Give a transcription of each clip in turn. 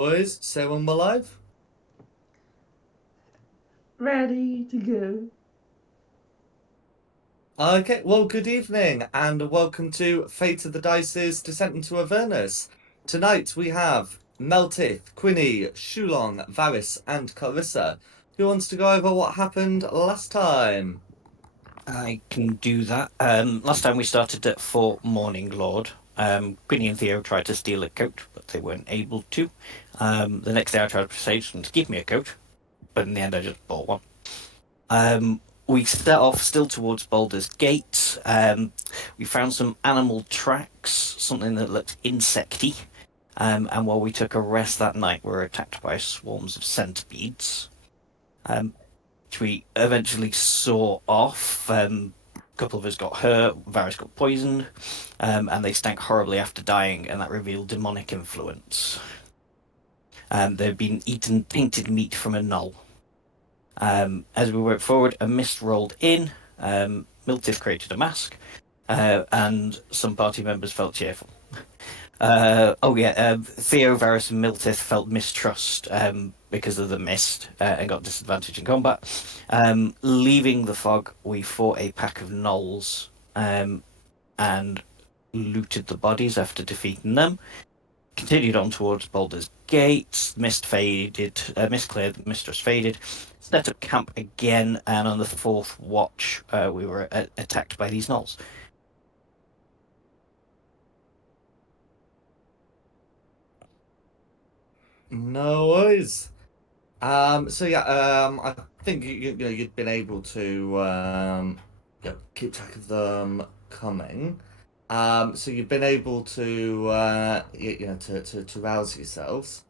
Boys, say when we're live. Ready to go. Okay, well, good evening and welcome to Fate of the Dice's Descent into Avernus. Tonight we have Meltith, Quinny, Shulong, Varys, and Carissa. Who wants to go over what happened last time? I can do that. Last time we started at Fort Morning Lord. Quinny and Theo tried to steal a coat, but they weren't able to. The next day I tried to persuade them to give me a coat, but in the end I just bought one. We set off still towards Baldur's Gate. We found some animal tracks, something that looked insecty. And while we took a rest that night, we were attacked by swarms of centipedes. Which we eventually saw off. A couple of us got hurt, Varys got poisoned, and they stank horribly after dying, and that revealed demonic influence. They'd been eaten tainted meat from a knoll. As we went forward, a mist rolled in. Miltif created a mask, and some party members felt cheerful. Theo, Varys, and Miltith felt mistrust because of the mist and got disadvantaged in combat. Leaving the fog, we fought a pack of gnolls and looted the bodies after defeating them. Continued on towards Baldur's Gate. Mist faded. Mist cleared. The mistress faded. Set up camp again, and on the fourth watch, we were attacked by these gnolls. No worries. I think you'd been able to keep track of them coming. So you've been able to to rouse yourselves.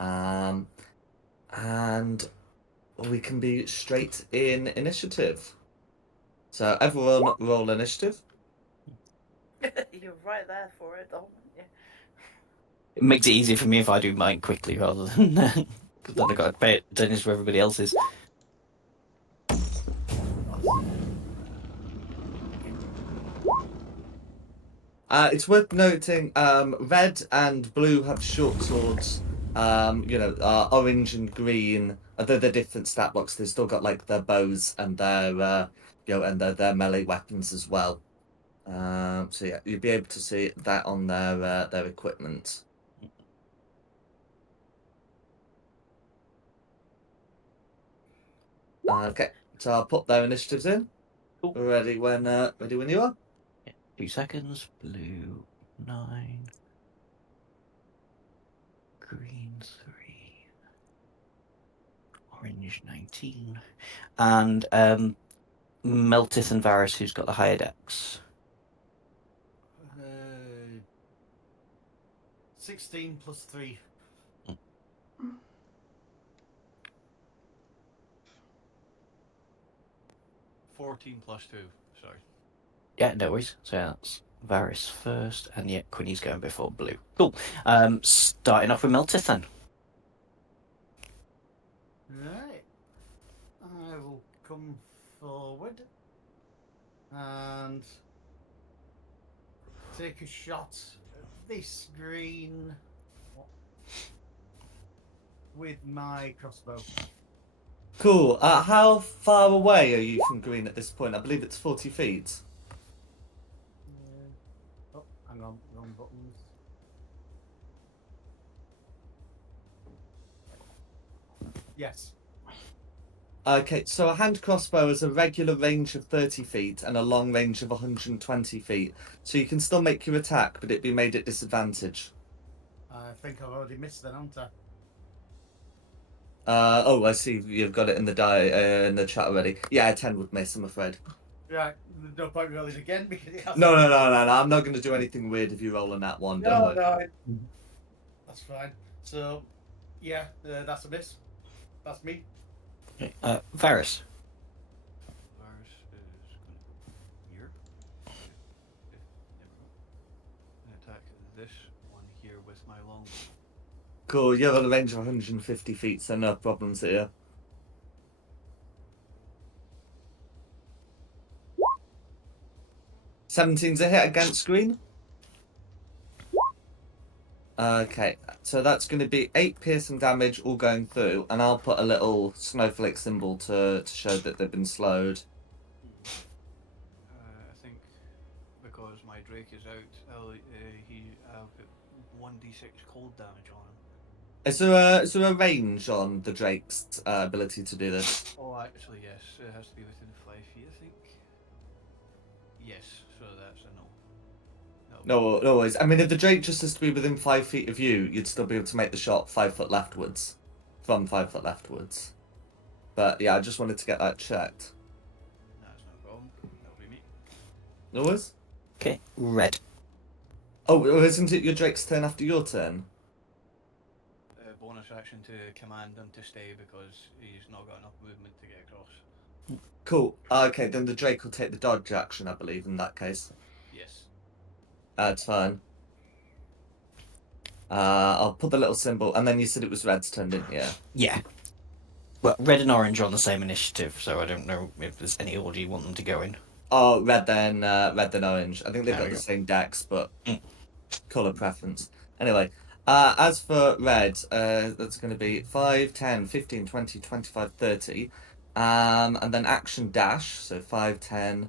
Um, and we can be straight in initiative. So everyone roll initiative. You're right there for it, aren't you? It makes it easier for me if I do mine quickly rather than because then I got to pay attention to everybody else's. It's worth noting, red and blue have short swords. Orange and green, although they're different stat blocks, they've still got like their bows and their melee weapons as well. So yeah, you'll be able to see that on their equipment. Okay, so I'll put their initiatives in. Cool. Ready when you are. 2 seconds. Blue 9, green 3, orange 19, and Meltith and Varys, who's got the higher dex. 16 plus 3. Mm. 14 plus 2, sorry. Yeah, no worries. So that's Varys first, and yeah, Quinny's going before blue. Cool. Starting off with Meltith then. Right. I will come forward and take a shot at this green with my crossbow. Cool. How far away are you from green at this point? I believe it's 40 feet. Oh, hang on, wrong buttons. Yes. Okay, so a hand crossbow has a regular range of 30 feet and a long range of 120 feet. So you can still make your attack, but it'd be made at disadvantage. I think I've already missed then, haven't I? I see you've got it in the chat already. Yeah, a 10 would miss, I'm afraid. Right, there's no point rolling again because it has No. I'm not going to do anything weird if you roll on that one. Don't worry. That's fine. So, yeah, that's a miss. That's me. Okay, Varys. Varys is going to go here. There we go. And attack this one here with my long. Cool, you're on a range of 150 feet, so no problems here. '17's a hit against green. Okay, so that's going to be 8 piercing damage all going through, and I'll put a little snowflake symbol to show that they've been slowed. I think because my Drake is out, I'll put 1d6 cold damage on him. Is there a range on the Drake's ability to do this? Oh, actually, yes. It has to be within 5 feet, I think. Yes, so that's a no. No, no worries. I mean, if the Drake just has to be within 5 feet of you, you'd still be able to make the shot 5 foot leftwards. From 5 foot leftwards. But yeah, I just wanted to get that checked. That's no problem. That'll be me. No worries? Okay, red. Oh, isn't it your Drake's turn after your turn? Bonus action to command him to stay because he's not got enough movement to get across. Cool. Okay, then the Drake will take the dodge action, I believe, in that case. Yes. It's fine. I'll put the little symbol, and then you said it was Red's turn, didn't you? Yeah. Well, red and orange are on the same initiative, so I don't know if there's any order you want them to go in. Oh, red then orange. I think they've There got we the go. same decks, but Mm. colour preference. Anyway, as for red, that's going to be 5, 10, 15, 20, 25, 30. And then action dash, so 5, 10,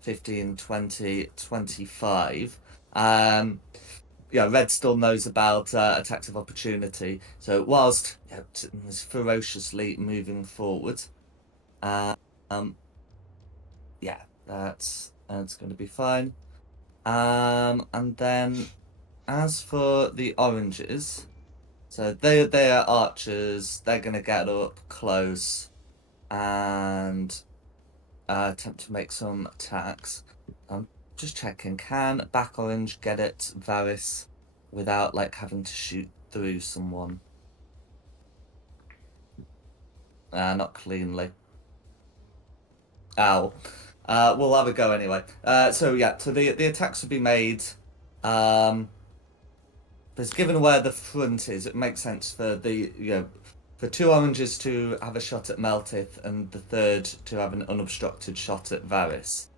15, 20, 25. Yeah, red still knows about attacks of opportunity. So whilst is ferociously moving forward, yeah, that's going to be fine. And then as for the oranges, so they are archers. They're going to get up close and attempt to make some attacks. I'm just checking. Can back orange get it, Varys, without like having to shoot through someone? Not cleanly. Ow. We'll have a go anyway. So yeah, so the attacks will be made. Because given where the front is, it makes sense for for 2 oranges to have a shot at Meltith and the third to have an unobstructed shot at Varys.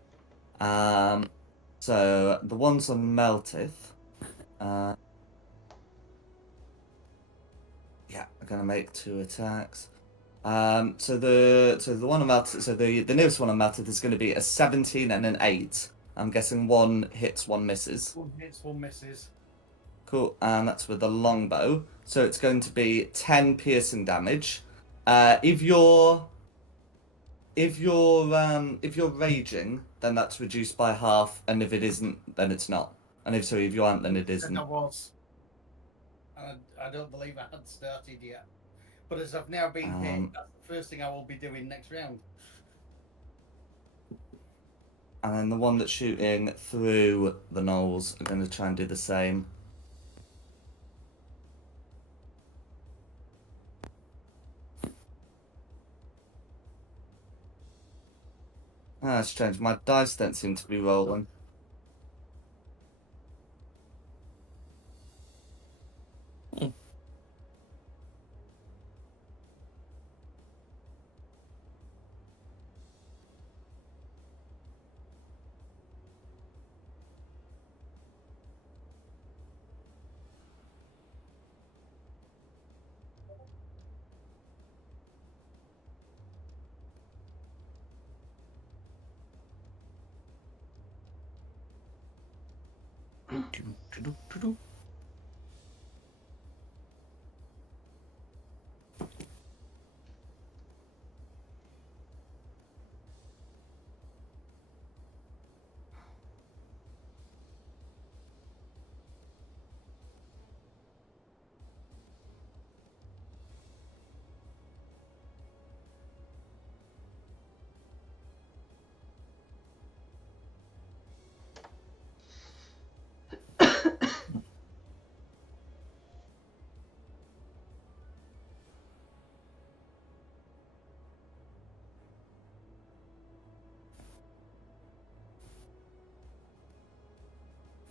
So the ones on Meltith, yeah, are gonna make 2 attacks. So the one on Meltith, so the nearest one on Meltith is going to be a 17 and an 8. I'm guessing 1 hits, 1 misses. 1 hits, 1 misses. Cool, and that's with the longbow. So it's going to be 10 piercing damage. If you're raging, then that's reduced by half, and if it isn't, then it's not. And if you aren't, then it isn't. I was. And I don't believe I had started yet. But as I've now been hit, that's the first thing I will be doing next round. And then the one that's shooting through the knolls are going to try and do the same. That's strange. My dice don't seem to be rolling.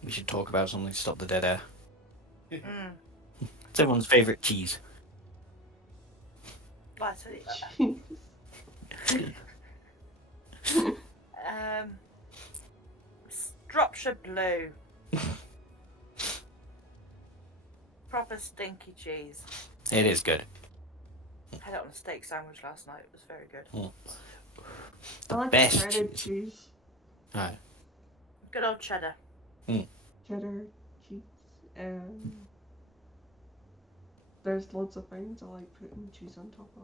We should talk about something to stop the dead air. Mm. It's everyone's favourite cheese. Right, so Dropshire Blue. Proper stinky cheese. It is good. I had it on a steak sandwich last night. It was very good. The I like best shredded cheese. cheese. Aye. Good old cheddar. Cheddar cheese. There's loads of things I like putting cheese on top of.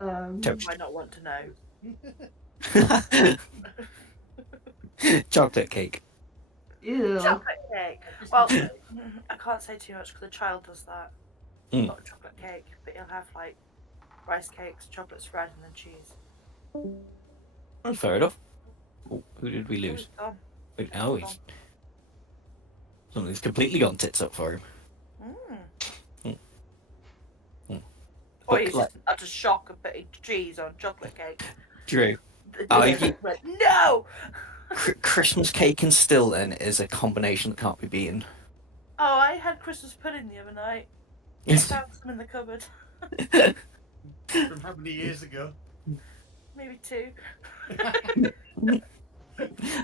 Like. Toast. I not want to know. Chocolate cake. Ew. Chocolate cake. Well, I can't say too much because the child does that. Not a chocolate cake, but he'll have like rice cakes, chocolate spread, and then cheese. That's fair enough. Oh, who did we lose? Oh, Oh, he's something's completely gone tits up for him. Or But, he's like, just in utter shock of putting cheese on chocolate cake. Drew, The Oh, delivery went, no! Christmas cake and Stilton is a combination that can't be beaten. Oh, I had Christmas pudding the other night. I Yes. found some in the cupboard. From how many years ago? Maybe 2.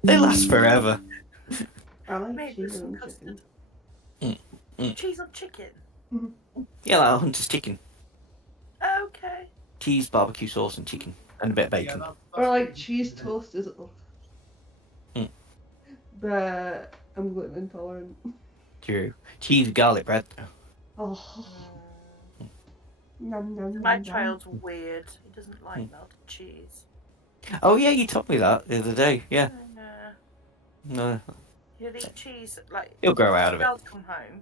They last forever. I like Maybe with cheese some on custard. chicken. Cheese on chicken. Yeah, like Hunter's chicken. Okay. Cheese, barbecue sauce, and chicken. And a bit of bacon. that's Or like pretty cheese good. toast is Mm. But I'm gluten intolerant. Drew. Cheese, garlic bread. Oh. Nom, nom, My nom, nom. child's weird. He doesn't like melted cheese. Oh, yeah, you told me that the other day. Yeah. No, He'll eat cheese like he'll grow out of it I'll come home,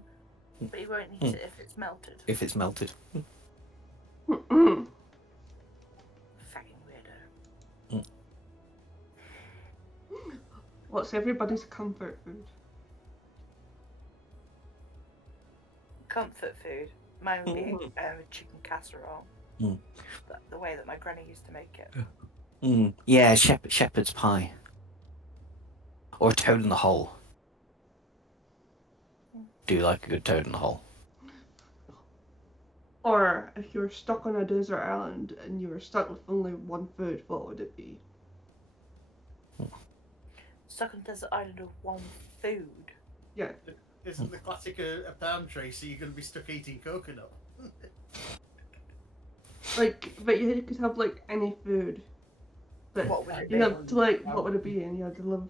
but he won't eat it if it's melted. if it's melted. Mm-mm. Fucking weirdo. What's everybody's comfort food? Comfort food. Mine would be Mm. a chicken casserole. Mm. The way that my granny used to make it. Yeah, shepherd's pie. Or a toad in the hole. Do you like a good toad in the hole? Or if you were stuck on a desert island and you were stuck with only one food, what would it be? Stuck on a desert island with one food. Yeah. Isn't the classic a palm tree, so you're going to be stuck eating coconut? Like, but you could have like any food. But What would it you be? have to like, what would it be? And you had to live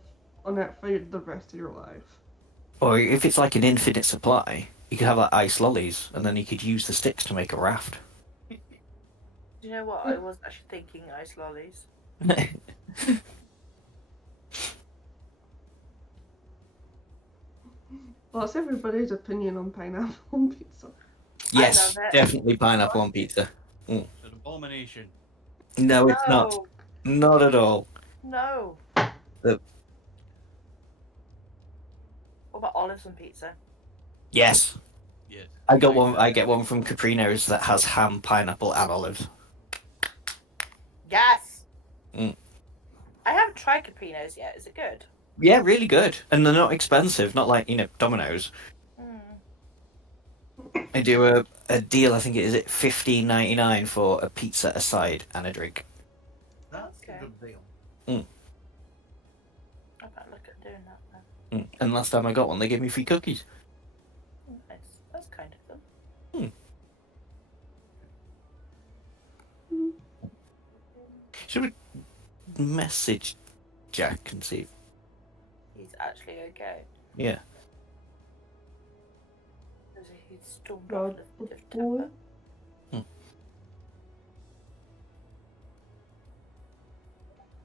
on that for the rest of your life. Or if it's like an infinite supply, you could have like ice lollies, and then you could use the sticks to make a raft. Do you know what? I was actually thinking ice lollies. Well, it's everybody's opinion on pineapple on pizza. Yes, love it. definitely pineapple on pizza. It's an abomination. No, it's not. No. Not at all. No. The- What about olives on pizza? Yes. Yes. I got one. I get one from Caprino's that has ham, pineapple, and olives. Yes. Mm. I haven't tried Caprino's yet. Is it good? Yeah, really good, and they're not expensive. Not like Domino's. I do a deal. I think it is at $15.99 for a pizza, a side, and a drink. That's Okay. a good deal. I might look at doing that then. And last time I got one, they gave me free cookies. Nice. That's kind of them. Should we message Jack and see? He's actually okay. Yeah. He's stormed God, off a bit of boy. temper.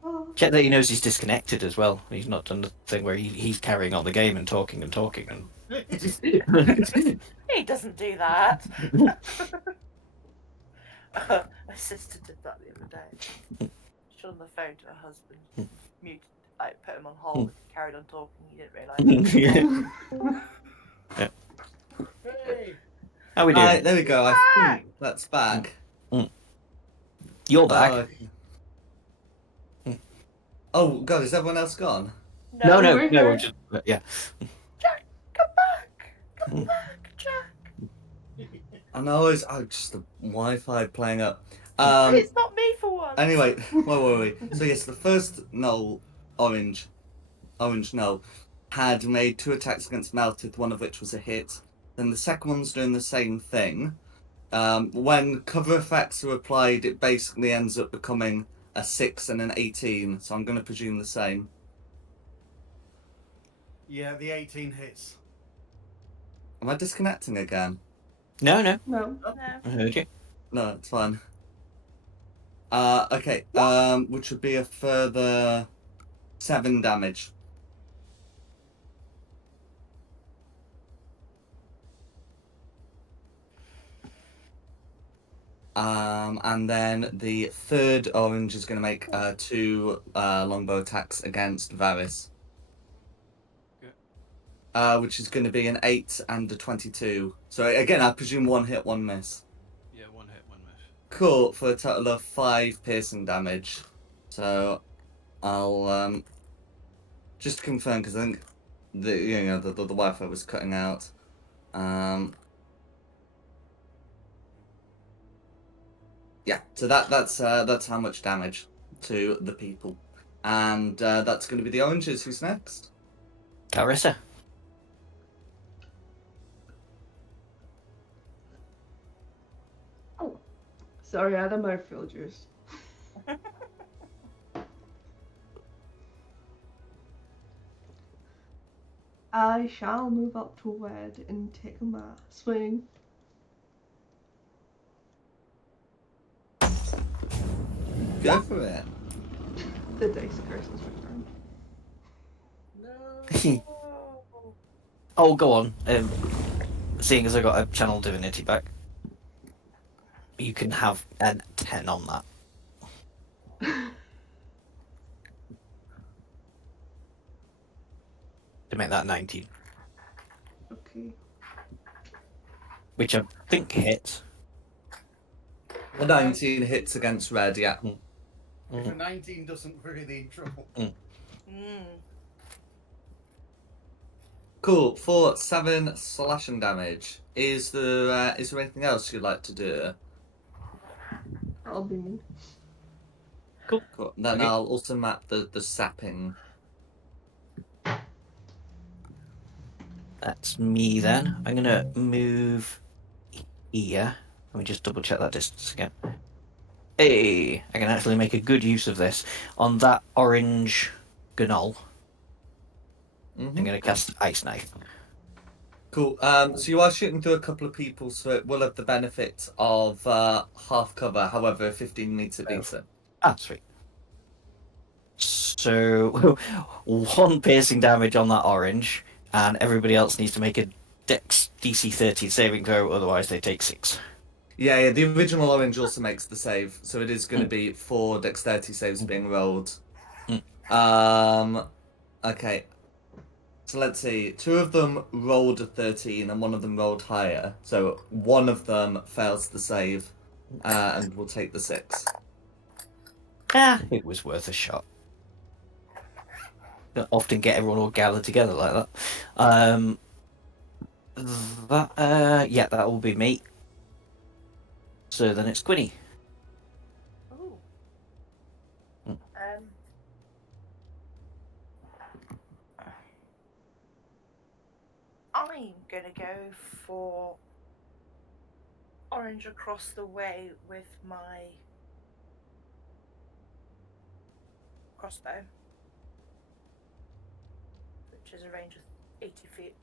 Oh. Check that he knows he's disconnected as well. He's not done the thing where he's carrying on the game and talking and talking and. He doesn't do that. My sister did that the other day. She was on the phone to her husband, muted, like put him on hold, carried on talking. He didn't realise. Yeah. Hey! How we doing? Right, there we go. I think that's back. You're back. Oh God, is everyone else gone? no, we're here. just, yeah. Jack, come back! Come back, Jack! I know it's just the Wi-Fi playing up. It's not me for once. Anyway, where were we? So yes, the first null, orange null. had made 2 attacks against Meltith, one of which was a hit. Then the second one's doing the same thing. When cover effects are applied, it basically ends up becoming a 6 and an 18, so I'm going to presume the same. Yeah, the 18 hits. Am I disconnecting again? No, no. No. No. I heard you. No, it's fine. Okay, which would be a further 7 damage. And then the third orange is going to make 2 longbow attacks against Varys. Which is going to be an 8 and a 22. So again, I presume 1 hit, 1 miss. Yeah, 1 hit, 1 miss. Cool, for a total of 5 piercing damage. So I'll just confirm, because I think the Wi-Fi was cutting out. Yeah, so that's how much damage to the people, and that's going to be the oranges. Who's next? Carissa. Sorry, I had a mouthful juice. I shall move up to Wed and take my swing. Go for it. The dice curses return. No. Oh, go on. Seeing as I got a channel divinity back, you can have an 10 on that. To make that 19. Okay. Which I think hits. A 19 hits against red. Yeah. If a 19 doesn't, we're really in trouble. Cool. For 7 slashing damage. Is there anything else you'd like to do? I'll be me. Cool. Then Okay. I'll also map the sapping. That's me then. I'm gonna move here. Let me just double check that distance again. Hey, I can actually make a good use of this. On that orange gnoll, I'm gonna cast Ice Knife. Cool. So you are shooting through a couple of people, so it will have the benefit of half cover. However, 15 meter beats it. Ah, sweet. So, 1 piercing damage on that orange, and everybody else needs to make a Dex DC 30 saving throw, otherwise they take 6. Yeah. The original orange also makes the save, so it is going to be 4 dexterity saves being rolled. Okay. So let's see. 2 of them rolled a 13, and 1 of them rolled higher. So 1 of them fails the save, and will take the 6. It was worth a shot. Don't often get everyone all gathered together like that. Yeah, that will be me. So then it's Quinny. Ooh. I'm gonna go for orange across the way with my crossbow, which is a range of 80 feet.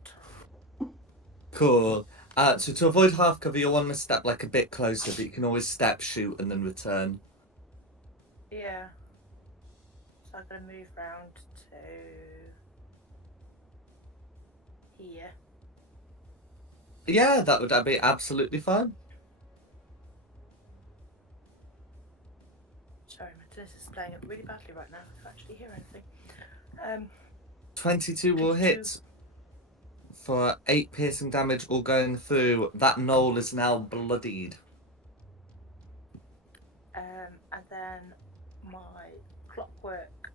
Cool. So to avoid half cover, you'll want to step like a bit closer, but you can always step, shoot, and then return. Yeah. So I'm gonna move round to here. Yeah, that'd be absolutely fine. Sorry, my tennis is playing it really badly right now. I can't actually hear anything. 22 will hit for 8 piercing damage, all going through. That knoll is now bloodied. And then my clockwork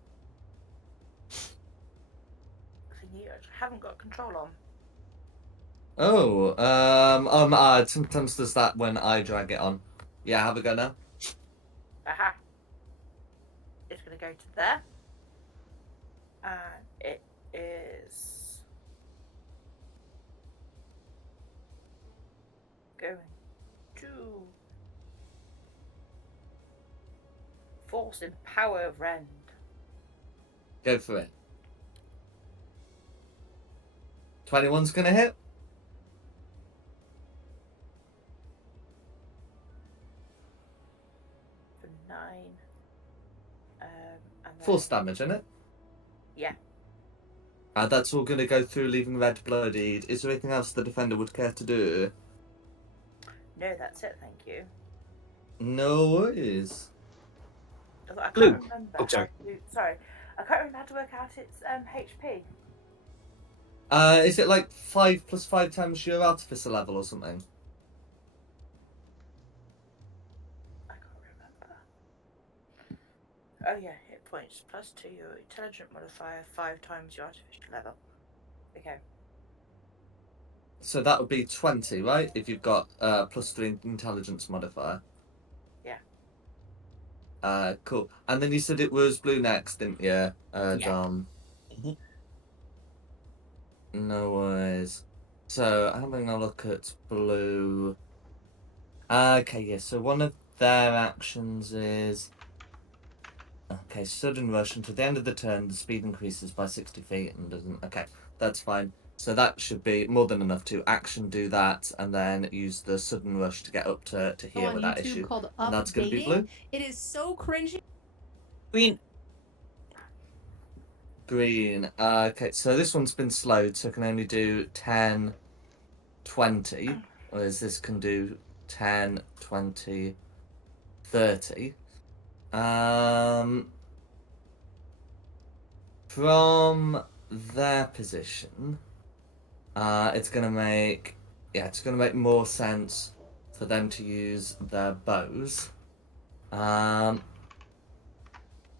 thingy, which I haven't got control on. Oh, sometimes does that when I drag it on. Yeah, have a go now. Aha! It's gonna go to there. And it is going to force empower Rend. Go for it. 21's gonna hit. For 9. And then, Force damage, isn't it? Yeah. That's all gonna go through, leaving Red bloodied. Is there anything else the defender would care to do? No, that's it, thank you. No worries. I can't Blue. remember. Oh, sorry. Sorry. I can't remember how to work out its HP. Is it like 5 + 5 times your artificer level or something? I can't remember. Oh yeah, hit points +2 your intelligent modifier 5 times your artificial level. Okay. So that would be 20, right? If you've got +3 intelligence modifier. Yeah. Cool. And then you said it was blue next, didn't you? Yeah. Dom. Mhm. No worries. So having a look at blue. Okay, yeah. So one of their actions is. Okay, sudden rush until the end of the turn. The speed increases by 60 feet and doesn't. Okay, that's fine. So that should be more than enough to action do that, and then use the sudden rush to get up to Go here on with that YouTube issue. called And that's going to be Updating. blue. It is so cringy. Green. Green. Okay, so this one's been slowed, so it can only do 10, 20. Whereas this can do 10, 20, 30. From their position, it's gonna make more sense for them to use their bows.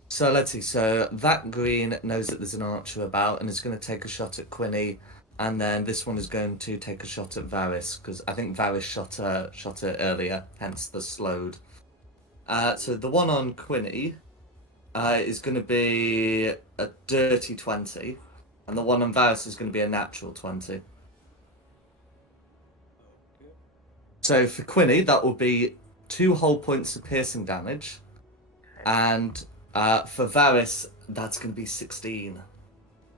So let's see. So that green knows that there's an archer about and is going to take a shot at Quinny, and then this one is going to take a shot at Varys because I think Varys shot it earlier, hence the slowed. So the one on Quinny is going to be a dirty 20, and the one on Varys is going to be a natural 20. So for Quinny, that will be 2 whole points of piercing damage, and for Varys, that's going to be 16.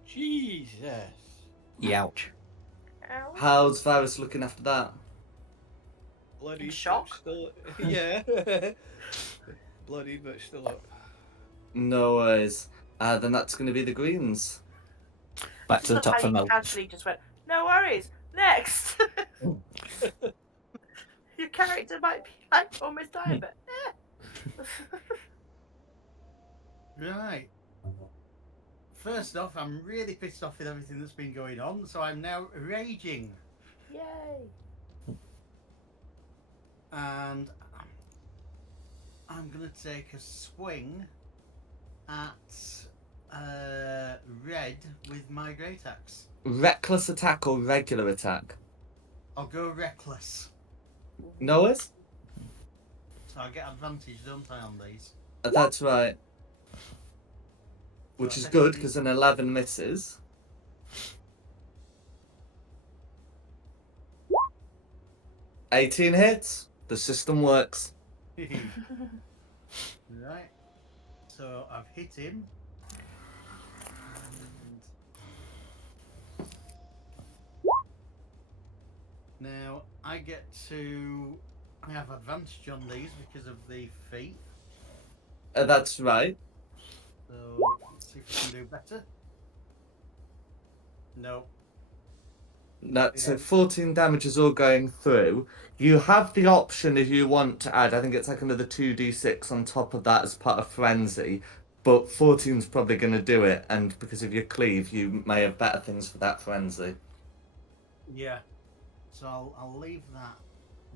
Jesus. Youch. Ow. How's Varys looking after that? Bloody In shock? Still, yeah. Bloody, but still up. No worries. Then that's going to be the greens. Back to the Just top how for you Mel. casually just went, no worries, next! Your character might be like almost dying, but Right. First off, I'm really pissed off with everything that's been going on, so I'm now raging. yay! And I'm going to take a swing at Red with my great axe. Reckless attack or regular attack? I'll go reckless. No worries. So I get advantage, don't I, on these? That's right. Which is good because an 11 misses. "18 hits. The system works. Right. So I've hit him. And now I get to. I have advantage on these because of the feat. That's right. So let's see if we can do better. No. So 14 damage is all going through. You have the option if you want to add, I think it's like another 2d6 on top of that as part of Frenzy. But 14's probably going to do it, and because of your cleave, you may have better things for that Frenzy. Yeah. So I'll leave that.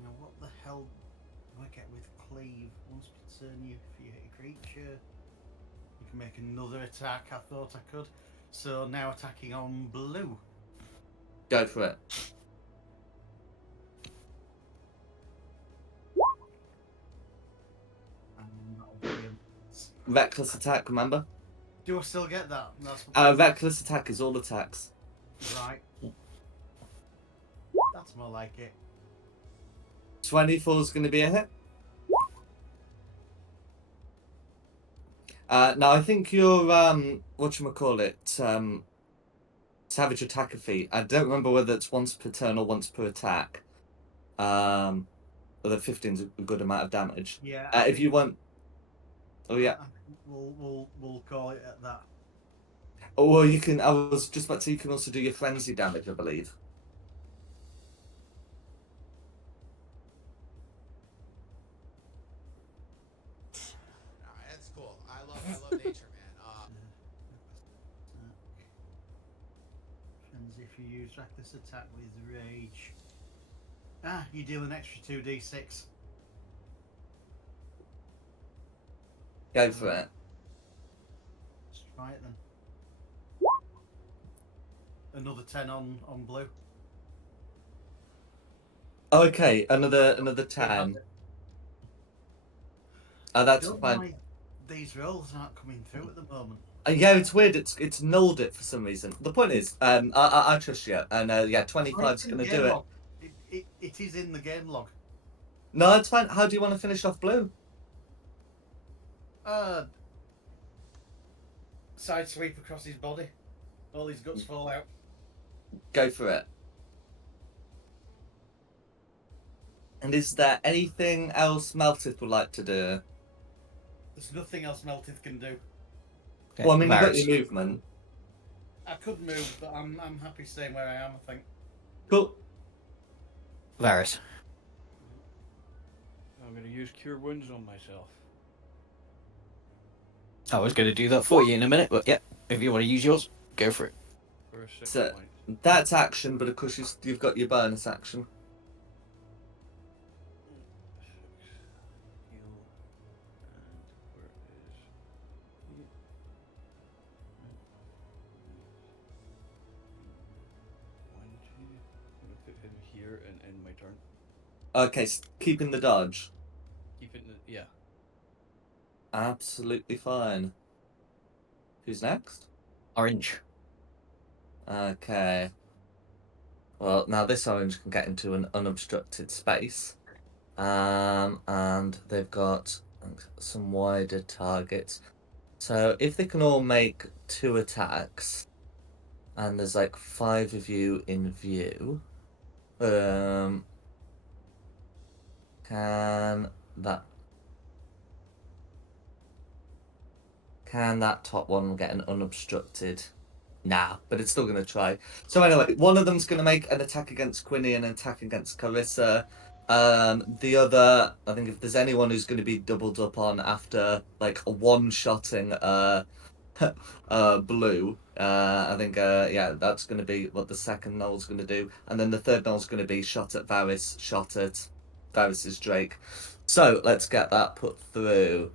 Now what the hell do I get with cleave? Once per turn you if you hit a creature. You can make another attack, I thought I could. So now attacking on blue. Go for it. Reckless attack, remember? Do I still get that? That's Reckless attack is all attacks. right. That's more like it. 24 is going to be a hit. Now I think your whatchamacallit, savage attacker feat. I don't remember whether it's once per turn or once per attack. Although 15's a good amount of damage. Yeah. If you want, oh yeah. We'll call it at that. Oh, well, you can. I was just about to say you can also do your frenzy damage, I believe. Alright, that's cool. I love nature, man. Depends if you use reckless attack with rage. You deal an extra 2d6. Go for it. Let's try it then. Another 10 on blue. Okay, another 10. That's Don't fine. mind, these rolls aren't coming through at the moment. Yeah, it's weird. It's nulled it for some reason. The point is, I trust you, and yeah, 25's going to do it. It is in the game log. No, it's fine. How do you want to finish off blue? Side sweep across his body. All his guts fall out. Go for it. And is there anything else Meltith would like to do? There's nothing else Meltith can do. Okay, Well, I mean, you've got Varys. your movement. I could move, but I'm happy staying where I am, I think. Cool. Varys. I'm going to use Cure Wounds on myself. I was going to do that for you in a minute, but yeah, if you want to use yours, go for it. For a 6 So- point. That's action, but of course you've got your bonus action. 6. Heal. And where is he? 20. I'm going to put him here and end my turn. Okay, keeping the dodge. Keep it in the, yeah. Absolutely fine. Who's next? Orange. Okay. Well, now this orange can get into an unobstructed space. And they've got some wider targets. So if they can all make 2 attacks, and there's like 5 of you in view, can that top one get an unobstructed? Nah, but it's still going to try. So anyway, one of them's going to make an attack against Quinny and an attack against Carissa. The other, I think if there's anyone who's going to be doubled up on after like a one-shotting blue, I think yeah, that's going to be what the second Noel's going to do, and then the third Noel's going to be shot at Varys, shot at Varys's Drake. So let's get that put through.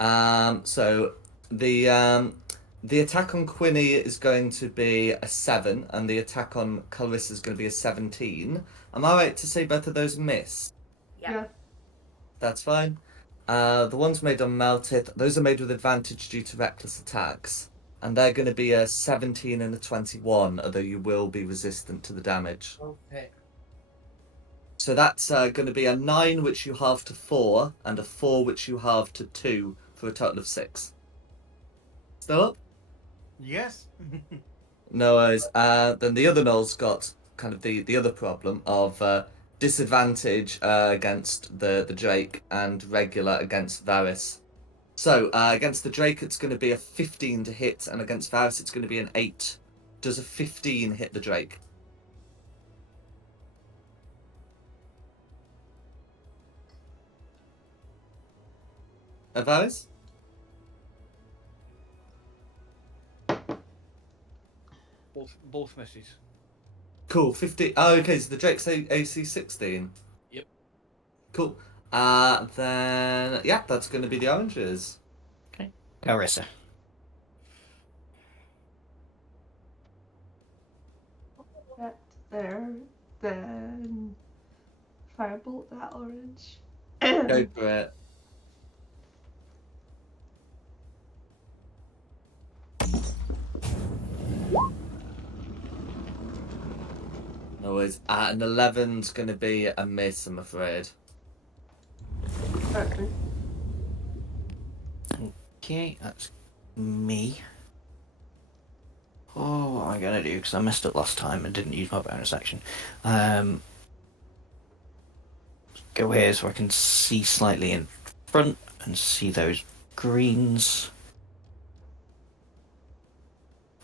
So the attack on Quinny is going to be a 7, and the attack on Clarissa is going to be a 17. Am I right to say both of those miss? Yeah. That's fine. The ones made on Melted, those are made with advantage due to reckless attacks. And they're going to be a 17 and a 21, although you will be resistant to the damage. Okay. So that's going to be a 9, which you halve to 4, and a 4, which you halve to 2, for a total of 6. Still up? Yes. No worries. Then the other Noel's got kind of the other problem of disadvantage against the Drake and regular against Varys. So against the Drake it's going to be a 15 to hit, and against Varys it's going to be an 8. Does a 15 hit the Drake? Varys? Both misses. Cool, 15. Oh, okay, so the Drake's AC 16. Yep. Cool. Then, yeah, that's going to be the oranges. Carissa. That there, then firebolt that orange. Go for it. No worries. An 11's going to be a miss, I'm afraid. Exactly. Okay, that's me. Oh, what am I gonna do? Because I messed up last time and didn't use my bonus action. Go here so I can see slightly in front and see those greens.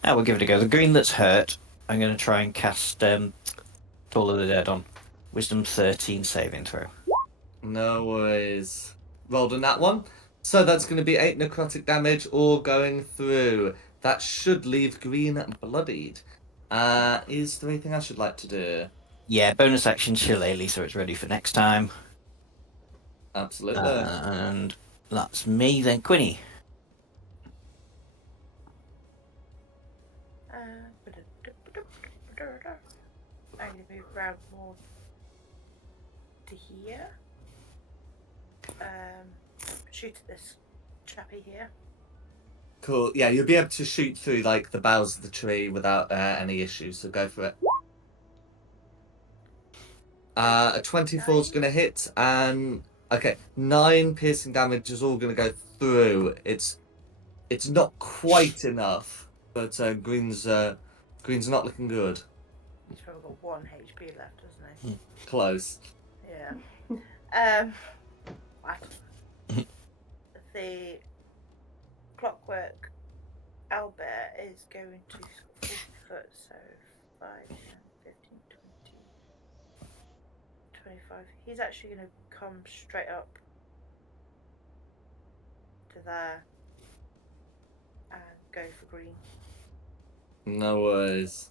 Ah, we'll give it a go. The green that's hurt, I'm going to try and cast Toll of the Dead on. Wisdom 13 saving throw. No worries. Rolled on that one. So that's going to be 8 necrotic damage all going through. That should leave green bloodied. Is there anything I should like to do? Yeah, bonus action Shillelagh so it's ready for next time. Absolutely. And that's me, then Quinny. I'm going to move around more to here. Shoot at this chappy here. Cool. Yeah, you'll be able to shoot through like the boughs of the tree without any issues. So go for it. A 24 is going to hit, and okay, 9 piercing damage is all going to go through. It's not quite enough, but green's not looking good. He's probably got 1 HP left, doesn't he? Close. Yeah. What? The clockwork owlbear is going to 40 foot, so 5, 10, 15, 20, 25. He's actually going to come straight up to there and go for green. No worries.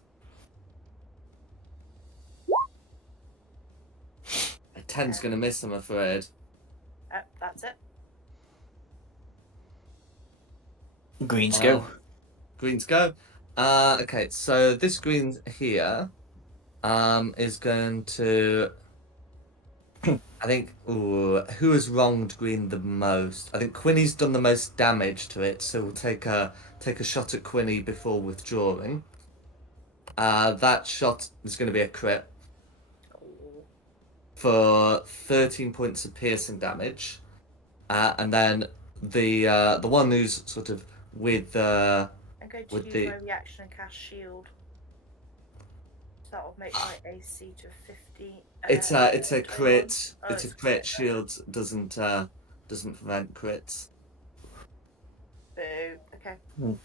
A 10's going to miss, I'm afraid. That's it. Greens go. Greens go. Okay, so this green here is going to. I think. Ooh, who has wronged green the most? I think Quinny's done the most damage to it, so we'll take a shot at Quinny before withdrawing. That shot is going to be a crit for 13 points of piercing damage, and then the one who's sort of with I'm going to with use the my reaction and cast shield. So that will make my AC to 15. it's a 21. crit. Oh, It's a crit. Shield doesn't prevent crits. Boo. Okay. Hmm. So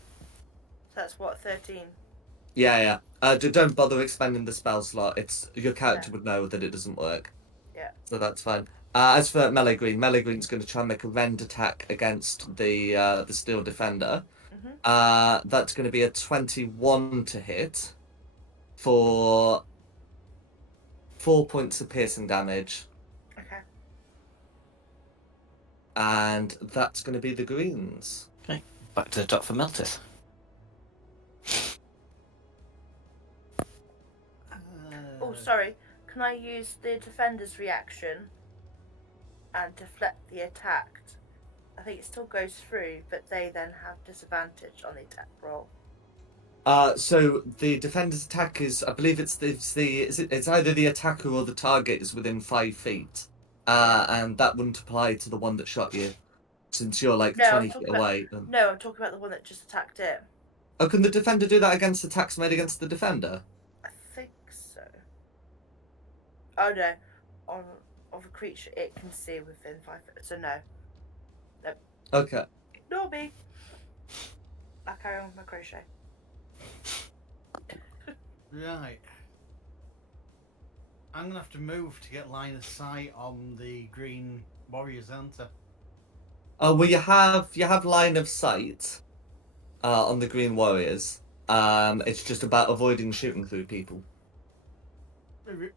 that's what, 13? Yeah. Don't bother expanding the spell slot. It's your character would know that it doesn't work. Yeah. So that's fine. As for Melee Green's going to try and make a rend attack against the Steel Defender. That's going to be a 21 to hit for 4 points of piercing damage. Okay. And that's going to be the greens. Okay, back to the top for Meltis. Oh, sorry. Can I use the defender's reaction and deflect the attack? I think it still goes through, but they then have disadvantage on the attack roll. So the defender's attack is, I believe it's either the attacker or the target is within 5 feet, and that wouldn't apply to the one that shot you, since you're like 20 feet away. No, I'm talking about the one that just attacked it. Oh, can the defender do that against attacks made against the defender? I think so. Oh no, of a creature it can see within 5 foot. So no. Okay. Ignore me. I'll carry on with my crochet. Right. I'm gonna have to move to get line of sight on the green warriors, aren't I? Oh well, you have line of sight on the green warriors. It's just about avoiding shooting through people.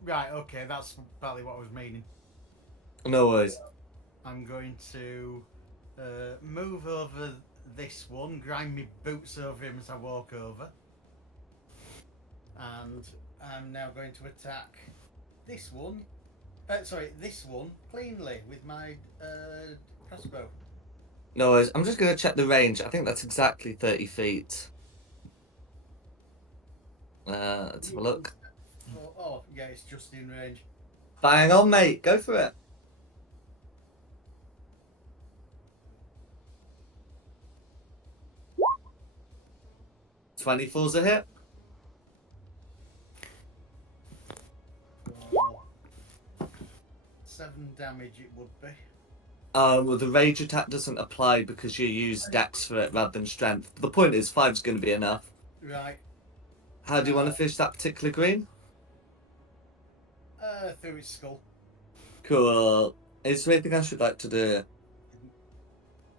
Right. Okay, that's partly what I was meaning. No worries. I'm going to move over this one, grind my boots over him as I walk over. And I'm now going to attack this one. This one cleanly with my crossbow. No worries. I'm just going to check the range. I think that's exactly 30 feet. Let's have a look. Oh, yeah, it's just in range. Bang on, mate. Go for it. 24's a hit. Well, 7 damage it would be. Well, the rage attack doesn't apply because you use dex for it rather than strength. The point is, 5's going to be enough. Right. How do you want to finish that particular green? Through its skull. Cool. Is there anything else you'd like to do?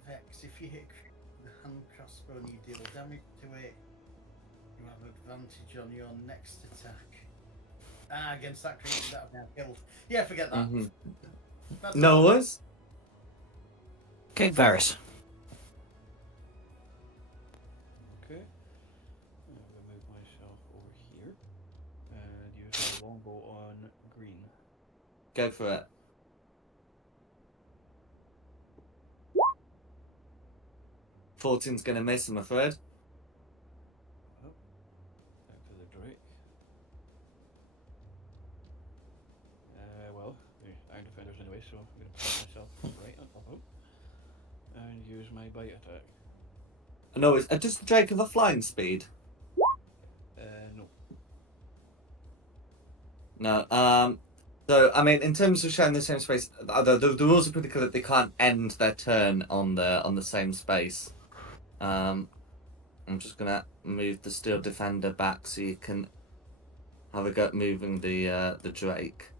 Vex, if you hit the hand crossbow and you deal damage to it, you have advantage on your next attack. Against that creature that I've now killed. Yeah, forget that. Mhm. That's No all. worries. Okay, Varys. Okay. I'll remove myself over here and use my longbow on green. Go for it. 14's going to miss, I'm afraid. Well, back to the Drake. Well, the Iron Defenders anyway, so I'm going to put myself right on top of him and use my bite attack. No worries. Does the Drake have a flying speed? No. No. So, I mean, in terms of sharing the same space, the rules are pretty clear that they can't end their turn on the same space. I'm just gonna move the Steel Defender back so you can have a go at moving the Drake.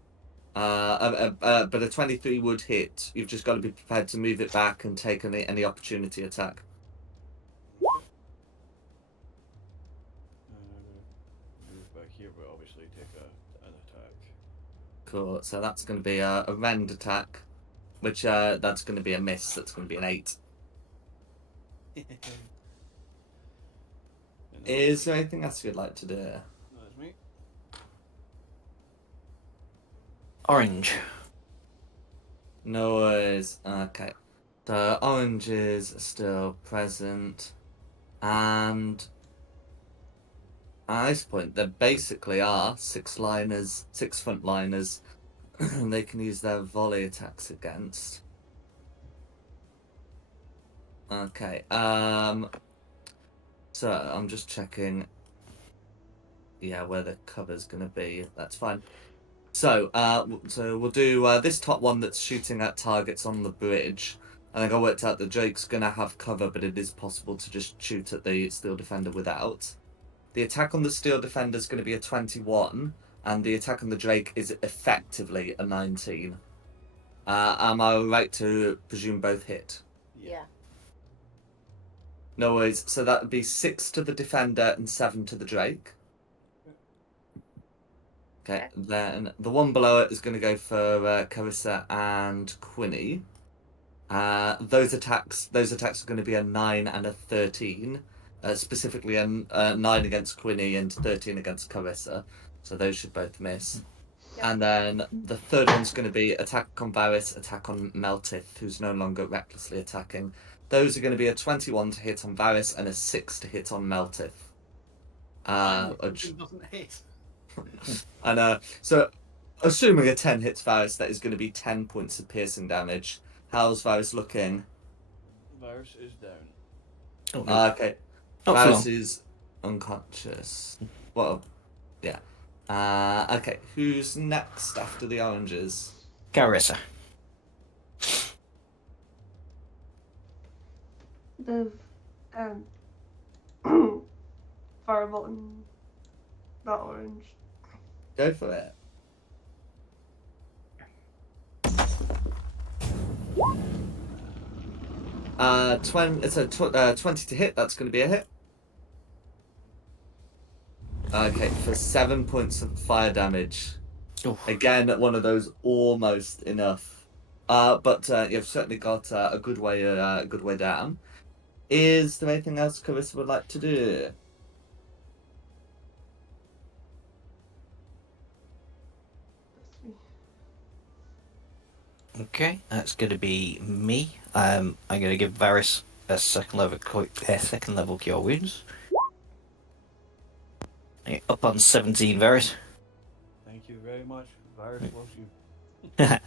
But a 23 would hit. You've just got to be prepared to move it back and take any opportunity attack. I'm going to move back here, but obviously take an attack. Cool. So that's going to be a rend attack, which that's going to be a miss. That's going to be an 8. And Is there anything else you'd like to do? that's me. Orange. No worries. Okay. The orange is still present. And at this point, there basically are 6 liners, 6 frontliners. They can use their volley attacks against. Okay. So I'm just checking. Yeah, where the cover's gonna be. That's fine. So, so we'll do this top one that's shooting at targets on the bridge. I think I worked out that Drake's gonna have cover, but it is possible to just shoot at the Steel Defender without. The attack on the Steel Defender is going to be a 21, and the attack on the Drake is effectively a 19. Am I right to presume both hit? Yeah. No worries. So that would be 6 to the Defender and 7 to the Drake. Okay, then the one below it is going to go for Carissa and Quinny. Those attacks are going to be a 9 and a 13. Specifically a 9 against Quinny and 13 against Carissa. So those should both miss. Yep. And then the third one's going to be attack on Varys, attack on Meltith, who's no longer recklessly attacking. Those are going to be a 21 to hit on Varys and a 6 to hit on Meltith. It doesn't hit. And so, assuming a 10 hits Varys, that is going to be 10 points of piercing damage. How's Varys looking? Virus is down. Oh, no. Okay. Not for long. Varys is unconscious. Well, yeah. Okay, who's next after the oranges? Carissa. The fireball and that orange. Go for it. It's a 20 to hit. That's going to be a hit. Okay, for 7 points of fire damage. Oh. Again, one of those almost enough. But you've certainly got a good way down. Is there anything else Carissa would like to do? That's me. Okay, that's going to be me. I'm going to give Varys a second level cure wounds. Okay, up on 17, Varys. Thank you very much. Virus loves you.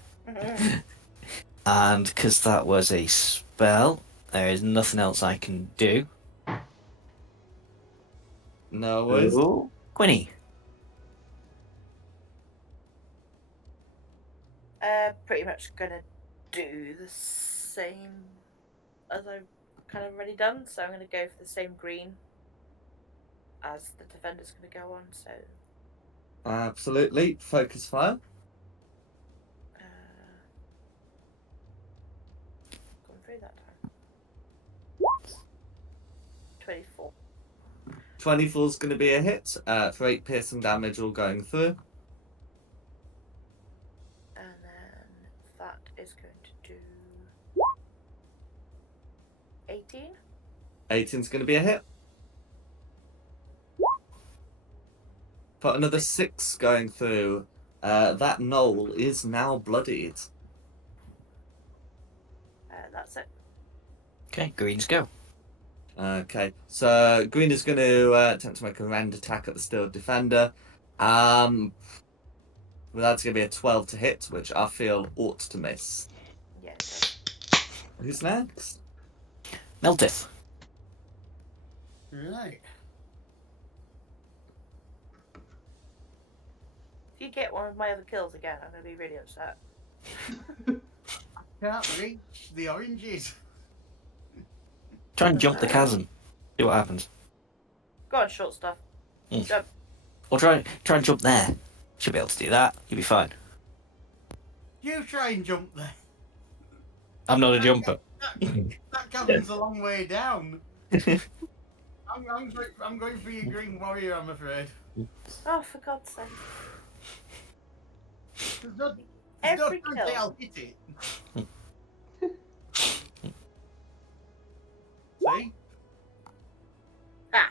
And because that was a spell, there is nothing else I can do. No worries. Ooh. Quinny. Pretty much gonna do the same as I've kind of already done. So I'm gonna go for the same green as the defender's gonna go on. So Absolutely. Focus fire. gone through that time. 24. 24 is going to be a hit for 8 piercing damage all going through. And then that is going to do 18. 18 is going to be a hit. For another 6 going through. That knoll is now bloodied. That's it. Okay, greens go. Okay, so green is going to attempt to make a rend attack at the steel defender. Well, that's going to be a 12 to hit, which I feel ought to miss. Yeah. It does. Who's next? Meltith. Right. If you get one of my other kills again, I'm gonna be really upset. Can't reach the oranges. Try and jump the chasm. See what happens. Go on, short stuff. Mm. Jump. Or try and jump there. Should be able to do that. You'll be fine. You try and jump there. I'm not a jumper. That chasm's a long way down. I'm going for your green warrior, I'm afraid. Oh, for God's sake. There's no Every chance kill. I'll hit it. See? Ah.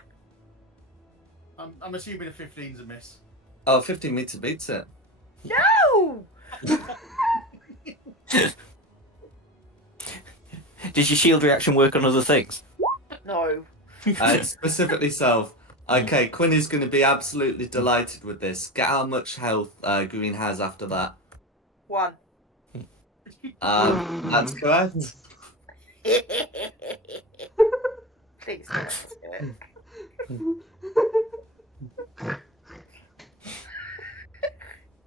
I'm assuming a 15's a miss. Oh, 15 meters beats it. No! Did your shield reaction work on other things? No. It's specifically self. Okay, Quinn is going to be absolutely delighted with this. Get how much health Green has after that. 1. That's correct. Please don't do it.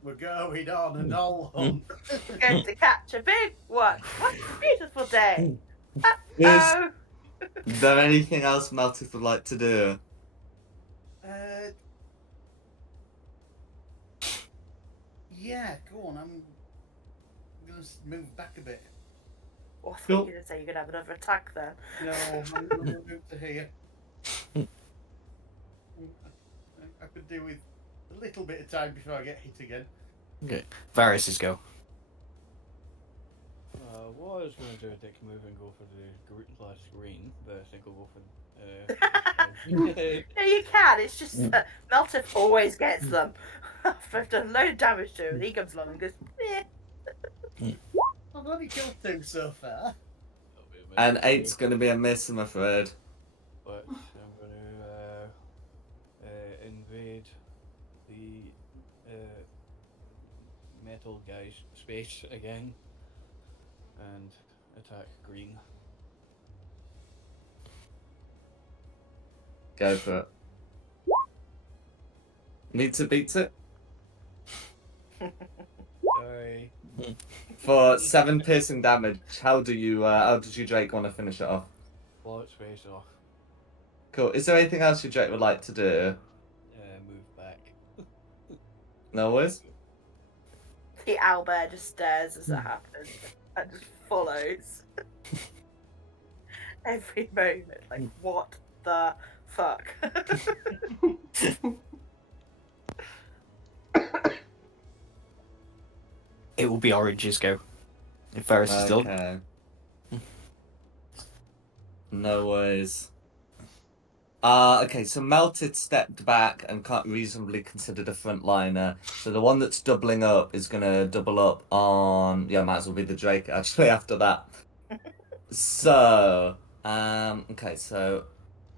We're going on an all hunt. Going to catch a big one. What a beautiful day. Is Oh. there anything else Meltif would like to do? Yeah, go on. I'm gonna move back a bit. Oh, I thought Cool. you were going to say you're going to have another attack then. No, I'm gonna move to here. I could do with a little bit of time before I get hit again. Okay. Varys' go. What I was going to do a dick move and go for the last green, but I think I'll go for. No, you can. It's just that Meltif always gets them. After I've done a load of damage to him, and he comes along and goes, eh. I've only killed 2 so far. And 8's going to be a miss, I'm afraid. But I'm going to invade the metal guy's space again and attack green. Go for it. Needs to beat it. Sorry. For 7 piercing damage, how did you Drake want to finish it off? Blow its face off. Cool. Is there anything else you Drake would like to do? Move back. No worries. The owlbear just stares as it happens and just follows. Every moment, like, what the fuck? It will be Orange's go. If Varys is still. Okay. No worries. Okay, so Melted stepped back and can't reasonably considered a frontliner. So the one that's doubling up is going to double up on... Yeah, might as well be the Drake, actually, after that. So... okay, so...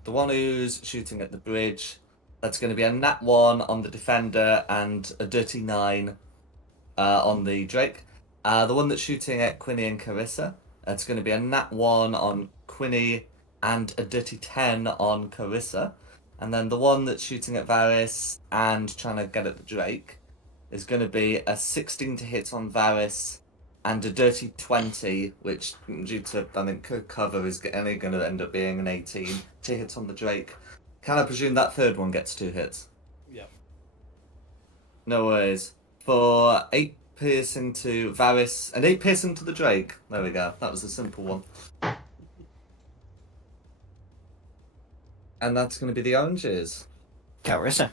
The one who's shooting at the bridge, that's going to be a nat 1 on the defender and a dirty 9 on the Drake. The one that's shooting at Quinny and Carissa, it's going to be a nat 1 on Quinny and a dirty 10 on Carissa. And then the one that's shooting at Varys and trying to get at the Drake is going to be a 16 to hit on Varys and a dirty 20, which, due to, I think, cover, is only going to end up being an 18 to hit on the Drake. Can I presume that third one gets 2 hits? Yep. No worries. For 8 piercing to Varys and 8 piercing to the Drake. There we go. That was a simple one. And that's going to be the oranges. Carissa.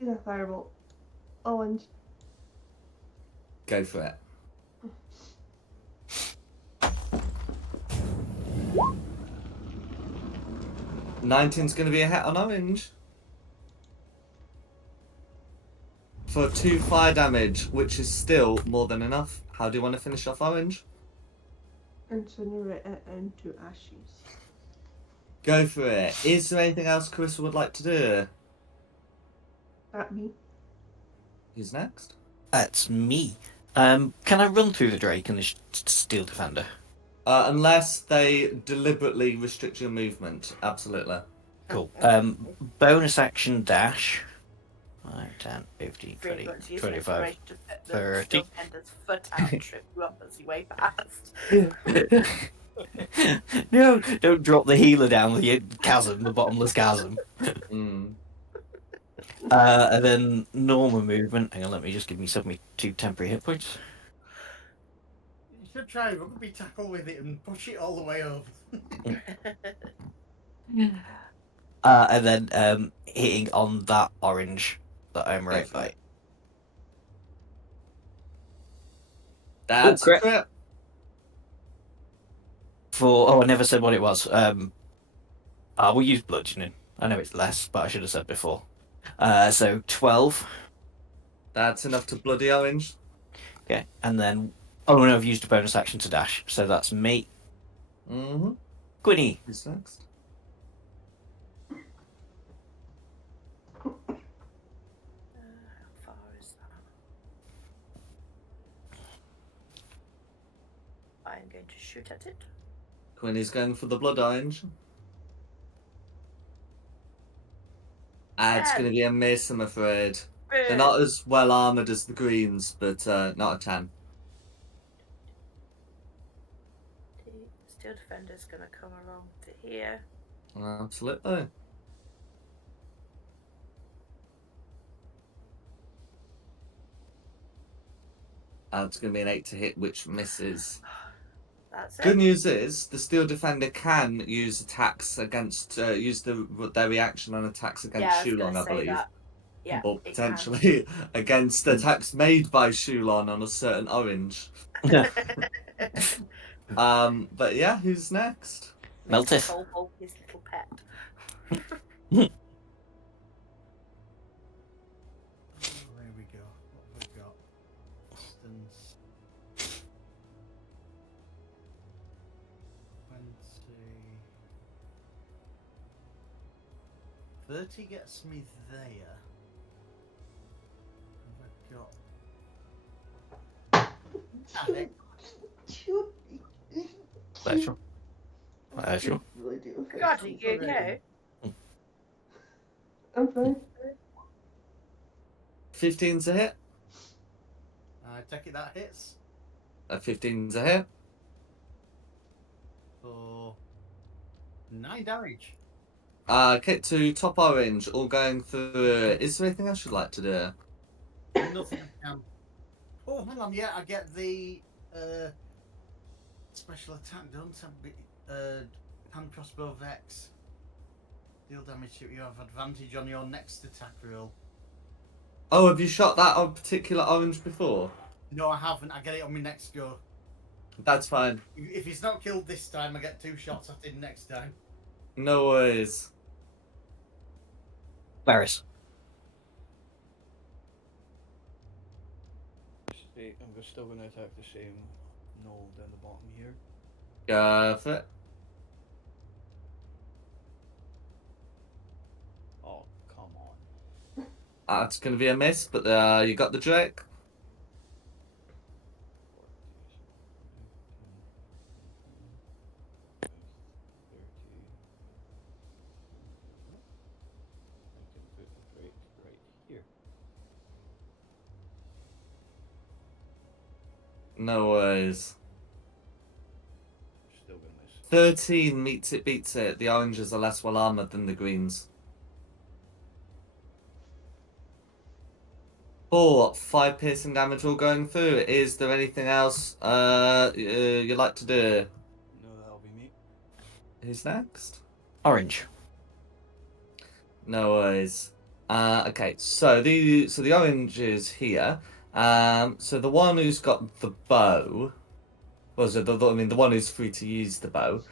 Is a firebolt. Orange. Go for it. Nineteen's going to be a hit on orange. For 2 fire damage, which is still more than enough. How do you want to finish off orange? Incinerate it into ashes. Go for it. Is there anything else Carissa would like to do? That me. Who's next? That's me. Can I run through the Drake and the Steel Defender? Unless they deliberately restrict your movement. Absolutely. Cool. Bonus action dash. 5, 10, 15, 20, Frequency is 25, information to put the 30. steel defender's foot out, trip you up as you way past. No, don't drop the healer down the chasm, the bottomless chasm. Mm. And then normal movement. Hang on, let me just give myself 2 temporary hit points. You should try a rugby tackle with it and push it all the way over. And then hitting on that orange that I'm right for by. it. That's crit. crit. I never said what it was. We'll use bludgeoning. I know it's less, but I should have said before. So 12. That's enough to bloody orange. Okay, and then no, I've used a bonus action to dash, so that's me. Mm-hmm. Gwynny. Who's next? How far is that? I'm going to shoot at it. Quinny's going for the blood orange. It's going to be a miss, I'm afraid. They're not as well armoured as the greens, but not a 10. The steel defender's going to come along to here. Absolutely. It's going to be an 8 to hit, which misses. That's it. Good news is the steel defender can use attacks against use their reaction on attacks against Yeah, I was Shulon, going I to say believe, that. Yeah, or it potentially against attacks made by Shulon on a certain orange. But yeah, who's next? Meltif. Cobalt, his little pet. There we go. What have we got? Distance. 20. 30 gets me there. Have I got? Sure. Sure. Really do. God, are you okay? I'm fine. 15's a hit. I take it that hits. 15's a hit. For 9 damage. Okay, to top orange, all going through. Is there anything else you'd like to do? Nothing I can. Oh, hang on. Yeah, I get the special attack, don't I? Hand crossbow vex. Deal damage to you. Have advantage on your next attack roll. Oh, have you shot that on particular orange before? No, I haven't. I get it on my next go. That's fine. If he's not killed this time, I get 2 shots at him next time. No worries. Varys. I'm still going to attack the same knoll down the bottom here. Go for it. Oh, come on. That's going to be a miss, but you got the Drake. No worries. Still gonna miss. 13 meets it, beats it. The oranges are less well armored than the greens. 4, 5 piercing damage all going through. Is there anything else you'd like to do? No, that'll be me. Who's next? Orange. No worries. Okay, so the orange is here. So the one who's got the bow, was it I mean the one who's free to use the bow.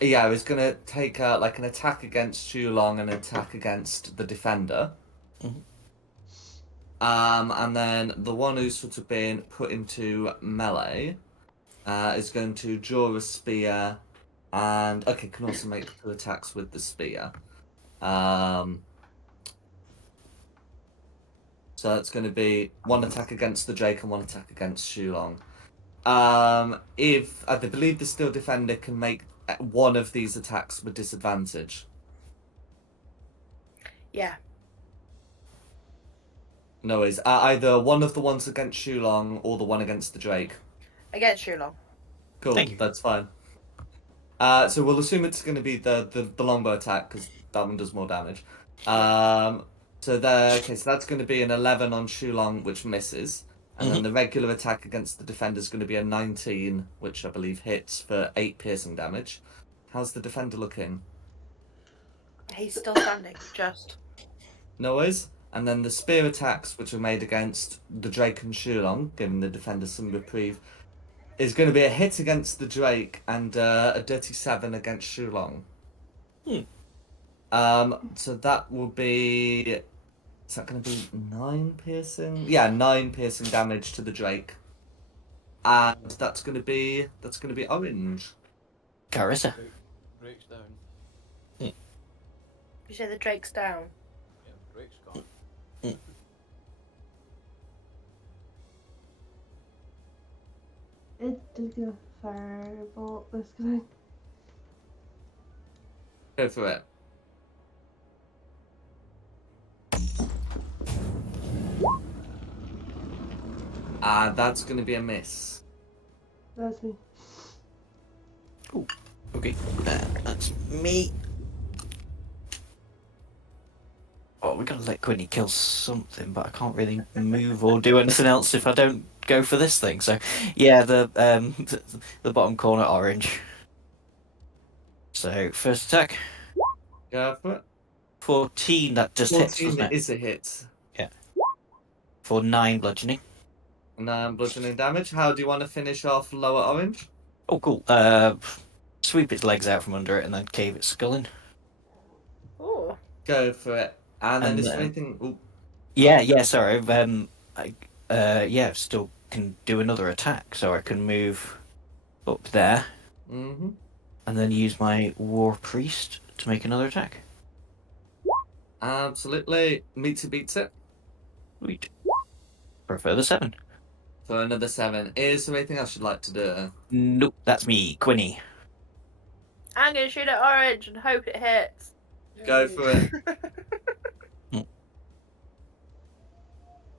Yeah, is gonna take like an attack against Shulong and an attack against the defender. Mhm. And then the one who's sort of been put into melee is going to draw a spear, and okay, can also make 2 attacks with the spear. So it's going to be 1 attack against the Drake and 1 attack against Shulong. If I believe the steel defender can make one of these attacks with disadvantage. Yeah. No worries. Either one of the ones against Shulong or the one against the Drake. Against Shulong. Cool, Thank you. that's fine. So we'll assume it's going to be the longbow attack because that one does more damage. So that's going to be an 11 on Shulong, which misses, and then the regular attack against the defender is going to be a 19, which I believe hits for 8 piercing damage. How's the defender looking? He's still standing. Just. No worries. And then the spear attacks, which are made against the Drake and Shulong, giving the defender some reprieve, is going to be a hit against the Drake and a dirty 7 against Shulong. So that will be. Is that going to be 9 piercing? Yeah, 9 piercing damage to the Drake, and that's going to be orange. Carissa. Drake's down. You say the Drake's down. Yeah, Drake's gone. It did go firebolt this guy. Go for it. That's going to be a miss. That's me. Okay, that's me. Oh, we gotta let Quinny kill something, but I can't really move or do anything else if I don't go for this thing. So, yeah, the bottom corner orange. So first attack, Go for it. 14. That just hits, 14 doesn't it? is a hit. For 9 bludgeoning. And bludgeoning damage. How do you want to finish off lower orange? Oh, cool. Sweep its legs out from under it and then cave its skull in. Ooh. Go for it. And then And is there then- anything? Ooh, Yeah. Sorry. Still can do another attack, so I can move up there mm-hmm. and then use my War Priest to make another attack. Absolutely. Meets it, beats it. Sweet. For a further 7. For another 7. Is there anything else you'd like to do? Nope, that's me, Quinny. I'm gonna shoot at orange and hope it hits. Go for it.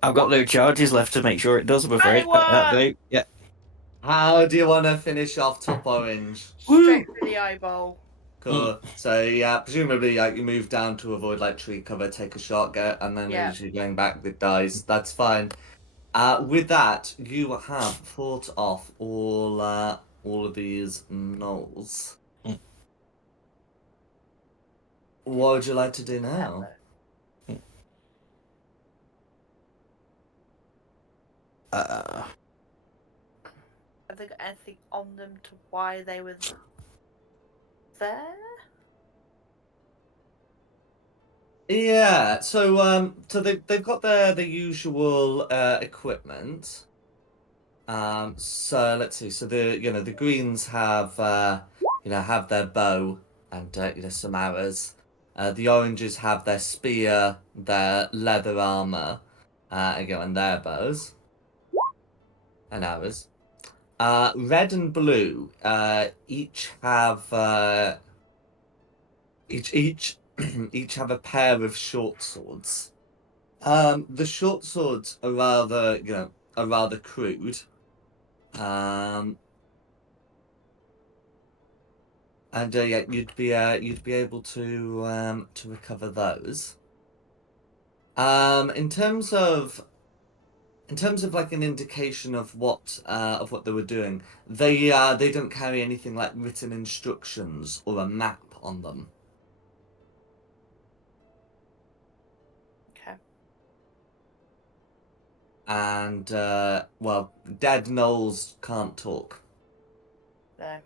I've got no charges left to make sure it does, I'm afraid. Yeah. How do you want to finish off top orange? Straight through the eyeball. Cool. So yeah, presumably like you move down to avoid like tree cover, take a shot, and then Yeah. as you're going back, it dies. That's fine. With that, you have fought off all of these gnolls. What would you like to do now? Have they got anything on them to why they were there? Yeah, so they've got their usual equipment. So let's see. So the greens have have their bow and some arrows. The oranges have their spear, their leather armor, and their bows and arrows. Red and blue each have each each have a pair of short swords. The short swords are rather are rather crude. And yeah, you'd be able to recover those. In terms of like an indication of what they were doing, they don't carry anything like written instructions or a map on them. Okay. And well, dead gnolls can't talk. No.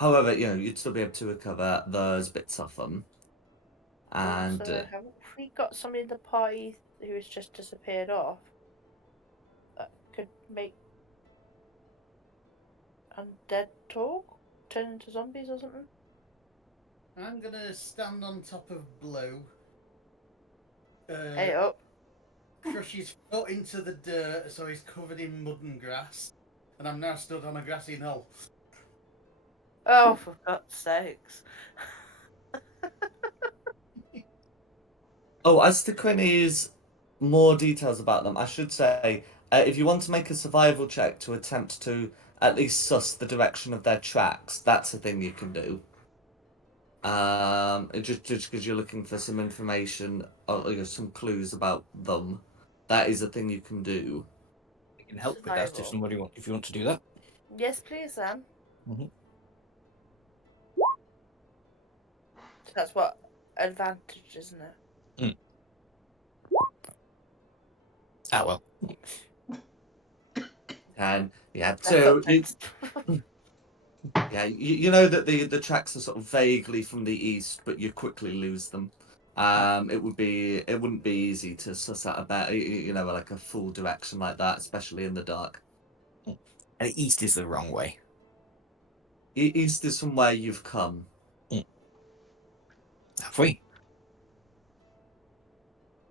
However, you'd still be able to recover those bits of them. And Also, have we got somebody in the party who has just disappeared off that could make undead talk? Turn into zombies or something? I'm gonna stand on top of Blue. Hey up. Crush his foot into the dirt so he's covered in mud and grass. And I'm now stood on a grassy knoll. Oh, for God's sakes. oh, as to Quinny's more details about them, I should say, if you want to make a survival check to attempt to at least suss the direction of their tracks, that's a thing you can do. Just because you're looking for some information or some clues about them, that is a thing you can do. We can help with that if Survival. if you want to do that. Yes, please, then. Mhm. So that's what advantage, isn't it? Ah, well. And yeah, I thought yeah, you know that the tracks are sort of vaguely from the east, but you quickly lose them. It wouldn't be easy to suss out about like a full direction like that, especially in the dark. And east is the wrong way. East is from where you've come. Have we?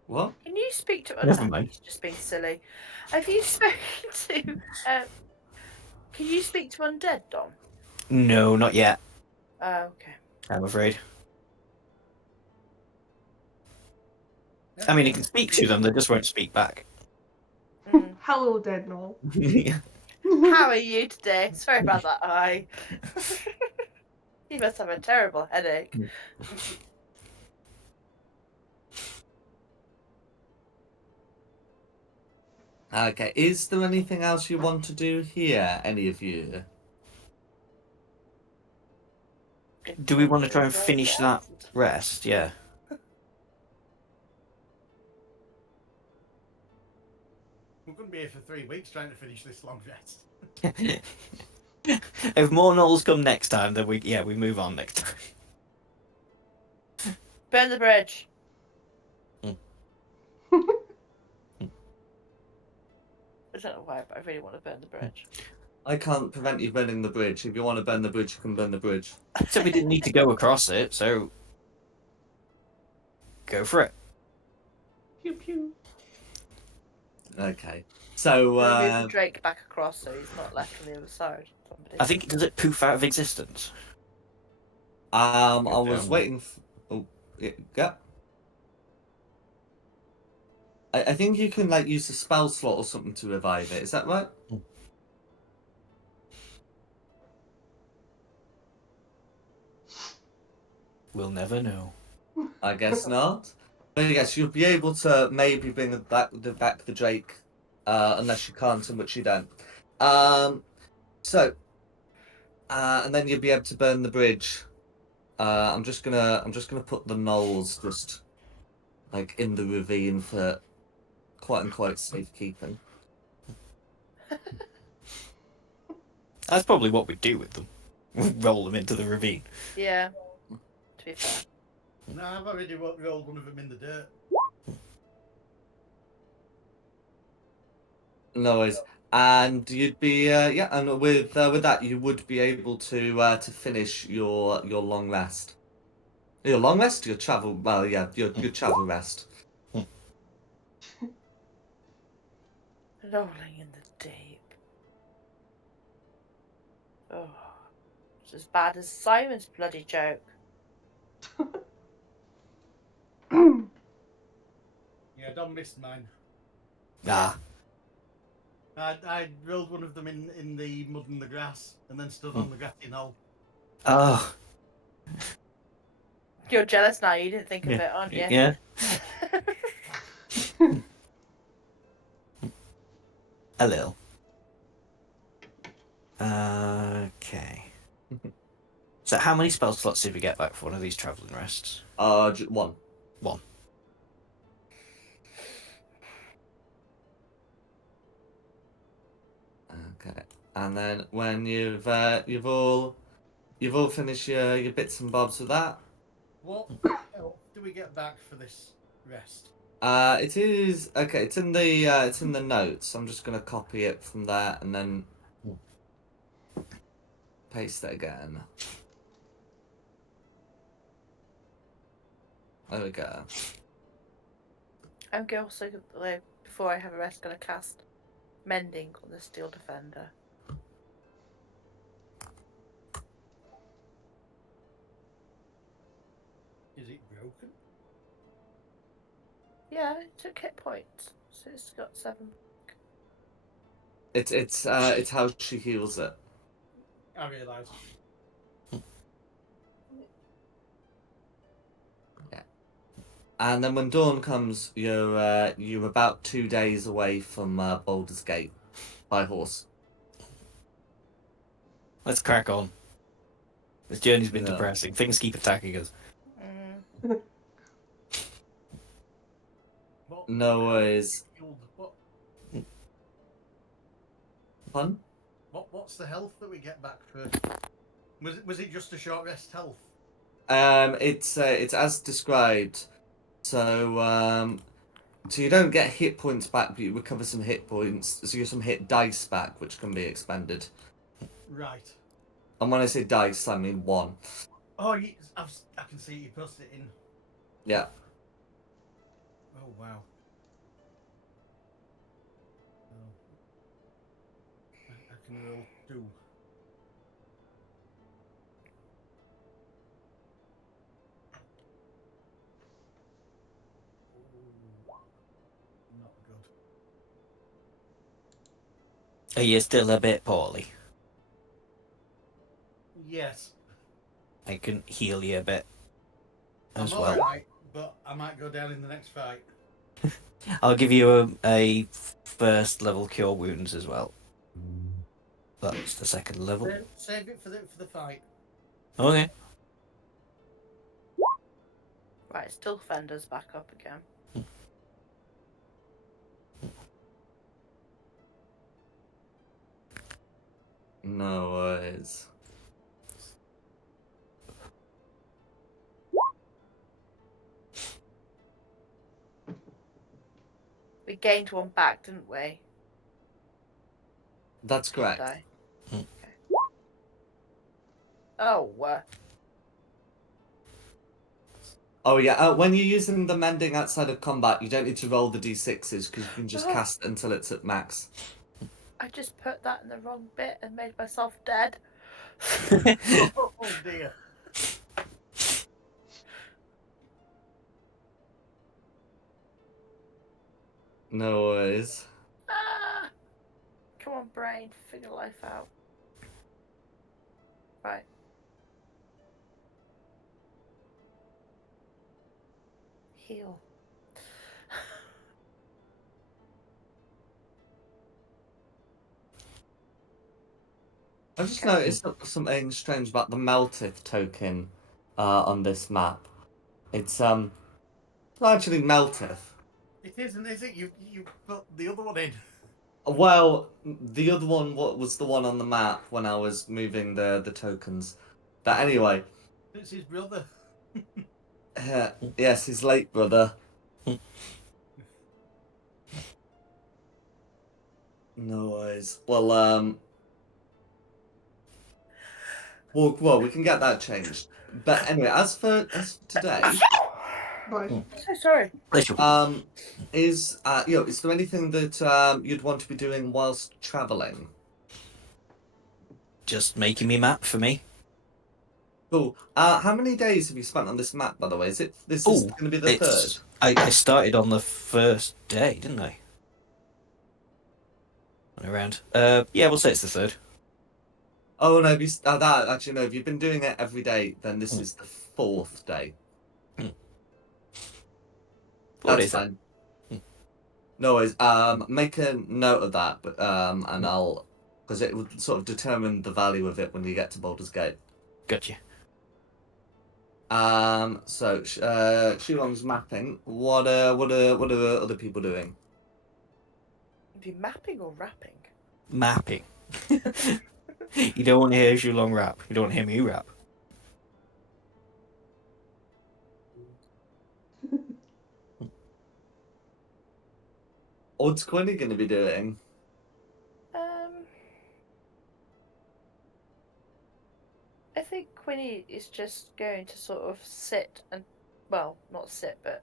What? Can you speak to... Never mind. He's just being silly. Have you spoken to... can you speak to undead, Dom? No, not yet. Okay. I'm afraid. I mean, you can speak to them, they just won't speak back. Hello, dead Noel. How are you today? Sorry about that eye. You must have a terrible headache. Okay, is there anything else you want to do here, any of you? Do we want to try and finish that rest? Yeah. We're going to be here for 3 weeks trying to finish this long rest. If more gnolls come next time, then we move on next time. Burn the bridge. I don't know why, but I really want to burn the bridge. I can't prevent you burning the bridge. If you want to burn the bridge, you can burn the bridge. So we didn't need to go across it, so go for it. Pew pew. Okay. So Move the Drake back across so he's not left on the other side. I think, does it poof out of existence? I was waiting. Oh, yeah. I think you can use a spell slot or something to revive it. Is that right? We'll never know. I guess not. But yes, you'll be able to maybe bring back the Drake, unless you can't, in which you don't. And then you'll be able to burn the bridge. I'm just gonna put the gnolls just in the ravine for quote unquote safekeeping. That's probably what we do with them. Roll them into the ravine. Yeah. To be fair. No, I've already rolled one of them in the dirt. No worries. And you'd be and with that you would be able to finish your long rest. Your long rest, your travel. Well, yeah, your travel rest. Rolling in the deep. Oh. It's as bad as Simon's bloody joke. missed mine. Ah, I rolled one of them in the mud and the grass, and then stood on the grassy knoll. oh, You're jealous now. You didn't think of Yeah. it, aren't you? yeah. A little. Okay. So how many spell slots did we get back for one of these travelling rests? One. One. Okay. And then when you've all finished your bits and bobs with that, What health do we get back for this rest? it is okay. It's in the notes. I'm just gonna copy it from there and then paste it again. There we go. I'm also, like, before I have a rest, going to cast Mending on the Steel Defender. Is it broken? Yeah, it took hit points, so it's got 7. It's how she heals it. I realise. And then when dawn comes, you're about 2 days away from Baldur's Gate by horse. Let's crack on. This journey's been Yeah. depressing. Things keep attacking us. What, No worries. What, Pun? what's the health that we get back for? Was it just a short rest health? It's as described. So so you don't get hit points back, but you recover some hit points. So you get some hit dice back, which can be expended. Right. And when I say dice, I mean 1. Oh, I can see you posted it in. Yeah. Oh wow. Oh. I can roll 2. Not good. Are you still a bit poorly? Yes. I can heal you a bit as I'm well. alright, but I might go down in the next fight. I'll give you a first level cure wounds as well. That's the second level. Save it for the fight. Okay. Right, Steel Defender's back up again. No worries. We gained 1 back, didn't we? That's correct. Did I? Hmm. Okay. Oh, Oh yeah. When you're using the mending outside of combat, you don't need to roll the d6s because you can just cast it until it's at max. I just put that in the wrong bit and made myself dead. Oh dear. No worries. Ah! Come on, brain, figure life out. Right. Heal. I just Okay. noticed something strange about the meltith token on this map. It's not actually meltith. It isn't, is it? You put the other one in. Well, the other one was the one on the map when I was moving the tokens. But anyway, It's his brother. yes, his late brother. No worries. Well, we can get that changed. But anyway, as for today, Right. So sorry. is is there anything that you'd want to be doing whilst traveling? Just making me map for me. Cool. How many days have you spent on this map, by the way? Is this going to be the third? I started on the first day, didn't I? Around. Yeah, we'll say it's the third. Oh no, that actually no. If you've been doing it every day, then this Mm. is the fourth day. 4 That's days. fine. Mm. No worries. Make a note of that, but and I'll because it would sort of determine the value of it when you get to Baldur's Gate. Gotcha. So Shulong's mapping. What are other people doing? Are you mapping or rapping? Mapping. You don't want to hear Zhulong rap. You don't want to hear me rap. What's Quinny going to be doing? I think Quinny is just going to sort of sit and, well, not sit, but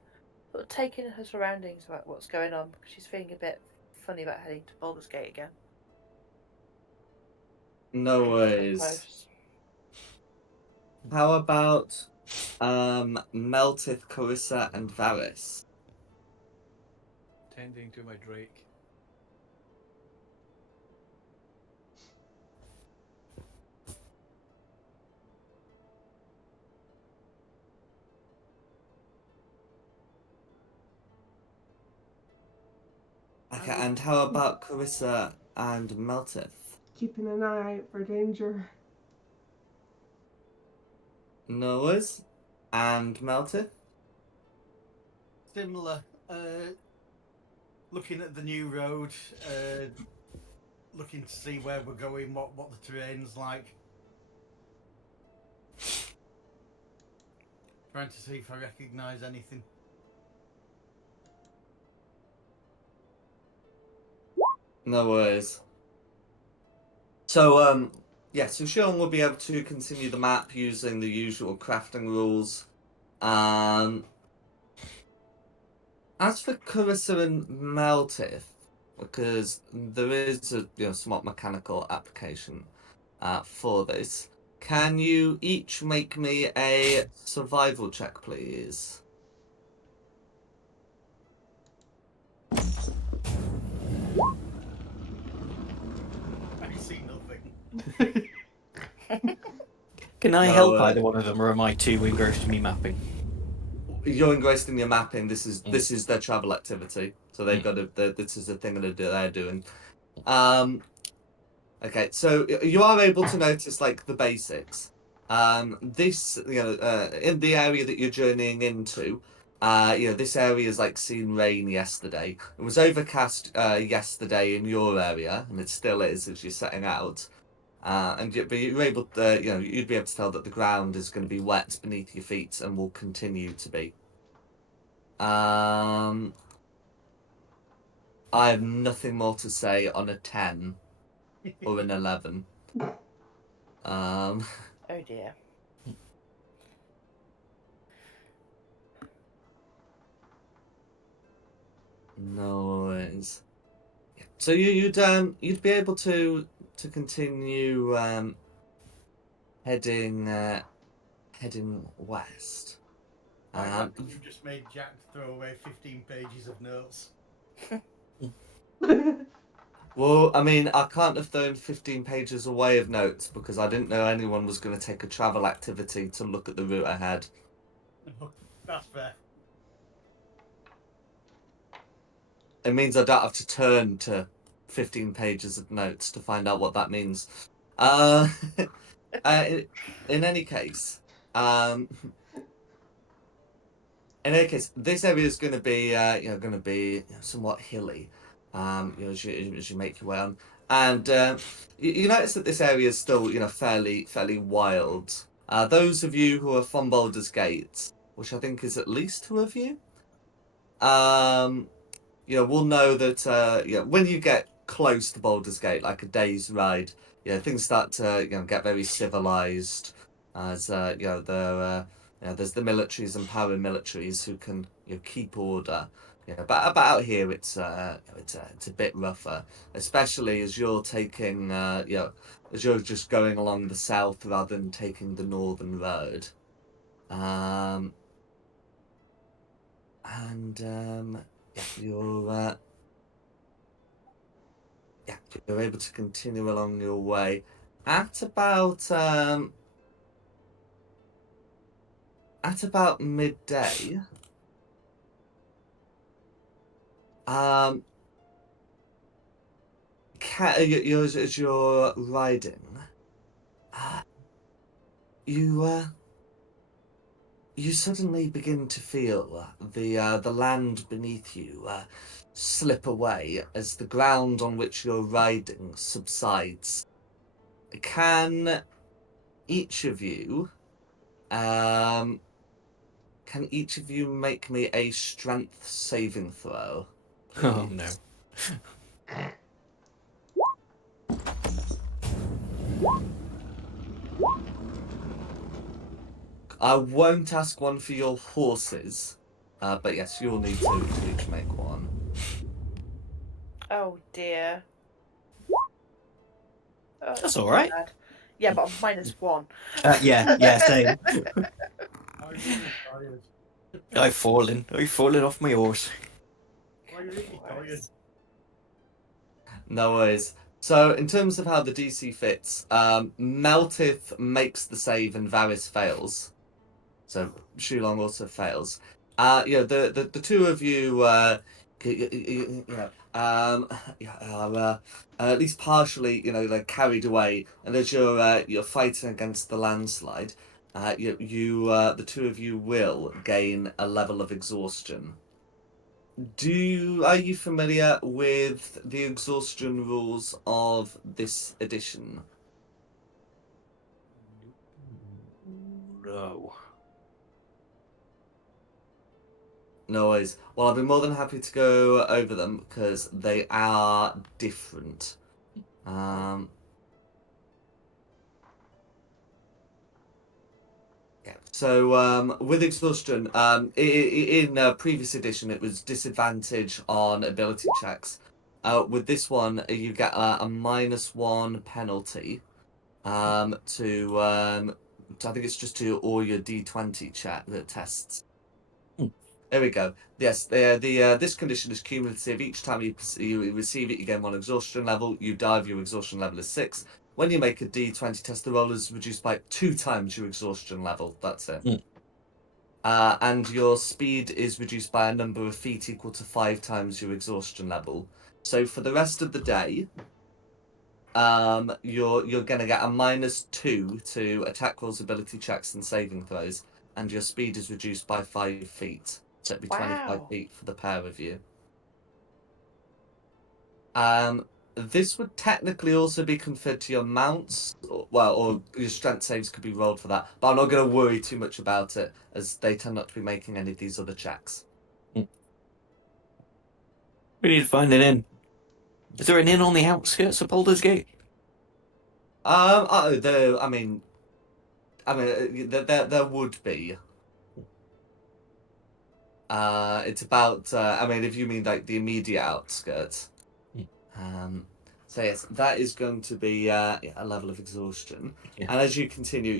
sort of take in her surroundings about what's going on because she's feeling a bit funny about heading to Baldur's Gate again. No So worries. close. How about Meltith, Carissa, and Varys? Tending to my Drake. Okay, and how about Carissa and Meltith? Keeping an eye out for danger. No worries. And Meltith? Similar. Looking at the new road, looking to see where we're going, what the terrain's like. Trying to see if I recognise anything. No worries. So, yeah, so Sean will be able to continue the map using the usual crafting rules. As for Carissa and Meltith, because there is a somewhat mechanical application for this, can you each make me a survival check, please? I see nothing. Can I No, help either one of them, or am I too engrossed in me mapping? You're engrossed in your mapping. This is their travel activity, so they've got this is the thing that they're doing. Okay, so you are able to notice like the basics. This in the area that you're journeying into, this area is like seen rain yesterday. It was overcast yesterday in your area, and it still is as you're setting out. But you're able to, you'd be able to tell that the ground is going to be wet beneath your feet and will continue to be. I have nothing more to say on a 10 or an 11. Oh dear. No worries. So you'd be able to continue heading west. You just made Jack throw away 15 pages of notes. Well, I mean, I can't have thrown 15 pages away of notes because I didn't know anyone was going to take a travel activity to look at the route ahead. That's fair. It means I don't have to turn to 15 pages of notes to find out what that means. In any case, this area is going to be, somewhat hilly, as you make your way on, and you notice that this area is still, fairly wild. Those of you who are from Baldur's Gate, which I think is at least 2 of you, we'll know that, when you get close to Baldur's Gate, like a day's ride, things start to, get very civilized, as there's the militaries and paramilitaries who can keep order. Yeah, but out here it's a bit rougher, especially as you're taking as you're just going along the south rather than taking the northern road. And yeah, you're able to continue along your way at about midday. As you're riding, you you suddenly begin to feel the land beneath you slip away as the ground on which you're riding subsides. Can each of you um can each of you make me a strength saving throw, please? Oh no. I won't ask one for your horses, but yes, you'll need to each make one. Oh dear. Oh, That's all right. bad. Yeah, but I'm -1. Yeah, same. I'm really tired. I've fallen off my horse. I'm really tired. No worries. So, in terms of how the DC fits, Meltith makes the save and Varys fails. So, Shulong also fails. The two of you, yeah, are at least partially, like carried away. And as you're fighting against the landslide, the two of you will gain a level of exhaustion. Are you familiar with the exhaustion rules of this edition? No. No worries. Well, I'll be more than happy to go over them because they are different. Yeah. So with exhaustion, in a previous edition, it was disadvantage on ability checks. With this one, you get a -1 penalty. I think it's just to all your D20 tests. Hmm. There we go. Yes, this condition is cumulative. Each time you receive it, you gain 1 exhaustion level. You die if your exhaustion level is 6. When you make a D20 test, the roll is reduced by 2 times your exhaustion level. That's it. Hmm. And your speed is reduced by a number of feet equal to 5 times your exhaustion level. So for the rest of the day, you're gonna get a -2 to attack rolls, ability checks, and saving throws, and your speed is reduced by 5 feet. So it'd be 25 Wow. feet for the pair of you. This would technically also be conferred to your mounts, or your strength saves could be rolled for that. But I'm not going to worry too much about it, as they tend not to be making any of these other checks. We need to find an inn. Is there an inn on the outskirts of Baldur's Gate? I mean, there would be. It's about. I mean, if you mean like the immediate outskirts. So yes, that is going to be a level of exhaustion. Yeah. And as you continue,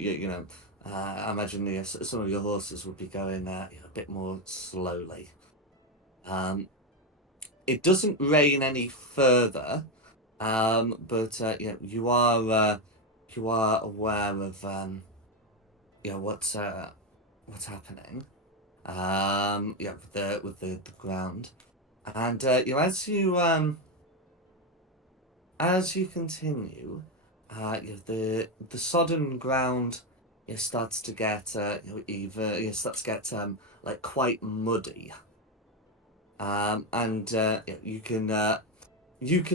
I imagine some of your horses would be going a bit more slowly. It doesn't rain any further, but you are aware of what's happening. With the ground, and as you continue, the sodden ground starts to get like quite muddy, and you can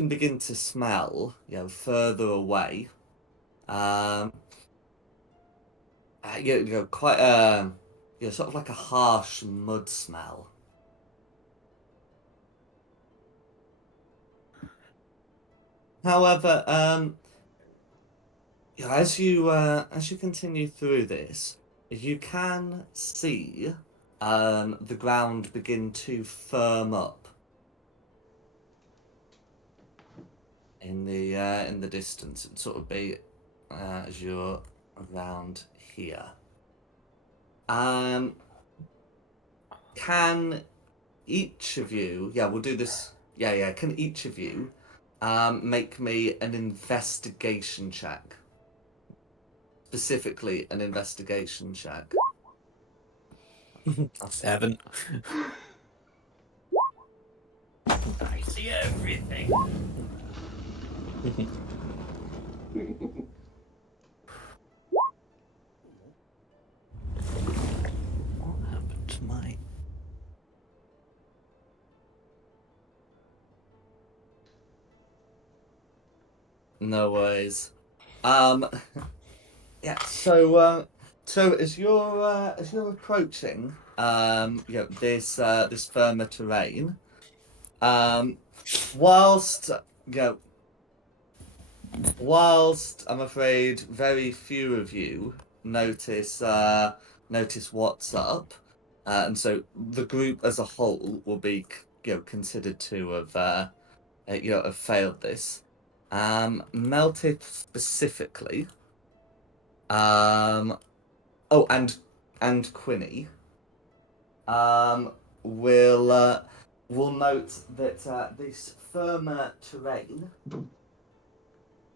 begin to smell further away, quite sort of like a harsh mud smell. However, as you continue through this, you can see the ground begin to firm up in the distance. It'd sort of be as you're around here. Can each of you? Yeah, we'll do this. Yeah. Can each of you make me an investigation check? Specifically, an investigation check. 7. I see everything. What happened to my... No worries. Yeah. So as you're approaching, this firmer terrain, whilst whilst I'm afraid very few of you notice what's up, and so the group as a whole will be considered to have failed this. Melted specifically. Oh, and Quinny. Will note that this firmer terrain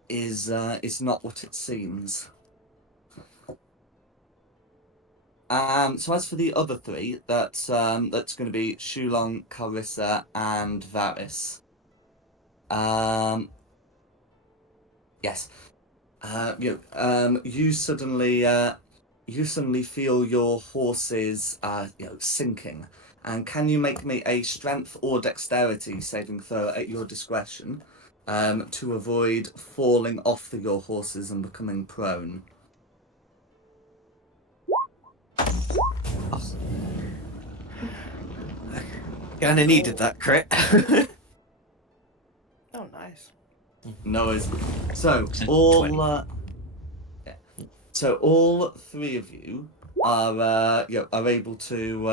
is not what it seems. So as for the other three, that's going to be Shulong, Carissa, and Varys. Yes. You suddenly feel your horses sinking. And can you make me a strength or dexterity saving throw at your discretion, to avoid falling off your horses and becoming prone? Kinda needed that crit. Oh, nice. No worries. So 20. all three of you are able to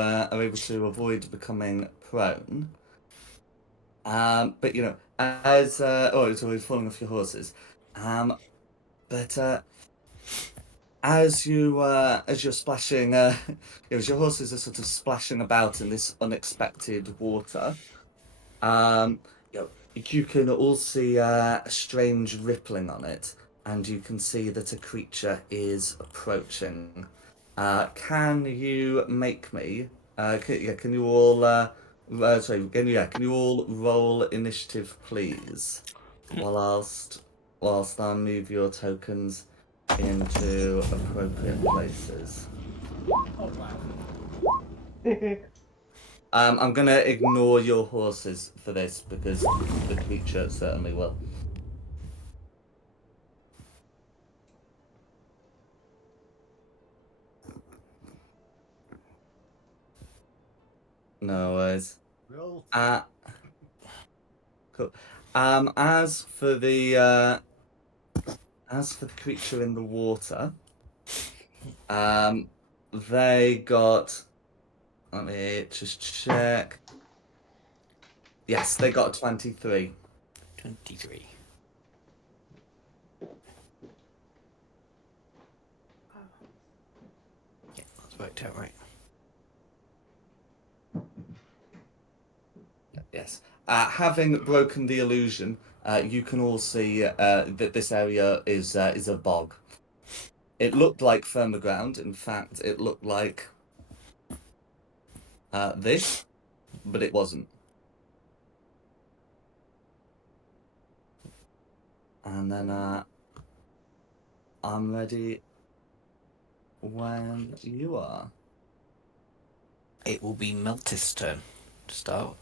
avoid becoming prone. But as it's always falling off your horses. But as you're splashing, as your horses are sort of splashing about in this unexpected water, you can all see a strange rippling on it, and you can see that a creature is approaching. Can you make me? Can you all? Can you all roll initiative, please? Whilst I move your tokens into appropriate places. Oh wow. I'm gonna ignore your horses for this because the creature certainly will. No worries. Roll. Cool. As for the creature in the water, they got. Let me just check. Yes, they got a 23. 23. Yeah, that's worked out right. Yes. Having broken the illusion, you can all see that this area is a bog. It looked like firmer ground. In fact, it looked like this, but it wasn't. And then I'm ready when you are. It will be Meltis' turn to start.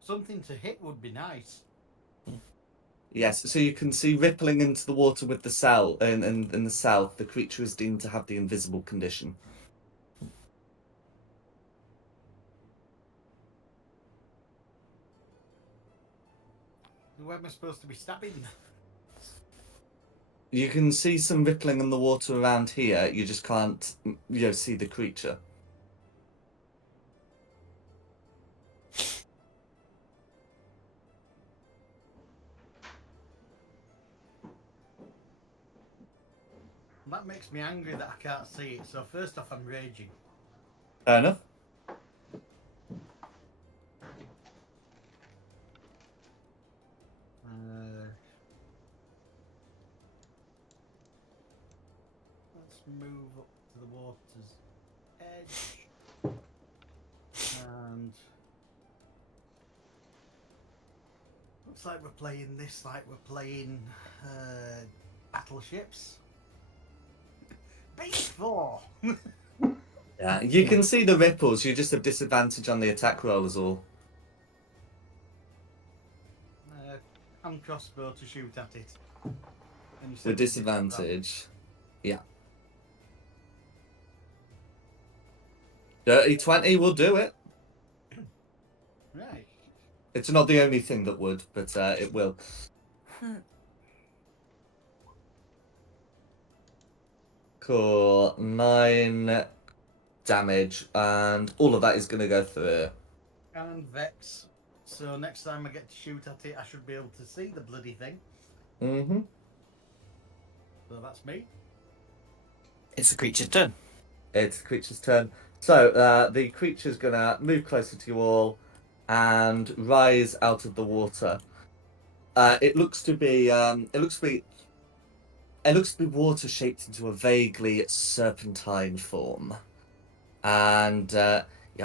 Something to hit would be nice. Yes, so you can see rippling into the water with the south, in the south, the creature is deemed to have the invisible condition. Who am I supposed to be stabbing? You can see some rippling in the water around here. You just can't, see the creature. That makes me angry that I can't see it. So first off, I'm raging. Fair enough. Let's move up to the water's edge. And looks like we're playing this like we're playing battleships. Base 4! Yeah, you can see the ripples. You just have disadvantage on the attack roll is all. And crossbow to shoot at it. And you said With disadvantage. Yeah. Dirty 20 will do it. Right. It's not the only thing that would, but it will. Cool. 9 damage, and all of that is going to go through. And Vex. So next time I get to shoot at it, I should be able to see the bloody thing. Mm-hmm. So that's me. It's the creature's turn. It's the creature's turn. So the creature's going to move closer to you all and rise out of the water. It looks to be water shaped into a vaguely serpentine form, and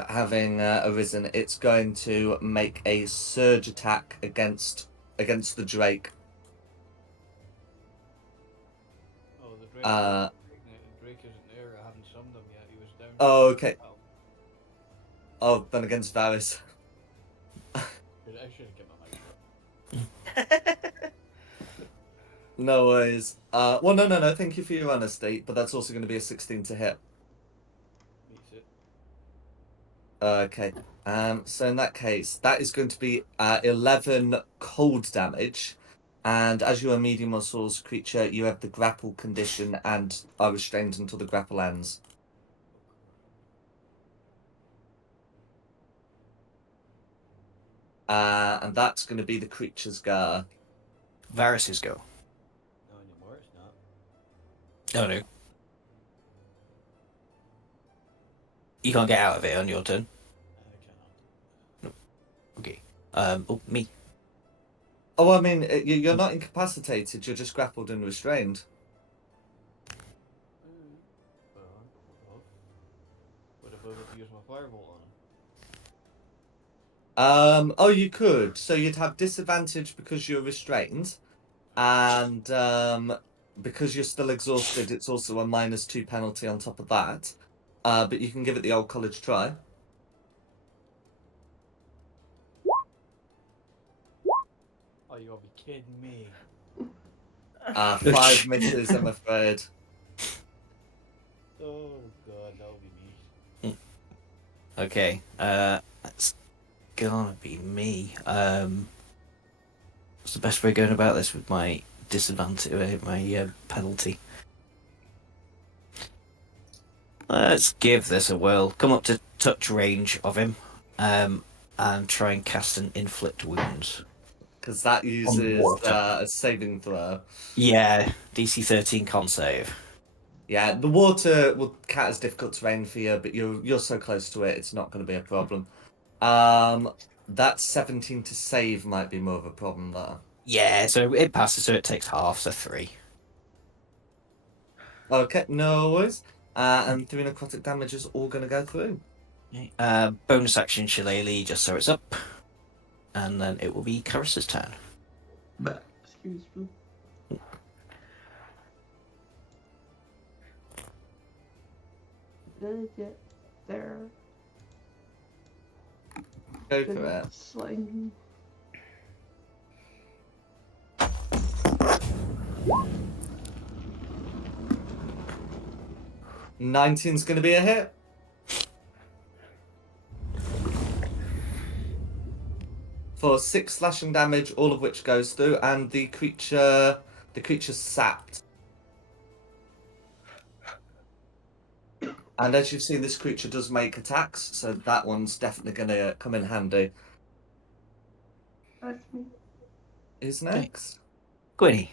having arisen, it's going to make a surge attack against the Drake. Oh, the Drake. Uh, The Drake isn't there. I haven't summoned him yet. He was down. Oh, okay. Oh, Oh, then against Varys. I should have kept my mic shut. No worries. Well, no. Thank you for your honesty, but that's also going to be a 16 to hit. Beats it. Okay. So in that case, that is going to be 11 cold damage, and as you are medium muscles creature, you have the grapple condition and are restrained until the grapple ends. And that's going to be the creature's go. Varys's go. No anymore. It's not. Oh no. You can't get out of it on your turn. I cannot. Okay. Me. Oh, I mean, you're not incapacitated. You're just grappled and restrained. Well, would I be able to use my firebolt on him? Oh, you could. So you'd have disadvantage because you're restrained, and because you're still exhausted, it's also a -2 penalty on top of that. But you can give it the old college try. Oh, you gotta be kidding me. 5 misses, I'm afraid. Oh god, that'll be me. Okay. That's gonna be me. What's the best way of going about this with my disadvantage, my penalty? Let's give this a whirl. Come up to touch range of him, and try and cast an inflict wounds. Because that uses water. a saving throw. Yeah, DC 13 con save. Yeah, the water will count as difficult terrain for you, but you're so close to it, it's not going to be a problem. That 17 to save might be more of a problem there. Yeah, so it passes, so it takes half, so 3. Okay, no worries. And 3 necrotic damage is all going to go through. Bonus action Shillelagh, just so it's up. And then it will be Carissa's turn. Excuse me. Did I get there? Go for it. Sling. $19's going to be a hit. For 6 slashing damage, all of which goes through, and the creature's sapped. And as you've seen, this creature does make attacks, so that one's definitely going to come in handy. That's me. Who's next? Gwynny.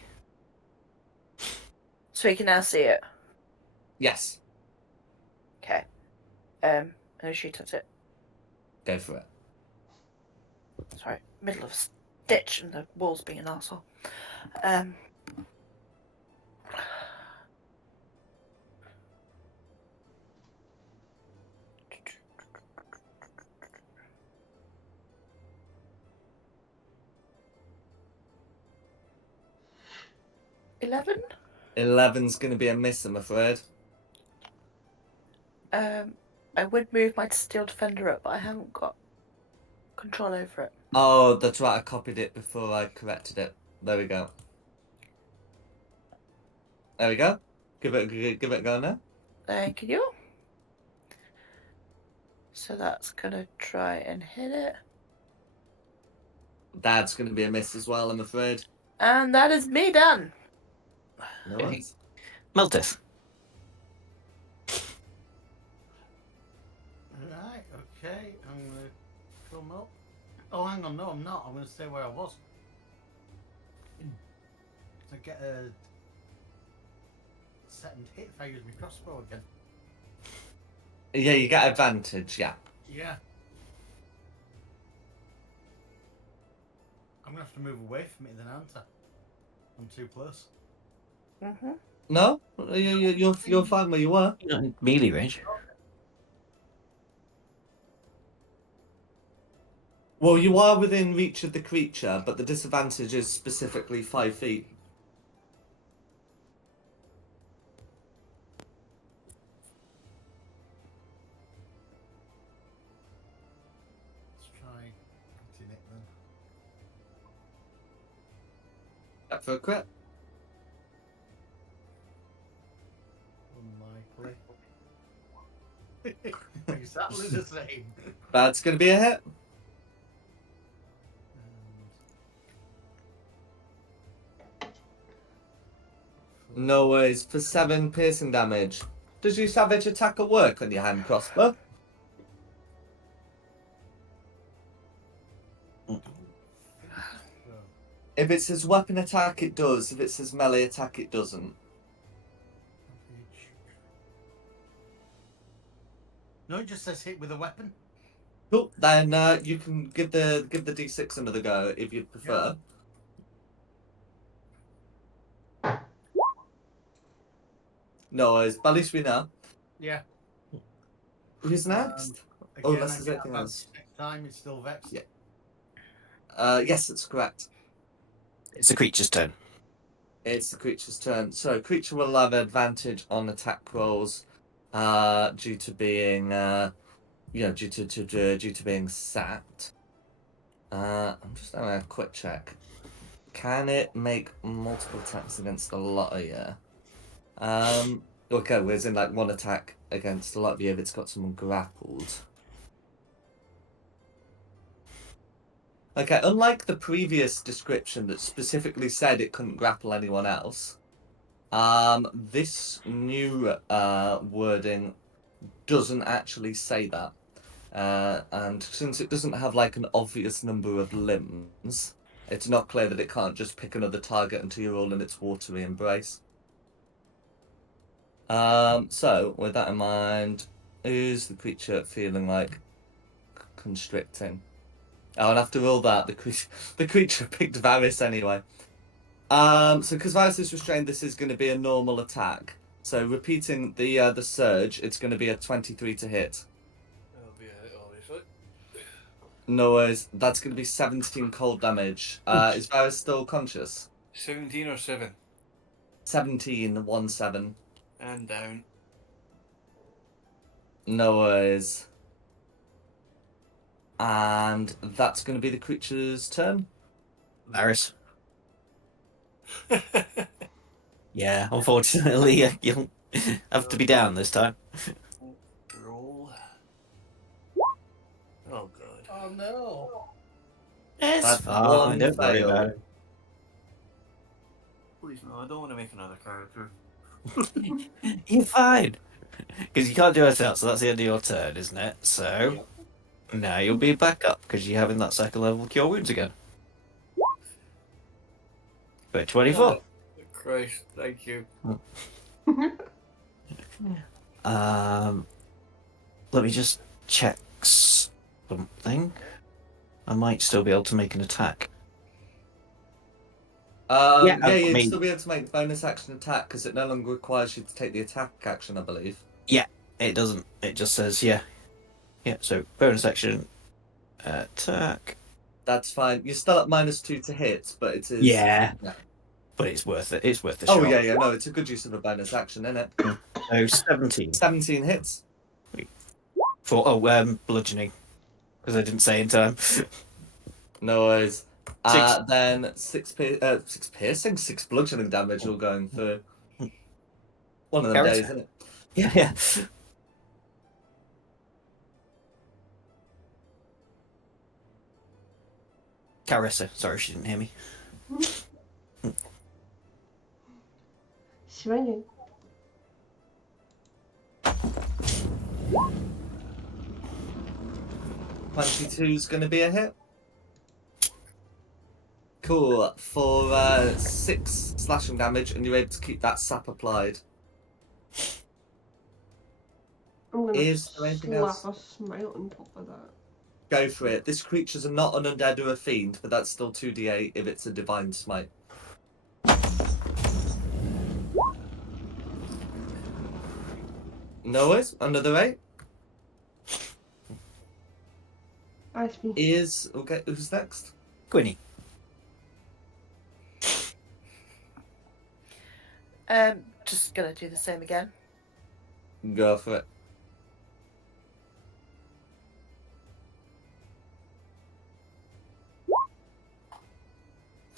So we can now see it. Yes, Okay. I'm gonna shoot at it. go for it. Sorry, middle of a stitch and the wall's being an arsehole. Um. $11. 11's going to be a miss, I'm afraid. I would move my steel defender up, but I haven't got control over it. Oh, that's right, I copied it before I corrected it. There we go. There we go. Give it a go now. Thank you. So that's gonna try and hit it. That's going to be a miss as well, I'm afraid. And that is me done. No Okay. worries. Meltis. Right, okay, I'm gonna come up. Oh, hang on, no, I'm not. I'm gonna stay where I was. I get a second hit if I use my crossbow again. Yeah, you get advantage, yeah. Yeah. I'm gonna have to move away from it then, aren't I? I'm too close. Mm-hmm. No? You're fine where you were. You're not in melee range. Well, you are within reach of the creature, but the disadvantage is specifically 5 feet. Let's try hitting it then. Up for a crit. Unlikely. Exactly the same. That's going to be a hit. No worries. For 7 piercing damage. Does your savage attacker work on your hand crossbow? If it's his weapon attack, it does. If it's his melee attack, it doesn't. No, it just says hit with a weapon. Cool. Then you can give the d6 another go if you prefer. No worries. But at least we know. Yeah. Who's next? Again, unless I there's get anything advantage else. next time, it's still vexed. Yeah. Yes, it's correct. It's the creature's turn. It's the creature's turn. So creature will have advantage on attack rolls, due to being, due to being sat. I'm just having a quick check. Can it make multiple attacks against a lot of you? Okay, whereas in like one attack against a lot of you if it's got someone grappled. Okay, unlike the previous description that specifically said it couldn't grapple anyone else, this new wording doesn't actually say that. And since it doesn't have like an obvious number of limbs, it's not clear that it can't just pick another target until you're all in its watery embrace. So with that in mind, is the creature feeling like constricting? Oh, and after all that, the creature picked Varys anyway. So because Varys is restrained, this is going to be a normal attack. So repeating the surge, it's going to be a 23 to hit. That'll be a hit, obviously. No worries. That's going to be 17 cold damage. Is Varys still conscious? 17 or 7. 17, 1-7. And down. No worries. And that's going to be the creature's turn. Varys. Yeah, unfortunately, you'll have to be down this time. Roll. Oh god. Oh no! It's That's fine, one don't worry fail. about it. Please no, I don't want to make another character. You're fine. Because you can't do anything else, so that's the end of your turn, isn't it? So now you'll be back up because you're having that second level cure wounds again. But 24. Christ, thank you. Let me just check something. I might still be able to make an attack. Yeah, I you'd mean- still be able to make bonus action attack because it no longer requires you to take the attack action, I believe. Yeah, it doesn't. It just says, yeah. Yeah, so bonus action attack. That's fine. You're still at -2 to hit, but it is. Yeah. Yeah. But it's worth it. It's worth the Oh, shot. yeah. No, it's a good use of a bonus action, isn't it? So 17. 17 hits. For bludgeoning. Because I didn't say in time. No worries. Six. Then six piercing, 6 bludgeoning damage all going through. One of them Character. days, isn't it? Yeah. Carissa. Sorry, she didn't hear me. Swinging. is going to be a hit. Cool. For 6 slashing damage, and you're able to keep that sap applied. I'm gonna Is there anything else? slap a smile on top of that. Go for it. This creature's not an undead or a fiend, but that's still 2d8 if it's a divine smite. No worries. Another 8 Ask me. is okay. Who's next? Gwynny. Just gonna do the same again. Go for it.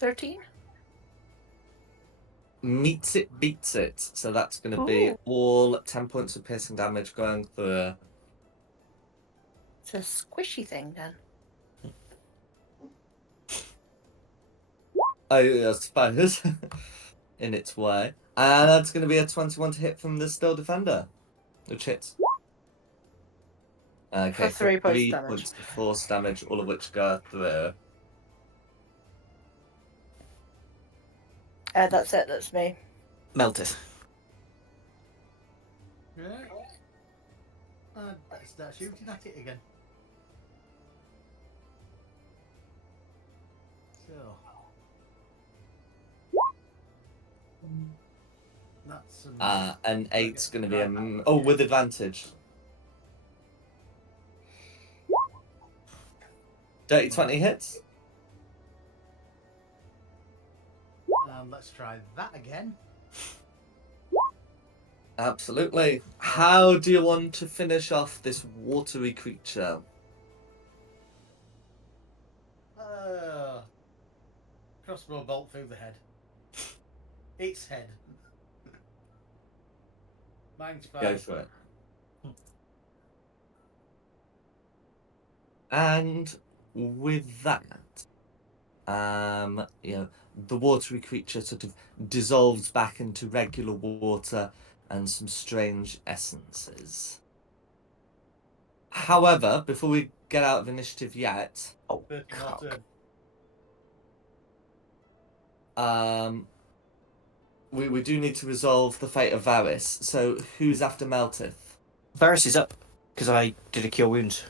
$13. Meets it, beats it. So that's going to be Ooh. all 10 points of piercing damage going through. It's a squishy thing then. I suppose, in its way. And that's going to be a 21 to hit from the Still Defender, which hits. Okay, For 3 points 3 damage. points of force damage, all of which go through. That's it. That's me. Melted. Right. Better start shooting at it again. So. That's An 8's going to be a... with advantage. Dirty 20 hits. Let's try that again. Absolutely. How do you want to finish off this watery creature? Crossbow bolt through the head. Its head. Mine's fine. Go for it. And with that, the watery creature sort of dissolves back into regular water and some strange essences. However, before we get out of initiative yet, we do need to resolve the fate of Varys. So who's after Meltith? Varys is up because I did a cure wounds.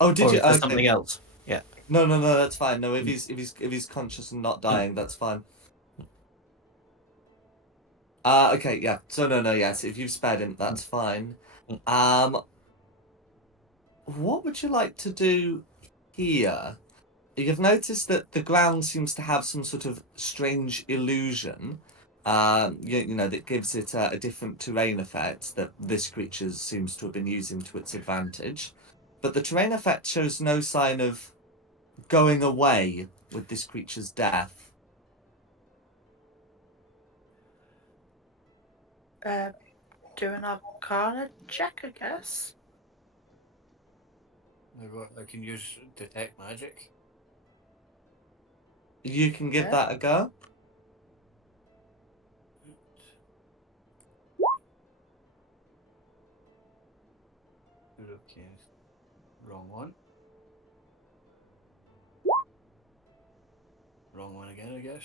Oh, did Or you? is there Okay. something else? Yeah. No, that's fine. No, if he's conscious and not dying, that's fine. Okay, yeah. So no, yes. If you've spared him, that's fine. What would you like to do here? You've noticed that the ground seems to have some sort of strange illusion. That gives it a different terrain effect that this creature seems to have been using to its advantage. But the terrain effect shows no sign of going away with this creature's death. Do an Arcana check, I guess. I can use detect magic. You can give Yeah. that a go. Okay. Wrong one. Wrong one again, I guess.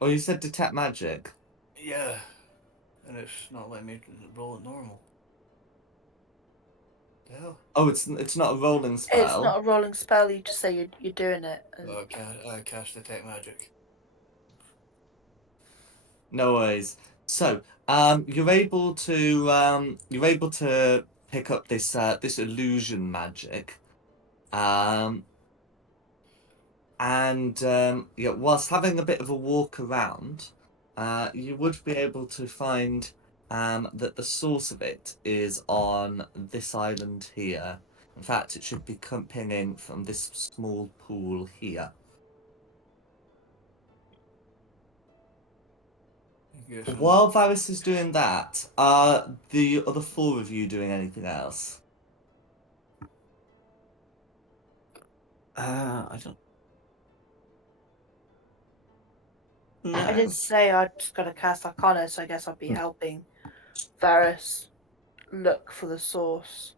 Oh, you said detect magic. Yeah. And it's not letting me roll it normal. The hell? Oh, it's not a rolling spell. It's not a rolling spell. You just say you're doing it. And... I cast detect magic. No worries. So, you're able to pick up this illusion magic, and yeah, whilst having a bit of a walk around, you would be able to find that the source of it is on this island here. In fact, it should be pinging from this small pool here. Yes, I'm- While Varys is doing that, are the other four of you doing anything else? I don't. I No. did say I just got to cast Arcana, so I guess I'll be helping Varys look for the source.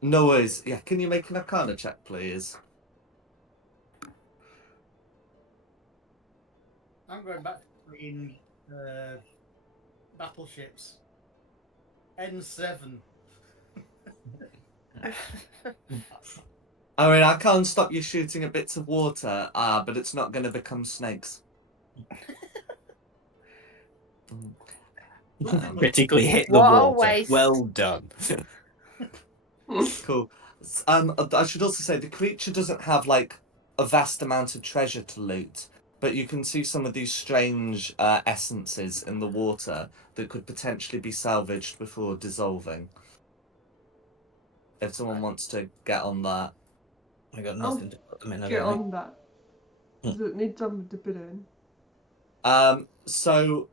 No worries. Yeah, can you make an Arcana check, please? I'm going back to playing battleships. N7. I mean, I can't stop you shooting at bits of water, but it's not going to become snakes. Critically hit the What a water. waste. Well done. Cool. I should also say the creature doesn't have like a vast amount of treasure to loot, but you can see some of these strange essences in the water that could potentially be salvaged before dissolving. If someone wants to get on that. I got nothing to put them in. I Get don't think. on that. Does it need something to put in? So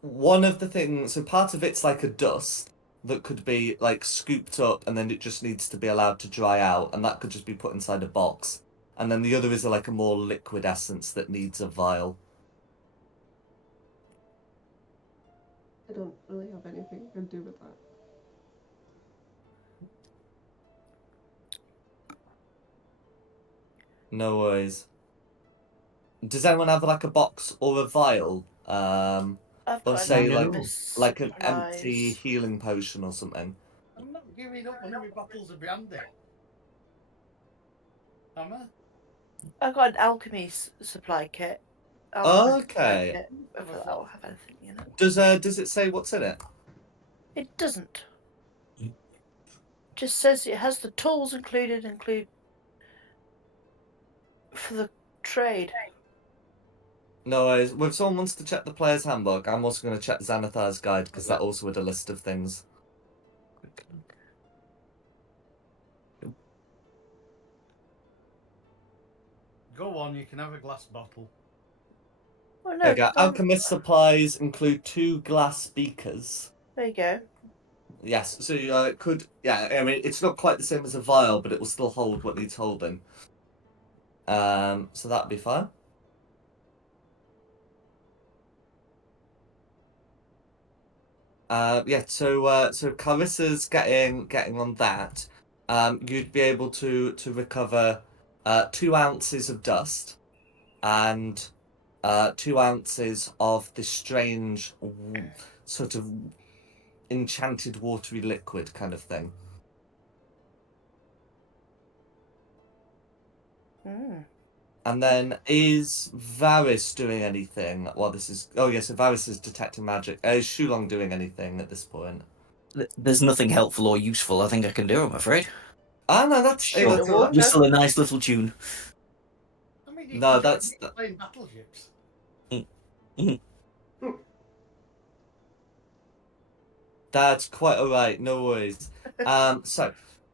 one of the things, so part of it's like a dust that could be like scooped up and then it just needs to be allowed to dry out, and that could just be put inside a box. And then the other is like a more liquid essence that needs a vial. I don't really have anything I can do with that. No worries. Does anyone have like a box or a vial? I've Or got say an like alchemist like an empty supplies. healing potion or something. I'm not giving up on my bottles of brandy. Am I? I've got an alchemy supply kit. Alchemist supply Okay. kit, whether that will have anything in it. Does it say what's in it? It doesn't. Just says it has the tools included for the trade. No worries. If someone wants to check the player's handbook, I'm also going to check Xanathar's guide because that also had a list of things. Go on, you can have a glass bottle. Oh no, There you go. 'cause I'm- Alchemist supplies include 2 glass beakers. there you go. Yes, so it could. Yeah, I mean, it's not quite the same as a vial, but it will still hold what needs holding. So that'd be fine. Yeah. So Carissa's getting on that. You'd be able to recover 2 ounces of dust and 2 ounces of this strange sort of enchanted watery liquid kind of thing. Mm. And then is Varys doing anything while this is? Oh yeah, so Varys is detecting magic. Is Shulong doing anything at this point? There's nothing helpful or useful I think I can do, I'm afraid. Ah no, that's Shoot the all right. water. Whistle a nice little tune. I mean, you No, can that's- keep playing battleships. That's quite all right. No worries. So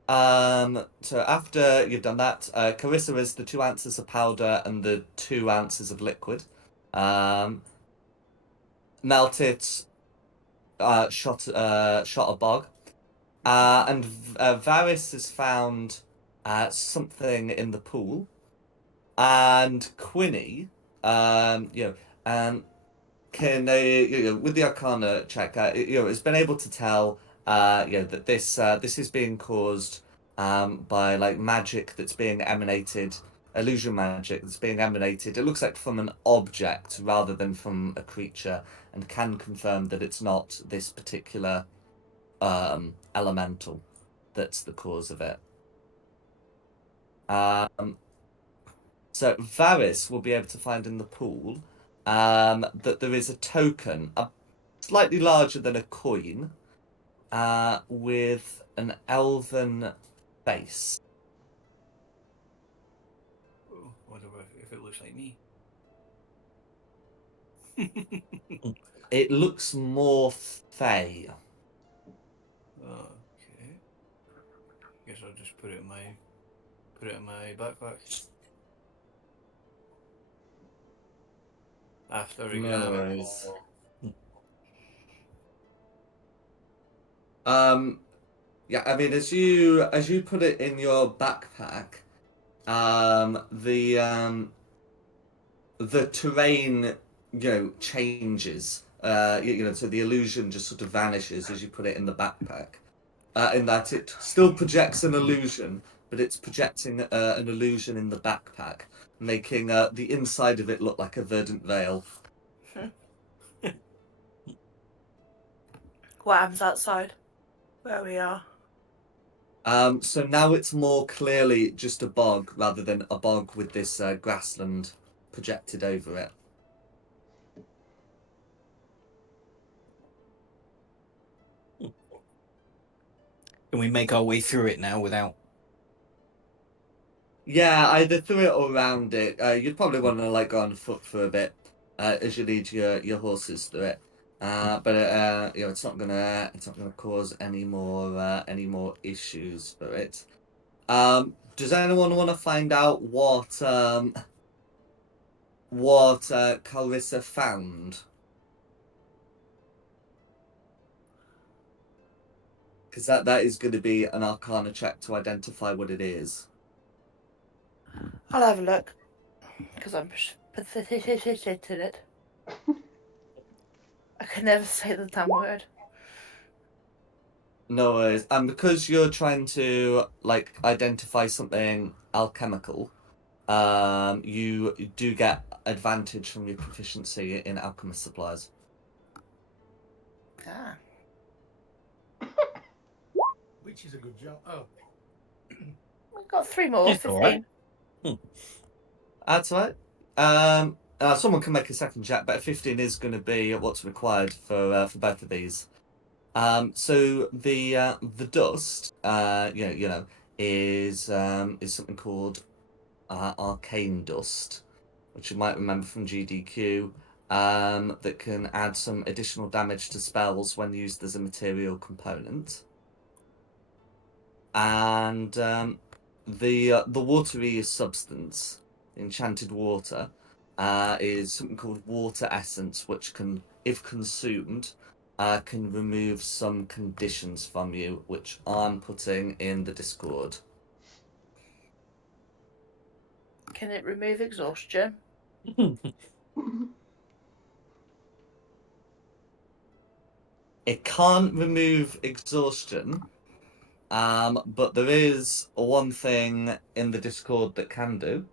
after you've done that, Carissa is the 2 ounces of powder and the 2 ounces of liquid. Melt it. Shot a bog. And Varys has found something in the pool, and Quinny, can with the Arcana check, has been able to tell that this is being caused by like magic that's being emanated, illusion magic that's being emanated. It looks like from an object rather than from a creature, and can confirm that it's not this particular elemental that's the cause of it. So Varys will be able to find in the pool that there is a token, slightly larger than a coin, with an elven face. Oh, wonder if it looks like me. It looks more fey. Okay. Guess I'll just put it in my backpack. After No exam. worries. Yeah, I mean, as you put it in your backpack, the terrain, changes. So the illusion just sort of vanishes as you put it in the backpack. In that it still projects an illusion, but it's projecting an illusion in the backpack, making the inside of it look like a verdant veil. What happens outside? Where we are? So now it's more clearly just a bog rather than a bog with this grassland projected over it. Can we make our way through it now without? Yeah, either through it or around it. You'd probably want to like go on foot for a bit as you lead your horses through it. But it's not gonna cause any more issues for it. Does anyone want to find out what Clarissa found? Because that is going to be an Arcana check to identify what it is. I'll have a look. Because I'm pathetic in it. I can never say the damn word. No worries. And because you're trying to like identify something alchemical, you do get advantage from your proficiency in alchemist supplies. Ah. Which is a good job. Oh. We've got 3 more. It's 15. all right. That's right. Someone can make a second check, but a 15 is going to be what's required for both of these. So the dust, is something called arcane dust, which you might remember from GDQ. That can add some additional damage to spells when used as a material component. And the watery substance, enchanted water, is something called water essence, which can, if consumed, can remove some conditions from you, which I'm putting in the Discord. Can it remove exhaustion? It can't remove exhaustion, but there is one thing in the Discord that can do.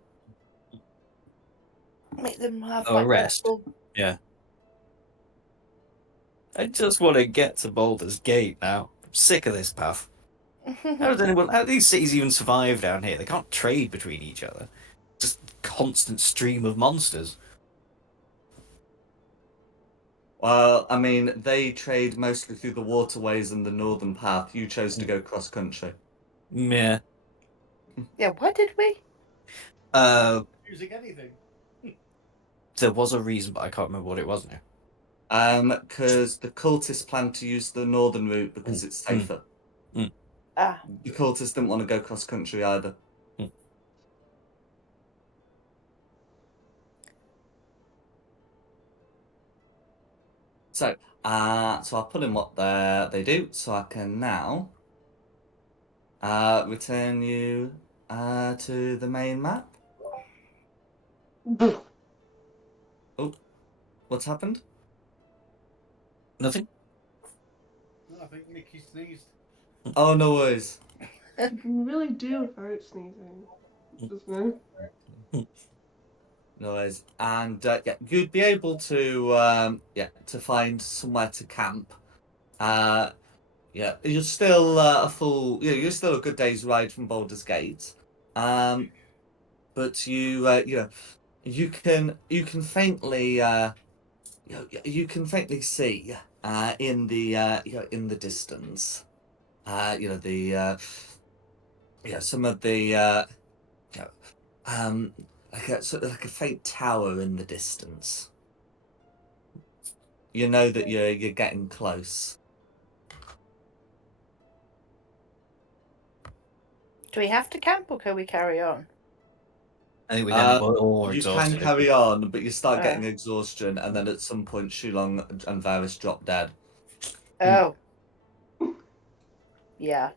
Make them have Oh, like rest. multiple- Yeah. I just want to get to Baldur's Gate now. I'm sick of this path. How do these cities even survive down here? They can't trade between each other. Just constant stream of monsters. Well, I mean, they trade mostly through the waterways and the northern path. You chose to go cross country. Yeah. Yeah, why did we? Using anything. There was a reason, but I can't remember what it was now. Because the cultists plan to use the northern route because it's safer. Ah. The cultists didn't want to go cross country either. So I'll put in what they do, so I can now return you to the main map. Oh, what's happened? Nothing? I think Nikki sneezed. Oh, no worries. You can really do without sneezing. Just now. No worries. And yeah, you'd be able to to find somewhere to camp. Yeah, you're still you're still a good day's ride from Baldur's Gate. But you can faintly you can faintly see in the in the distance the some of the you know, like a sort of like a faint tower in the distance. You know that you're getting close. Do we have to camp or can we carry on? I think we're getting all You can exhausted. carry on, but you start getting Uh. exhaustion, and then at some point, Shulong and Varys drop dead. Oh. Yeah.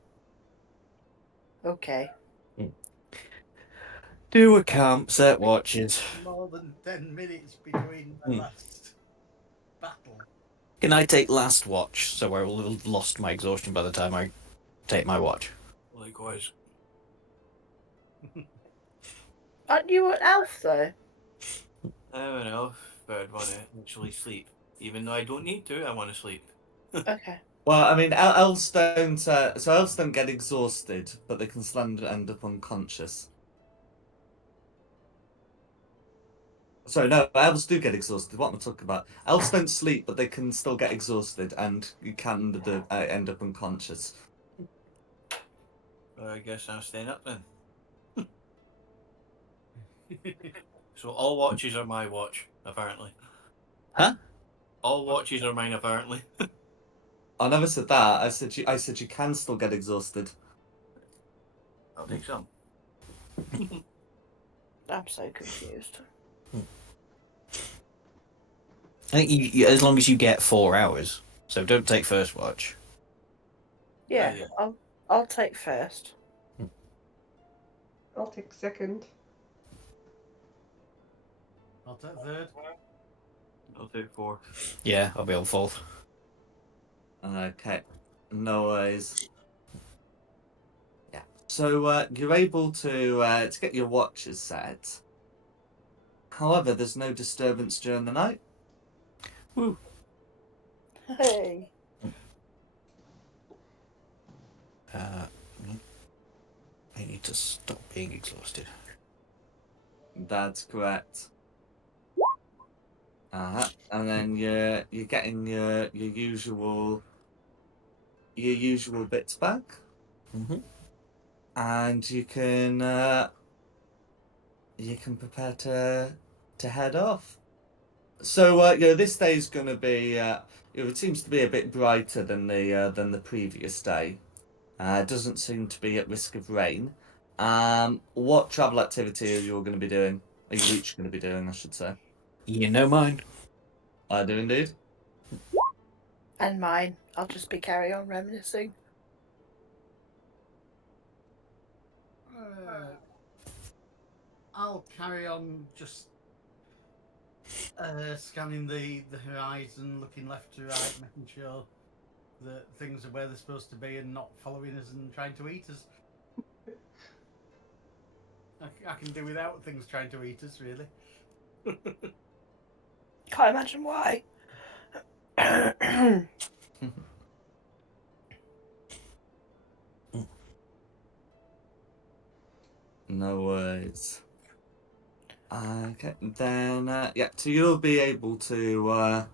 Okay. Do a camp, set watches. More than 10 minutes between the last battle. Can I take last watch, so I will have lost my exhaustion by the time I take my watch? Likewise. Aren't you an elf though? I'm an elf, but I'd want to actually sleep. Even though I don't need to, I want to sleep. Okay. Well, I mean, elves don't. So elves don't get exhausted, but they can still end up unconscious. Sorry, no, elves do get exhausted. What am I talking about? Elves don't sleep, but they can still get exhausted, and you can end up unconscious. Well, I guess I'm staying up then. So all watches are my watch, apparently. Huh? All watches are mine, apparently. I never said that. I said you can still get exhausted. I'll take some. I'm so confused. I think as long as you get 4 hours, so don't take first watch. Yeah, yeah. I'll take first. I'll take second. I'll take third. I'll take 4. Yeah, I'll be on fourth. Okay, no worries. Yeah. So you're able to get your watches set. However, there's no disturbance during the night. Woo. Hey. I need to stop being exhausted. That's correct. And then you're getting your usual bits back, and you can prepare to head off. So this day's gonna be it seems to be a bit brighter than the previous day. It doesn't seem to be at risk of rain. What travel activity are you all going to be doing? Are you each going to be doing, I should say? You know mine. I do indeed. And mine. I'll just be carry on reminiscing. I'll carry on just scanning the horizon, looking left to right, making sure that things are where they're supposed to be and not following us and trying to eat us. I can do without things trying to eat us, really. Can't imagine why. No worries. Okay, then so you'll be able to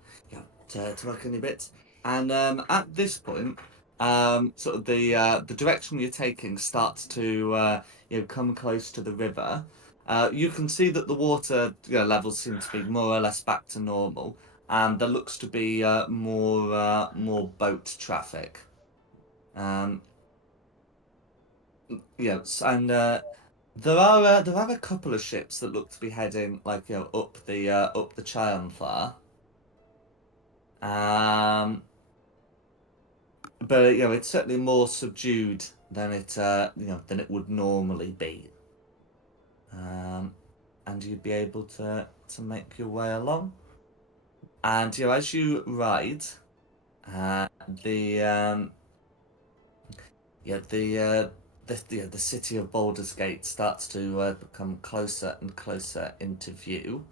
to work on your bits, and at this point, sort of the direction you're taking starts to come close to the river. You can see that the water levels seem to be more or less back to normal, and there looks to be more boat traffic. Yes, and there are a couple of ships that look to be heading up the Chionflower. But it's certainly more subdued than it would normally be. And you'd be able to make your way along. And as you ride, The yeah, the city of Baldur's Gate starts to become closer and closer into view,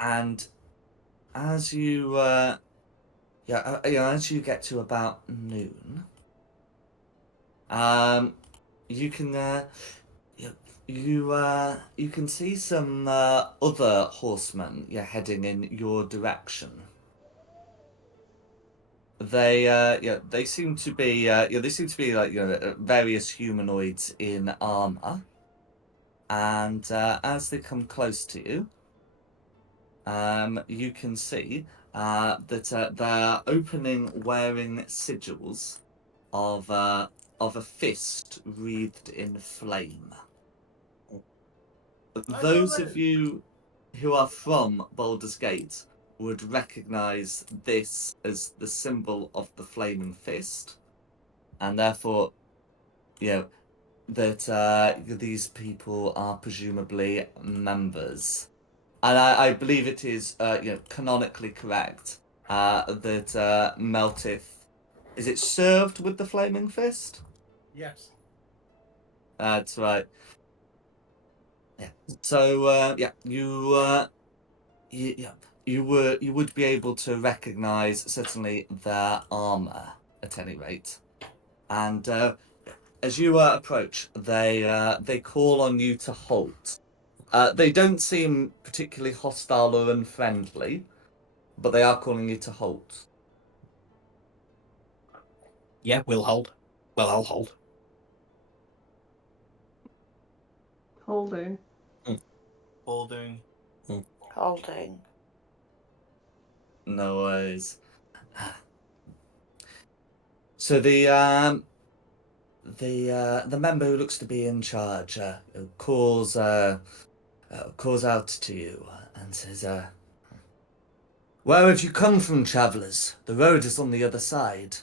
and as you as you get to about noon, you can yeah, you can see some other horsemen heading in your direction. They seem to be they seem to be like various humanoids in armor, and as they come close to you, you can see that they're opening wearing sigils of a fist wreathed in flame. Those of you who are from Baldur's Gate would recognize this as the symbol of the flaming fist, and therefore, that these people are presumably members. And I believe it is, canonically correct that Meltith, is it served with the flaming fist? Yes. That's right. Yeah. So you would be able to recognize certainly their armor at any rate, and as you approach, they call on you to halt. They don't seem particularly hostile or unfriendly, but they are calling you to halt. Yeah, we'll hold. Well, I'll hold. Holding. Holding. Holding. No worries. So the member who looks to be in charge calls out to you and says, "Where have you come from, travellers? The road is on the other side."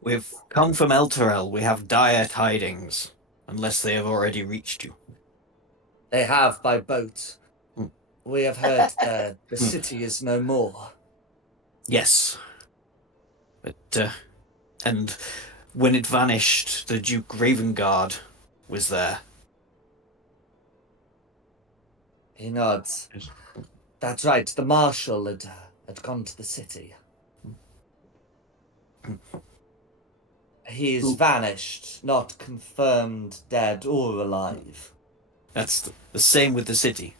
We've come from Elturel. We have dire tidings, unless they have already reached you. They have by boat. We have heard the city is no more. Yes. But, and when it vanished, the Duke Ravengard was there. He nods. That's right. The marshal had gone to the city. He is vanished, not confirmed dead or alive. That's the same with the city.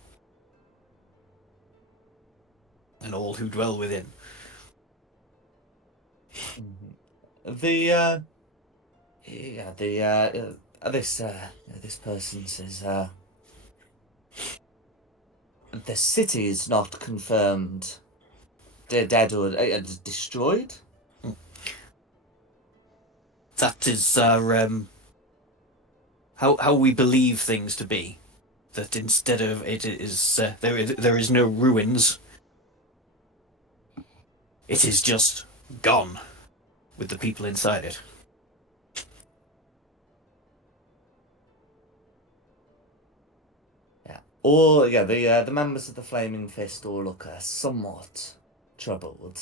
And all who dwell within. The this person says the city is not confirmed dead or destroyed. That is our how we believe things to be. That instead of it is there is no ruins. It is just gone with the people inside it. Yeah. Or the members of the Flaming Fist all look somewhat troubled.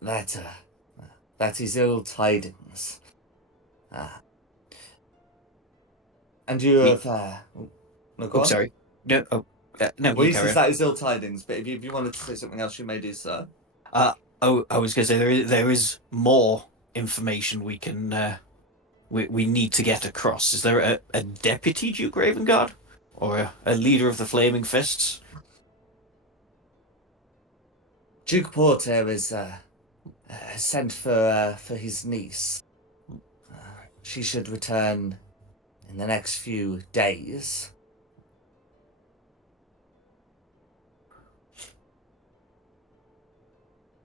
That is ill tidings. And you have no, go on. Sorry. No, no. Well, You he carry says on. that is ill tidings, but if you wanted to say something else, you may do so. I was going to say there is more information we can we need to get across. Is there a deputy Duke Ravengard or a leader of the Flaming Fists? Duke Porter is sent for his niece. She should return in the next few days.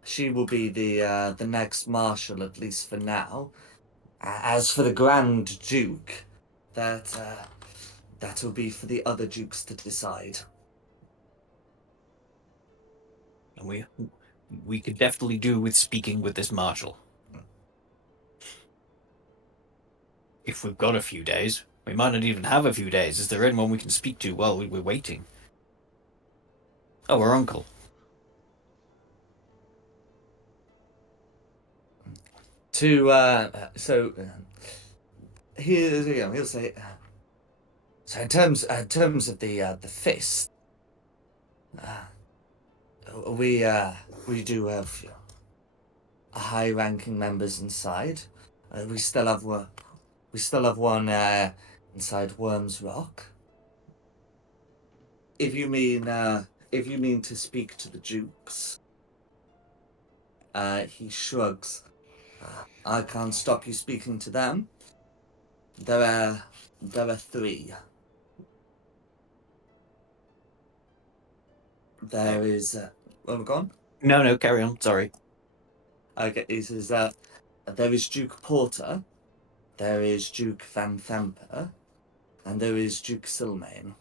She will be the next marshal, at least for now. As for the Grand Duke, that will be for the other dukes to decide. And we could definitely do with speaking with this marshal. If we've got a few days. We might not even have a few days. Is there anyone we can speak to while we're waiting? Oh, her uncle. He'll say. So in terms of the fist, we do have high-ranking members inside. We still have one. We still have one inside Worms Rock. If you mean to speak to the Dukes, he shrugs. I can't stop you speaking to them. There are three. There is. Oh, go on. No, carry on. Sorry. Okay, he says there is Duke Porter, there is Duke Van Thamper, and there is Duke Silmain.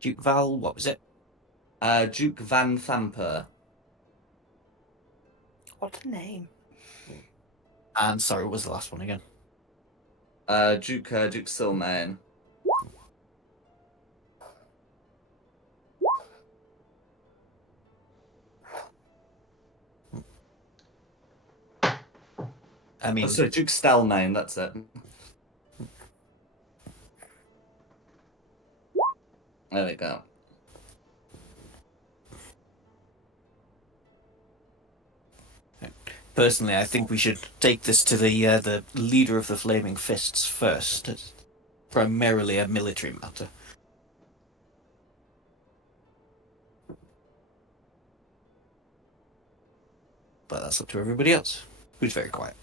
Duke Val, what was it? Duke Van Thamper. What a name. And sorry, what was the last one again? Duke Silmain. I mean, Oh, sorry, Duke Stelmain, that's it. There we go. personally, I think we should take this to the leader of the Flaming Fists first. It's primarily a military matter. But that's up to everybody else, who's very quiet.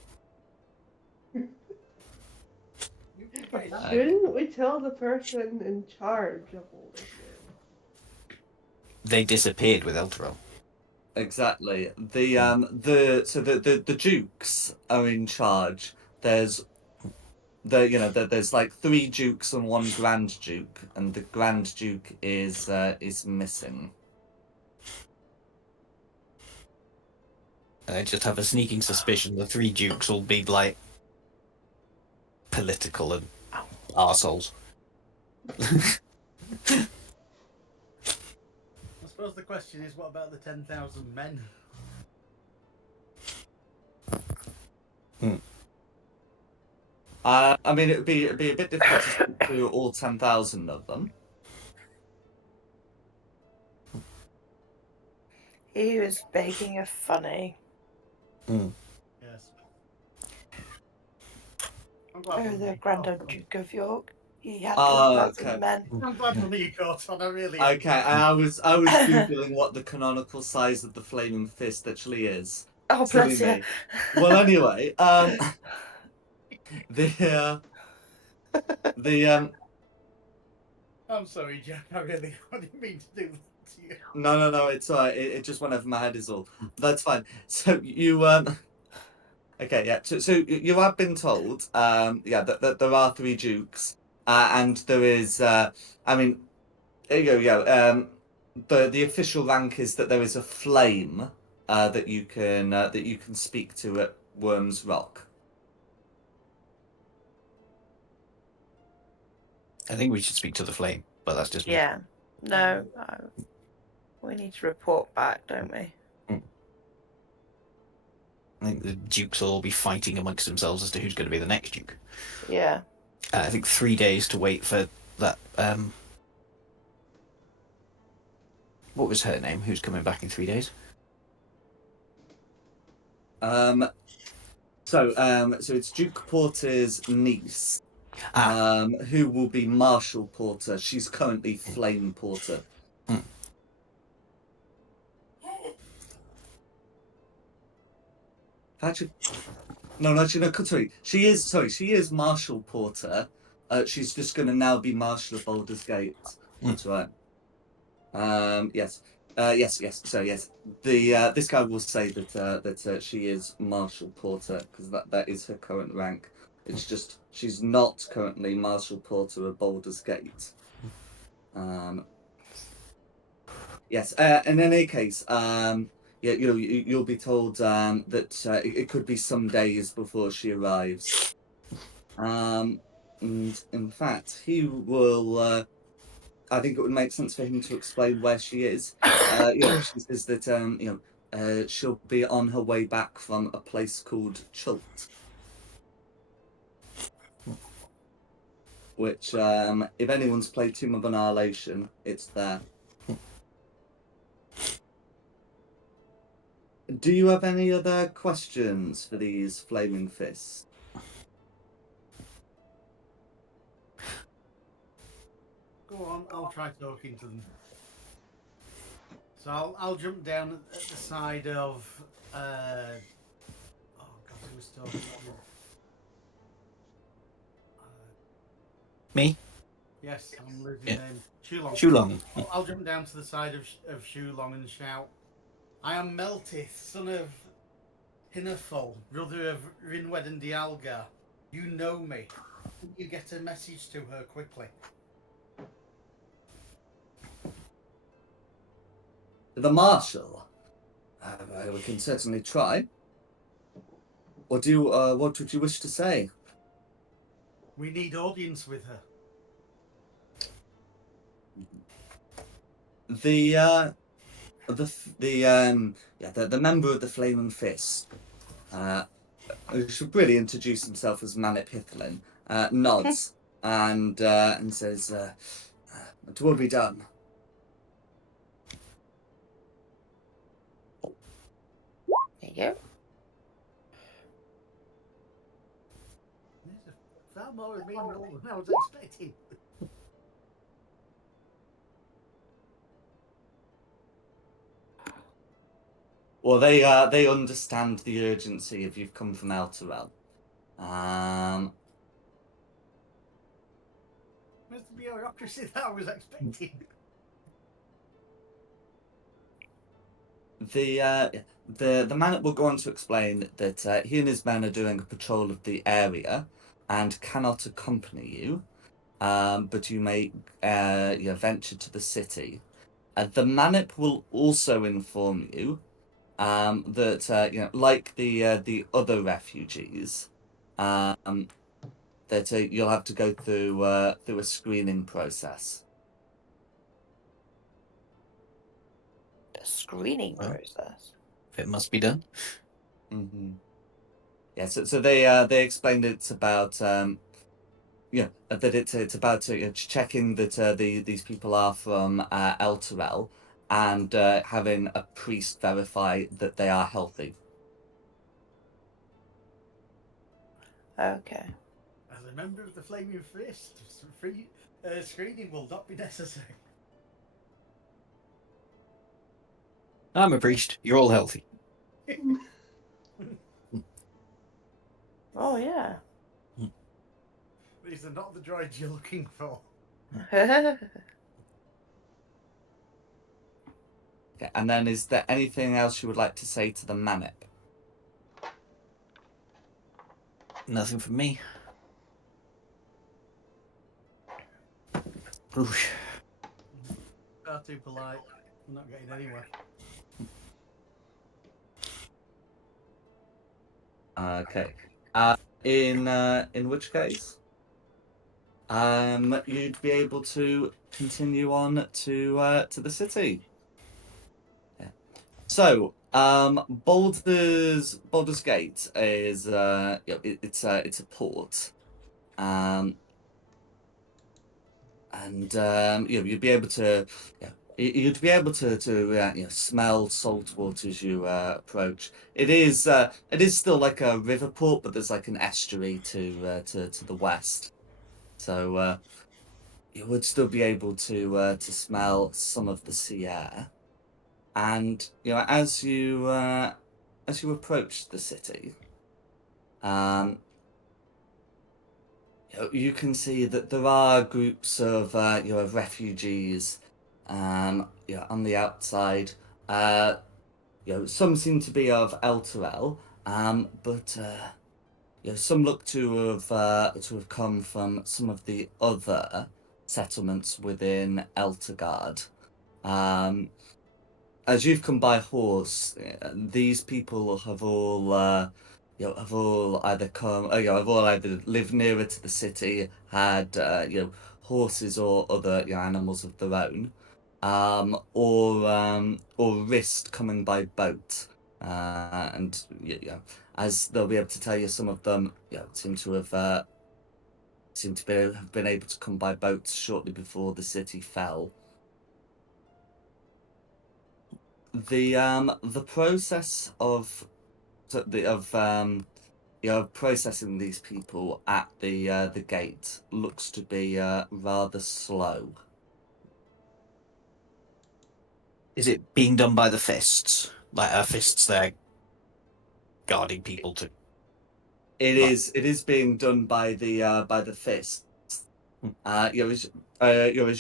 Shouldn't we tell the person in charge of all this? They disappeared with Elturel. Exactly. The dukes are in charge. There's like 3 dukes and 1 grand duke, and the grand duke is missing. I just have a sneaking suspicion the 3 dukes will be like political and arseholes. I suppose the question is, what about the 10,000 men? I mean, it'd be a bit difficult to speak to all 10,000 of them. He was making a funny. Yes. I'm glad Oh, one of the you Grand caught Duke of York. He had Oh, 10,000 okay. men. on. I'm glad one of you caught on. I really am. Okay, I was googling what the canonical size of the Flaming Fist actually is. Oh, Silly bless you. me. Well, anyway, the I'm sorry, Jack. I didn't mean to do that to you. No, it's alright. It just went over my head is all. That's fine. So you okay, yeah. So you have been told that there are 3 dukes, and there is I mean, there you go. Yeah. The official rank is that there is a flame that you can speak to at Worms Rock. I think we should speak to the Flame, but that's just me. Yeah. No, we need to report back, don't we? I think the dukes will all be fighting amongst themselves as to who's going to be the next duke. Yeah. I think 3 days to wait for that. What was her name? Who's coming back in 3 days? So it's Duke Porter's niece, who will be Marshal Porter. She's currently Flame Porter. Actually, no, sorry. She is Marshal Porter. She's just going to now be Marshal of Baldur's Gate. That's right. Yes. Yes. So yes, this guy will say that she is Marshal Porter because that is her current rank. It's just she's not currently Marshal Porter of Baldur's Gate. Yes. In any case, yeah, you'll be told that it could be some days before she arrives. And in fact, he will. I think it would make sense for him to explain where she is. She says that she'll be on her way back from a place called Chult, which, if anyone's played Tomb of Annihilation, it's there. Do you have any other questions for these flaming fists? Go on, I'll try talking to them. So I'll jump down at the side of. Oh God, who was talking? Me? Yes, I'm losing Yeah. name. Shulong. Shulong. I'll jump down to the side of Shulong and shout, "I am Meltith, son of Hinnerfol, brother of Rinwed and Dialga. You know me. Can you get a message to her quickly?" The Marshal? We can certainly try. What would you wish to say? We need audience with her. The member of the Flaming Fist, who should really introduce himself as Manip Hithlin, nods and says, "It will be done." There you go. There's a far more of me than I was expecting. Well, they understand the urgency if you've come from Elturel. Where's the bureaucracy that I was expecting? The man will go on to explain that he and his men are doing a patrol of the area and cannot accompany you, but you may venture to the city. The Manip will also inform you that like the other refugees, that you'll have to go through a screening process. The screening Well. process. If it must be done. Mm-hmm. Yeah, so they explained it's about that it's about checking that these people are from Elturel and having a priest verify that they are healthy. Okay. As a member of the Flaming Fist, free screening will not be necessary. I'm a priest. You're all healthy. Oh yeah. These are not the droids you're looking for. Okay, and then is there anything else you would like to say to the Manip? Nothing from me. Oosh. Far too polite. We're not getting anywhere. Okay. In which case, you'd be able to continue on to the city. Yeah. So, Baldur's Gate is it's a port, and you'd be able to smell salt water as you approach. It is still like a river port, but there's like an estuary to the west, so you would still be able to smell some of the sea air. And as you approach the city, you can see that there are groups of refugees on the outside. Some seem to be of Elturel, but some look to have come from some of the other settlements within Eltergard. as you've come by horse, these people have all, have all either come, have all either lived nearer to the city, had, horses or other, animals of their own, or risked coming by boat. And as they'll be able to tell you, some of them, seem to have been able to come by boats shortly before the city fell. The process of processing these people at the gate looks to be rather slow. Is it being done by the fists? Like our fists there guarding people to... It is being done by the fists. As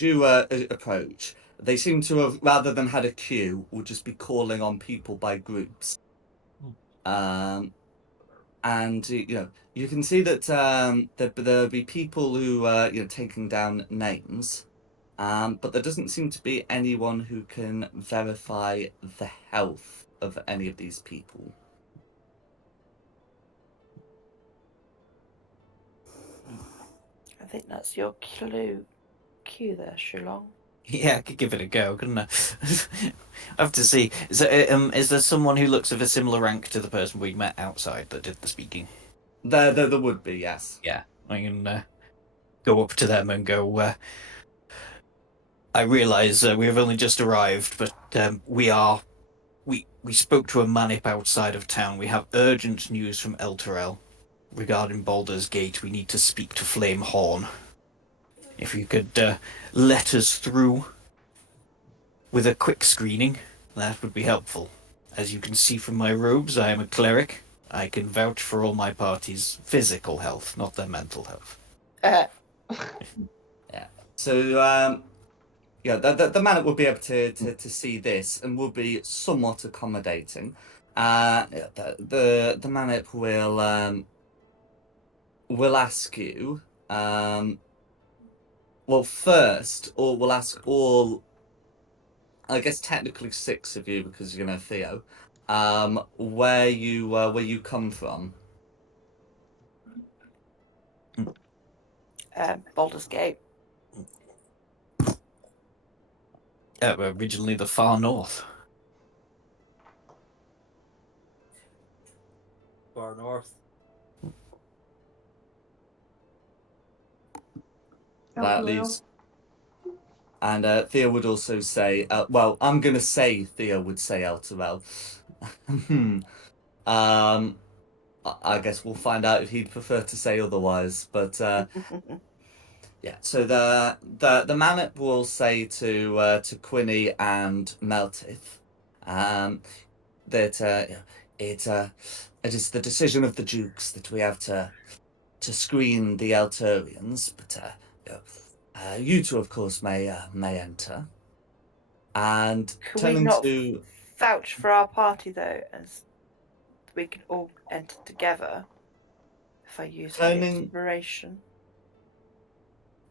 you approach, they seem to have, rather than had a queue, will just be calling on people by groups. And you can see that there'll be people who taking down names, but there doesn't seem to be anyone who can verify the health of any of these people. I think that's your cue there, Shulong. Yeah, I could give it a go, couldn't I? I have to see. Is there someone who looks of a similar rank to the person we met outside that did the speaking? There would be, yes. Yeah, I can go up to them and go. I realise we have only just arrived, but we spoke to a manip outside of town. We have urgent news from Elturel regarding Baldur's Gate. We need to speak to Flame Horn. If you could let us through with a quick screening, that would be helpful. As you can see from my robes, I am a cleric. I can vouch for all my party's physical health, not their mental health. So the man will be able to see this and will be somewhat accommodating. The manip will ask you. Well, first, or we'll ask all. I guess technically 6 of you, because Theo, where you come from. Baldur's Gate. Originally the far north. Far north. That leaves. And Theo would also say, well, I'm going to say Theo would say Elturel. I guess we'll find out if he'd prefer to say otherwise. But yeah, so the manip will say to Quinny and Meltith that it is the decision of the Dukes that we have to screen the Elturians, but you two, of course, may enter. And Can turning we not to vouch for our party though, as we can all enter together? If I use my inspiration.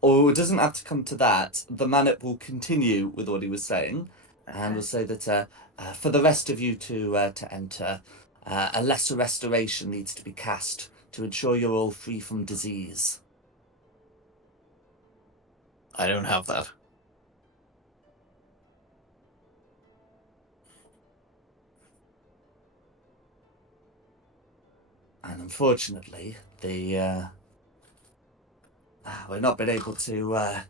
Or it doesn't have to come to that. The manip will continue with what he was saying, and will say that for the rest of you to enter, a lesser restoration needs to be cast to ensure you're all free from disease. I don't have that. And unfortunately, we've not been able to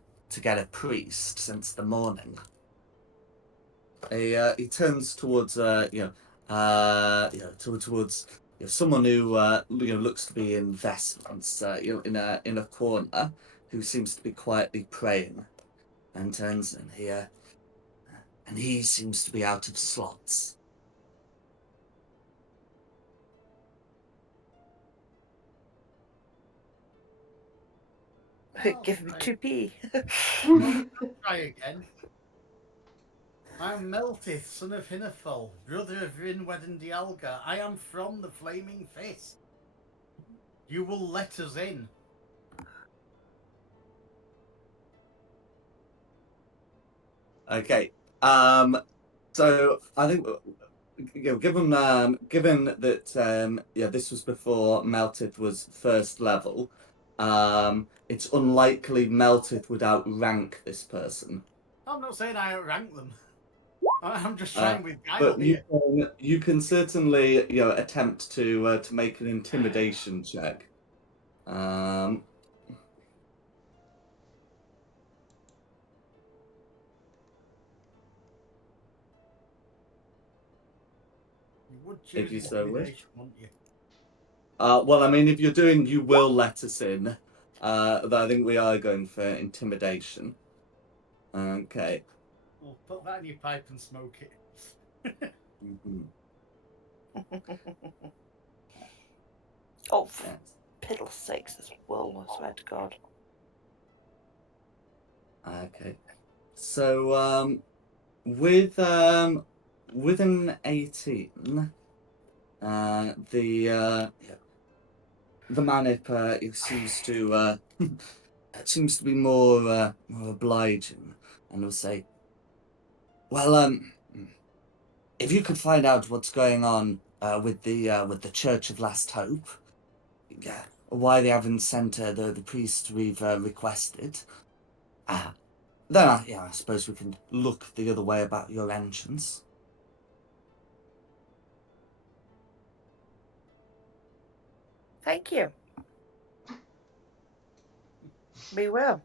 get a priest since the morning. He turns towards towards someone who looks to be in vestments, in a corner, who seems to be quietly praying, and turns in here, and he seems to be out of slots. Give me 2p. Try again. I'm Meltith, son of Hinnerfall, brother of Rinwed and Dialga. I am from the Flaming Fist. You will let us in. Okay. So I think given that this was before Meltith was first level, it's unlikely Meltith would outrank this person. I'm not saying I outrank them. I'm just Uh, trying with guile But here. you can certainly attempt to make an intimidation check. You would If choose you so wish. intimidation, wouldn't you? Well, I mean, if you're doing, you will let us in. But I think we are going for intimidation. Okay. Well, put that in your pipe and smoke it. Mhm. Oh, Yes. piddle sakes as well, I swear to God. Okay. So with an 18, the manip it seems to be more obliging, and will say, well, if you could find out what's going on with the Church of Last Hope, yeah, why they haven't sent the priest we've requested, then I suppose we can look the other way about your entrance. Thank you. We will.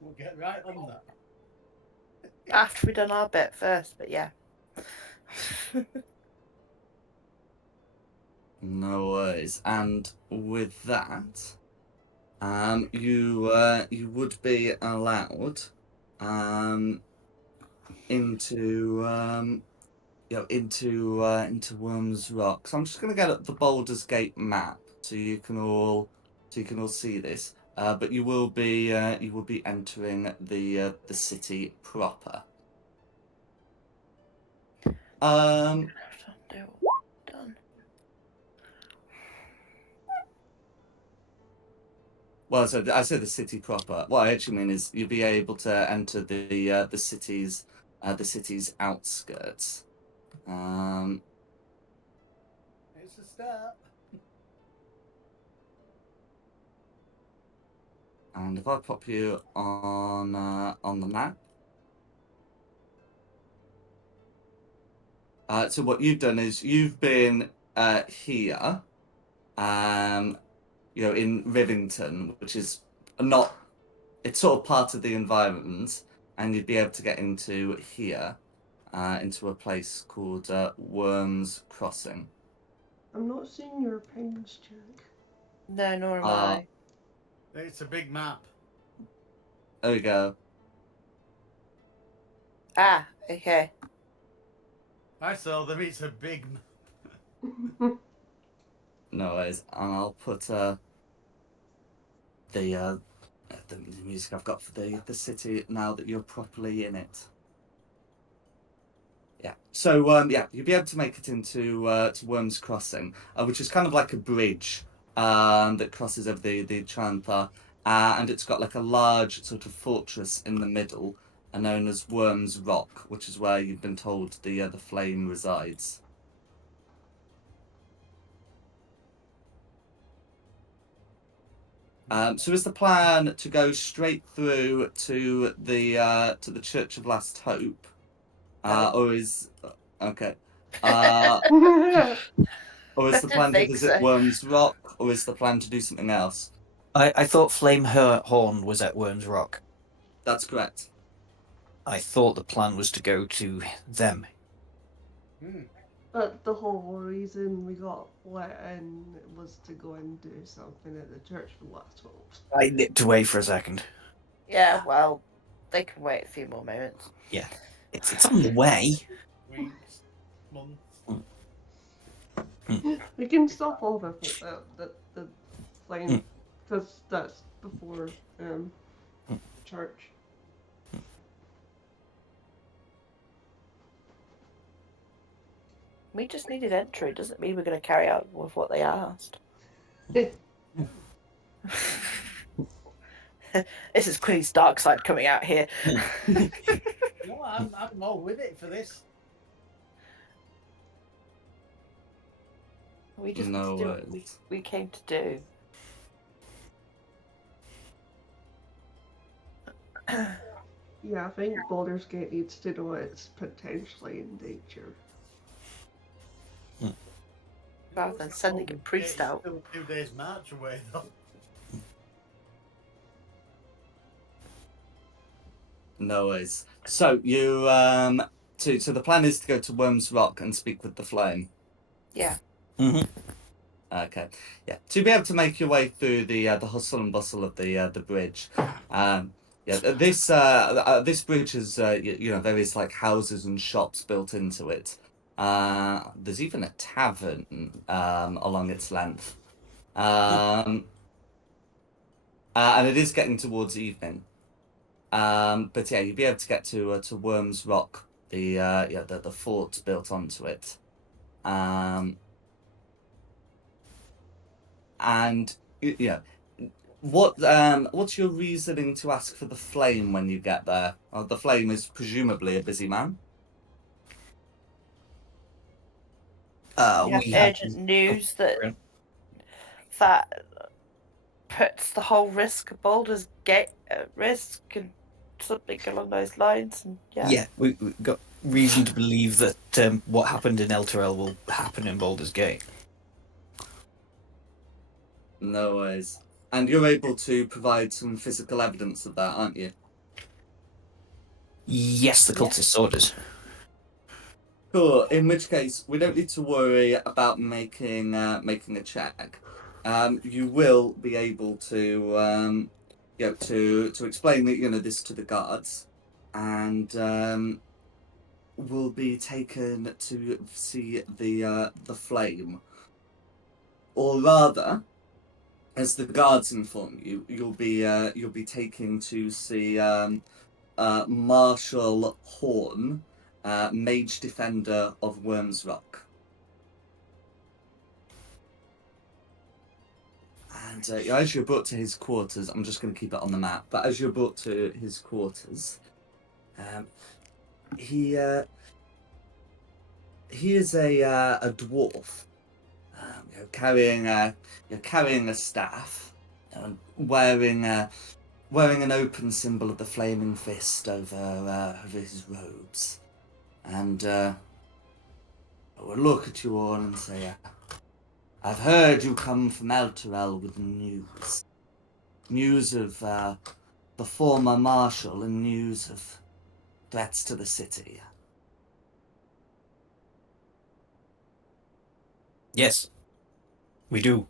We'll get right on that. After we've done our bit first, but yeah. No worries. And with that, you would be allowed into Worms Rock. So I'm just going to get up the Baldur's Gate map so you can all see this. But you will be entering the city proper. Done. Well, so I said the city proper. What I actually mean is you'll be able to enter the city's outskirts. It's a start. And if I pop you on the map, so what you've done is you've been here, in Rivington, which is not. It's sort of part of the environment, and you'd be able to get into here, into a place called Worms Crossing. I'm not seeing your pings, Jack. No, nor am I. It's a big map. There we go. Ah, okay. I saw them. It's a big map. No worries, and I'll put the music I've got for the city now that you're properly in it. Yeah. So you'll be able to make it into to Worms Crossing, which is kind of like a bridge that crosses over the Trantha, and it's got like a large sort of fortress in the middle, known as Worms Rock, which is where you've been told the flame resides. So is the plan to go straight through to the Church of Last Hope, or is okay? Or is the plan to think visit so. Worms Rock, or is the plan to do something else? I thought Flame Horn was at Worms Rock. That's correct. I thought the plan was to go to them. But the whole reason we got let in was to go and do something at the Church for Last Hope. I nipped away for a second. Yeah, well, they can wait a few more moments. Yeah, it's on the way. Weeks, months. We can stop all the flame because that's before church. We just needed entry. Doesn't mean we're going to carry out with what they asked. This is Queen's dark side coming out here. No, I'm all with it for this. We just No want to do what worries. we came to do. Yeah, I think Baldur's Gate needs to know it's potentially in danger. Rather than sending a priest It's out. still 2 days march away, though. No worries. So you so the plan is to go to Worms Rock and speak with the Flame. Yeah. Hmm. Okay, yeah. To be able to make your way through the hustle and bustle of the bridge, this bridge has various like houses and shops built into it. There's even a tavern along its length, and it is getting towards evening. But yeah, you'll be able to get to Worms Rock, the fort built onto it. And what's your reasoning to ask for the Flame when you get there? The Flame is presumably a busy man. We have We had urgent news that Right. that puts the whole risk of Baldur's Gate at risk and something along those lines. And yeah, we got reason to believe that what happened in Elturel will happen in Baldur's Gate. No worries. And you're able to provide some physical evidence of that, aren't you? Yes, the Yeah. cultist orders. Cool. In which case, we don't need to worry about making a check. You will be able to to explain that this to the guards, and will be taken to see the Flame, or rather, as the guards inform you, you'll be taken to see Marshal Horn, Mage Defender of Worms Rock. And as you're brought to his quarters, I'm just going to keep it on the map, but as you're brought to his quarters, he is a dwarf, carrying a staff, and wearing an open symbol of the flaming fist over his robes, and will look at you all and say, "I've heard you come from Elturel with news of the former marshal and news of threats to the city." Yes, we do.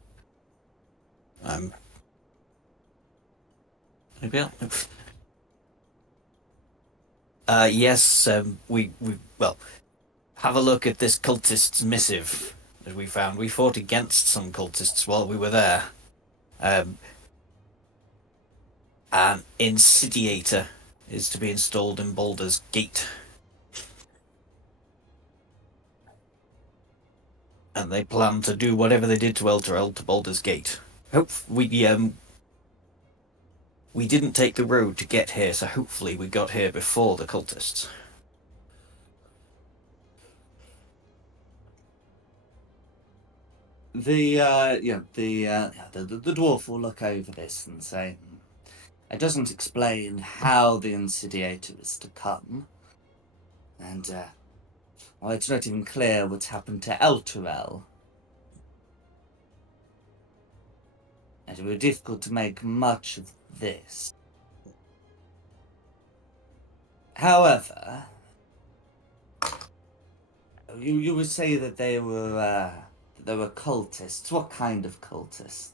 Maybe yes, we well have a look at this cultist's missive that we found. We fought against some cultists while we were there. An insidiator is to be installed in Baldur's Gate. And they plan to do whatever they did to Elturel to Baldur's Gate. We didn't take the road to get here, so hopefully we got here before the cultists. The dwarf will look over this and say, "It doesn't explain how the insidiator is to come, and it's not even clear what's happened to Elturel. And it would be difficult to make much of this. However, you would say that they were cultists. What kind of cultists?"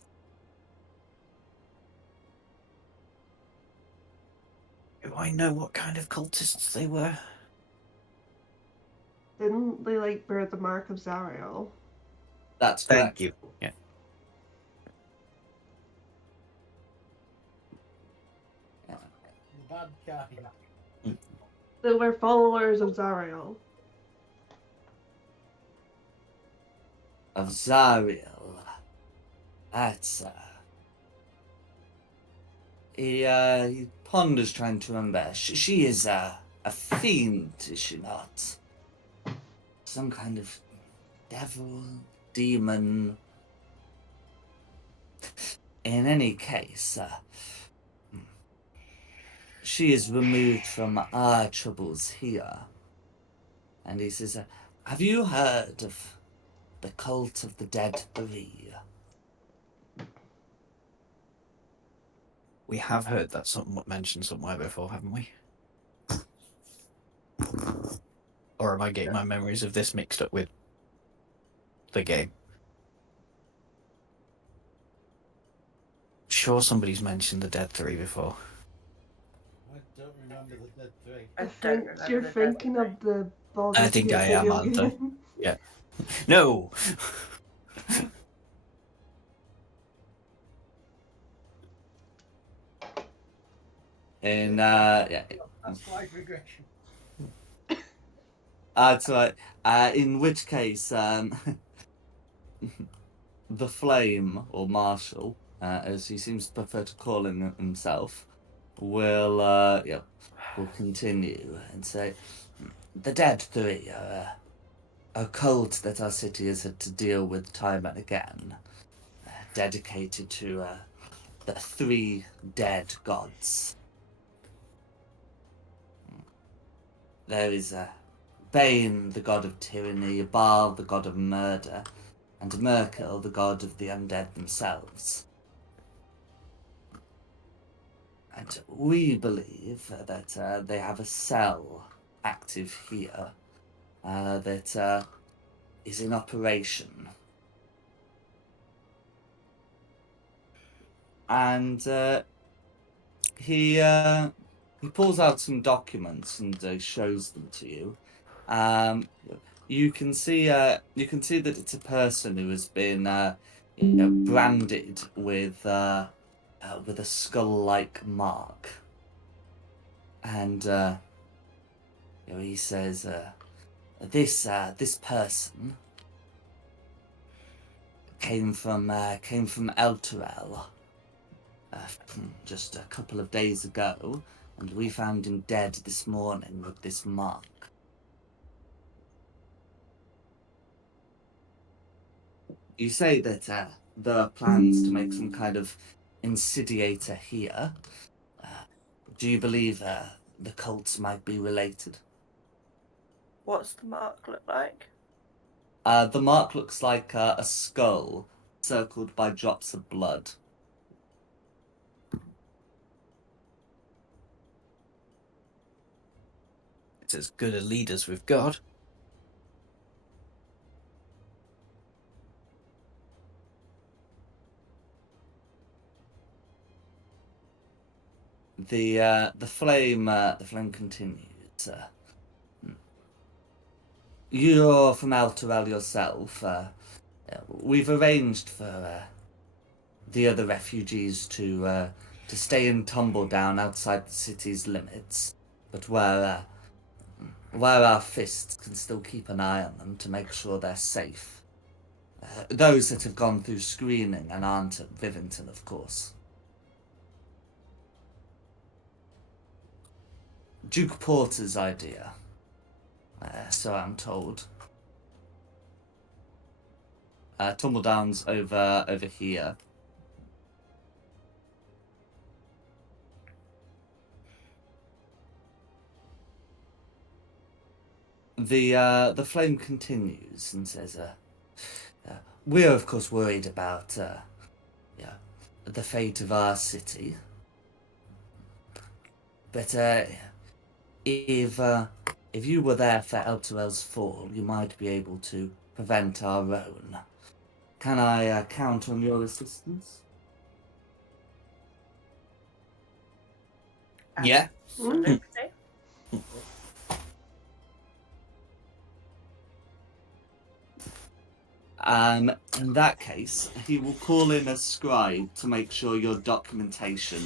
Do I know what kind of cultists they were? Didn't they like bear the mark of Zariel? That's Thank correct. you. Yeah. The bad kind. They were followers of Zariel. Of Zariel. That's he ponders, trying to remember. She is a fiend, is she not? Some kind of devil. demon. In any case, she is removed from our troubles here. And he says, have you heard of the cult of the Dead Three? We have heard that somewhat mentioned somewhere before, haven't we? Or am I getting my memories of this mixed up with the game? Sure, somebody's mentioned the Dead Three before. I don't remember the Dead Three. I I don't think remember you're the Dead thinking Three. of the Baldur's I think Gate I am, video aren't I? game. Yeah. No. In That's slight regression. that's right. In which case, the Flame, or Marshal, as he seems to prefer to call himself, will will continue and say, the Dead Three are a cult that our city has had to deal with time and again, dedicated to the three dead gods. There is Bane, the god of tyranny, Baal, the god of murder, and Merkel, the god of the undead themselves. And we believe that they have a cell active here that is in operation. And he pulls out some documents and shows them to you. You can see that it's a person who has been branded with a skull-like mark, and he says, this person came from Elturel just a couple of days ago, and we found him dead this morning with this mark. You say that there are plans to make some kind of insidiator here. Do you believe the cults might be related? What's the mark look like? The mark looks like a skull circled by drops of blood. It's as good a lead as we've got. The flame continues. You're from Alterel yourself. We've arranged for the other refugees to stay in Tumbledown outside the city's limits, but where our fists can still keep an eye on them to make sure they're safe. Those that have gone through screening and aren't at Vivington, of course. Duke Porter's idea, so I'm told. Tumbledown's over here. The flame continues and says, we're of course worried about the fate of our city, but if you were there for Elturel's fall, you might be able to prevent our own. Can I count on your assistance? Yeah. Absolutely. In that case, he will call in a scribe to make sure your documentation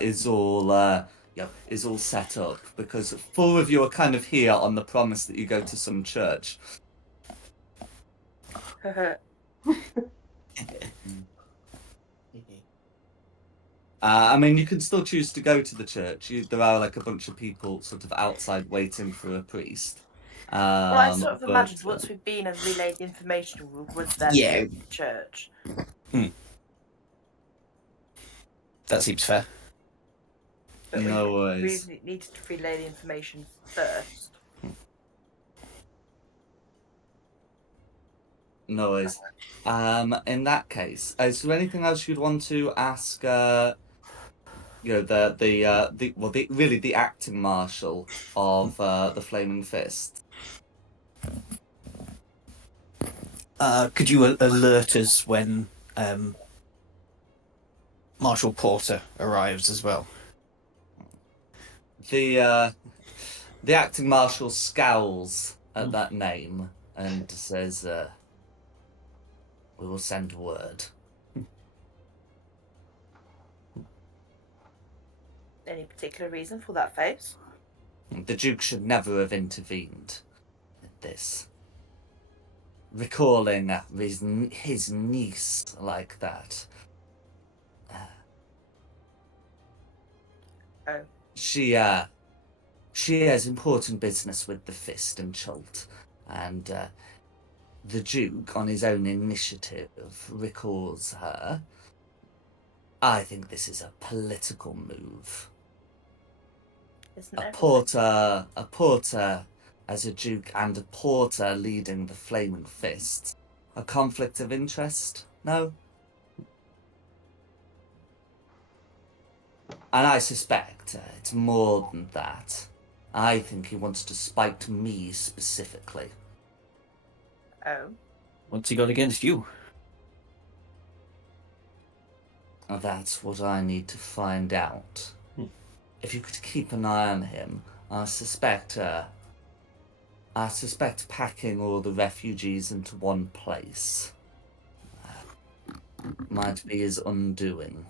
is all set up, because 4 of you are kind of here on the promise that you go to some church. I mean, you can still choose to go to the church. There are like a bunch of people sort of outside waiting for a priest. Well, I sort of but, imagined once we've been and relayed the information, we would then Yeah. go to church. That seems fair. But No we worries. needed to relay the information first. No worries. In that case, is there anything else you'd want to ask? The acting marshal of the Flaming Fist. Could you alert us when Marshal Porter arrives as well? The acting marshal scowls at that name and says, "We will send word." Any particular reason for that face? The Duke should never have intervened in this. Recalling his niece like that. Oh. She has important business with the Fist and Chult, and the Duke, on his own initiative, recalls her. I think this is a political move. Isn't A everything? porter as a Duke and a porter leading the Flaming Fist. A conflict of interest? No? And I suspect it's more than that. I think he wants to spite me specifically. Oh. What's he got against you? That's what I need to find out. If you could keep an eye on him, I suspect packing all the refugees into one place might be his undoing.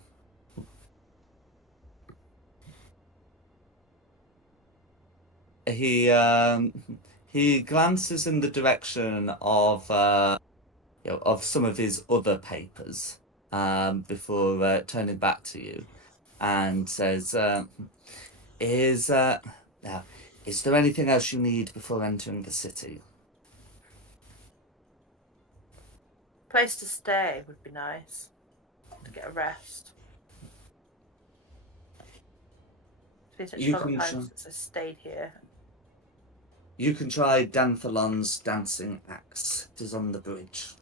He glances in the direction of some of his other papers before turning back to you, and says, "Is now, is there anything else you need before entering the city?" Place to stay would be nice. To get a rest. It's been such a You long can time try- since I stayed here. You can try Danthalon's dancing axe. It is on the bridge.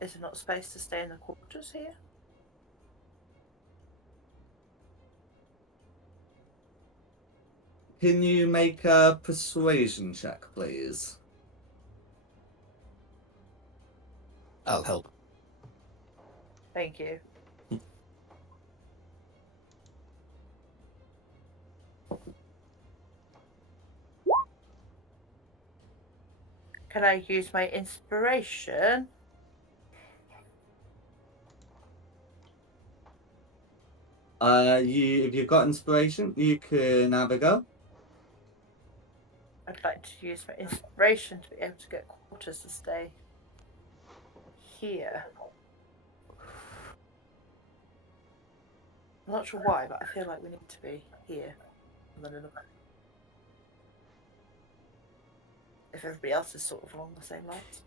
Is there not space to stay in the quarters here? Can you make a persuasion check, please? I'll help. Thank you. Can I use my inspiration? If you've got inspiration, you can have a go. I'd like to use my inspiration to be able to get quarters to stay here. I'm not sure why, but I feel like we need to be here. If everybody else is sort of along the same lines.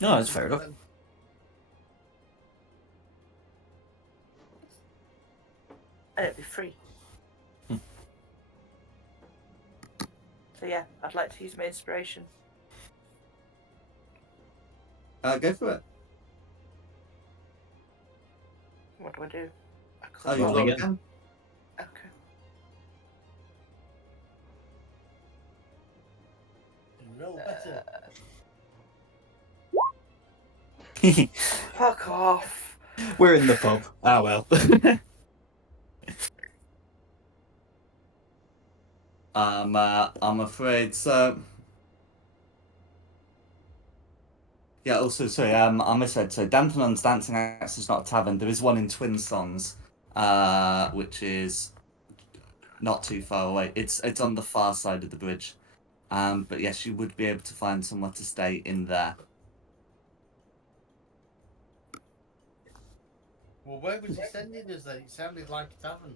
No, that's fair enough. And it'd be free. So yeah, I'd like to use my inspiration. Go for it. What do I do? Oh, you Roll roll again. again. Okay. Roll better. Fuck off. We're in the pub. Ah, well. I'm afraid so. Yeah, also, sorry, I misread. So, Danthalon's Dancing Axe is not a tavern. There is one in Twin Songs, which is not too far away. It's on the far side of the bridge. But yes, you would be able to find somewhere to stay in there. Well, where was he sending us then? It sounded like a tavern.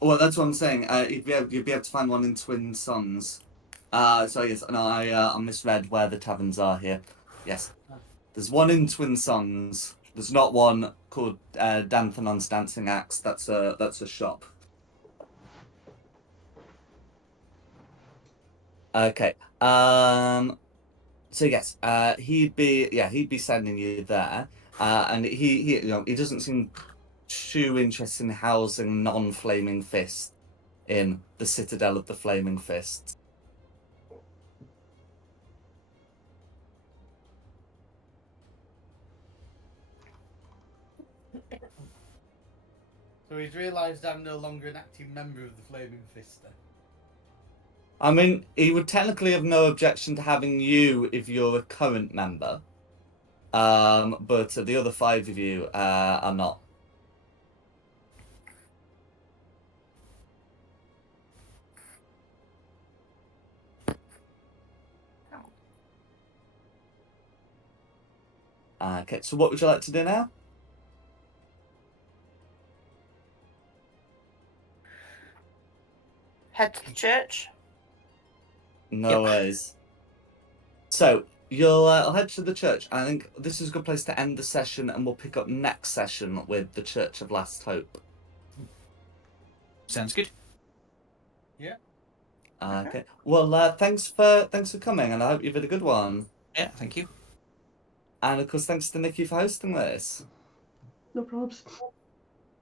Well, that's what I'm saying. You'd be able to find one in Twin Sons. So yes, no, I misread where the taverns are here. Yes, there's one in Twin Sons. There's not one called Danthanon's Dancing Axe. That's a shop. Okay. So yes, he'd be sending you there. And he doesn't seem too interested in housing non-flaming fists in the Citadel of the Flaming Fists. So he's realised I'm no longer an active member of the Flaming Fist then. I mean, he would technically have no objection to having you if you're a current member. But the other 5 of you are not. Okay, so what would you like to do now? Head to the church. No Yep. worries. So you'll head to the church. I think this is a good place to end the session, and we'll pick up next session with the Church of Last Hope. Sounds good. Okay. Well, thanks for coming, and I hope you've had a good one. Yeah, thank you. And of course, thanks to Nikki for hosting this. No probs.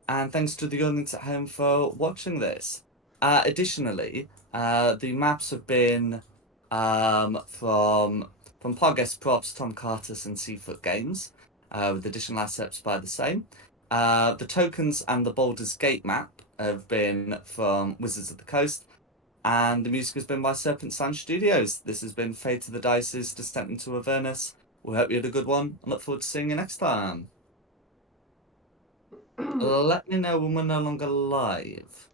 And thanks to the audience at home for watching this. Additionally, the maps have been from Podcast Props, Tom Cartus, and Seafoot Games, with additional assets by the same. The tokens and the Baldur's Gate map have been from Wizards of the Coast, and the music has been by Serpent Sound Studios. This has been Fate of the Dice's Descent into Avernus. We hope you had a good one, and look forward to seeing you next time. Let me know when we're no longer live.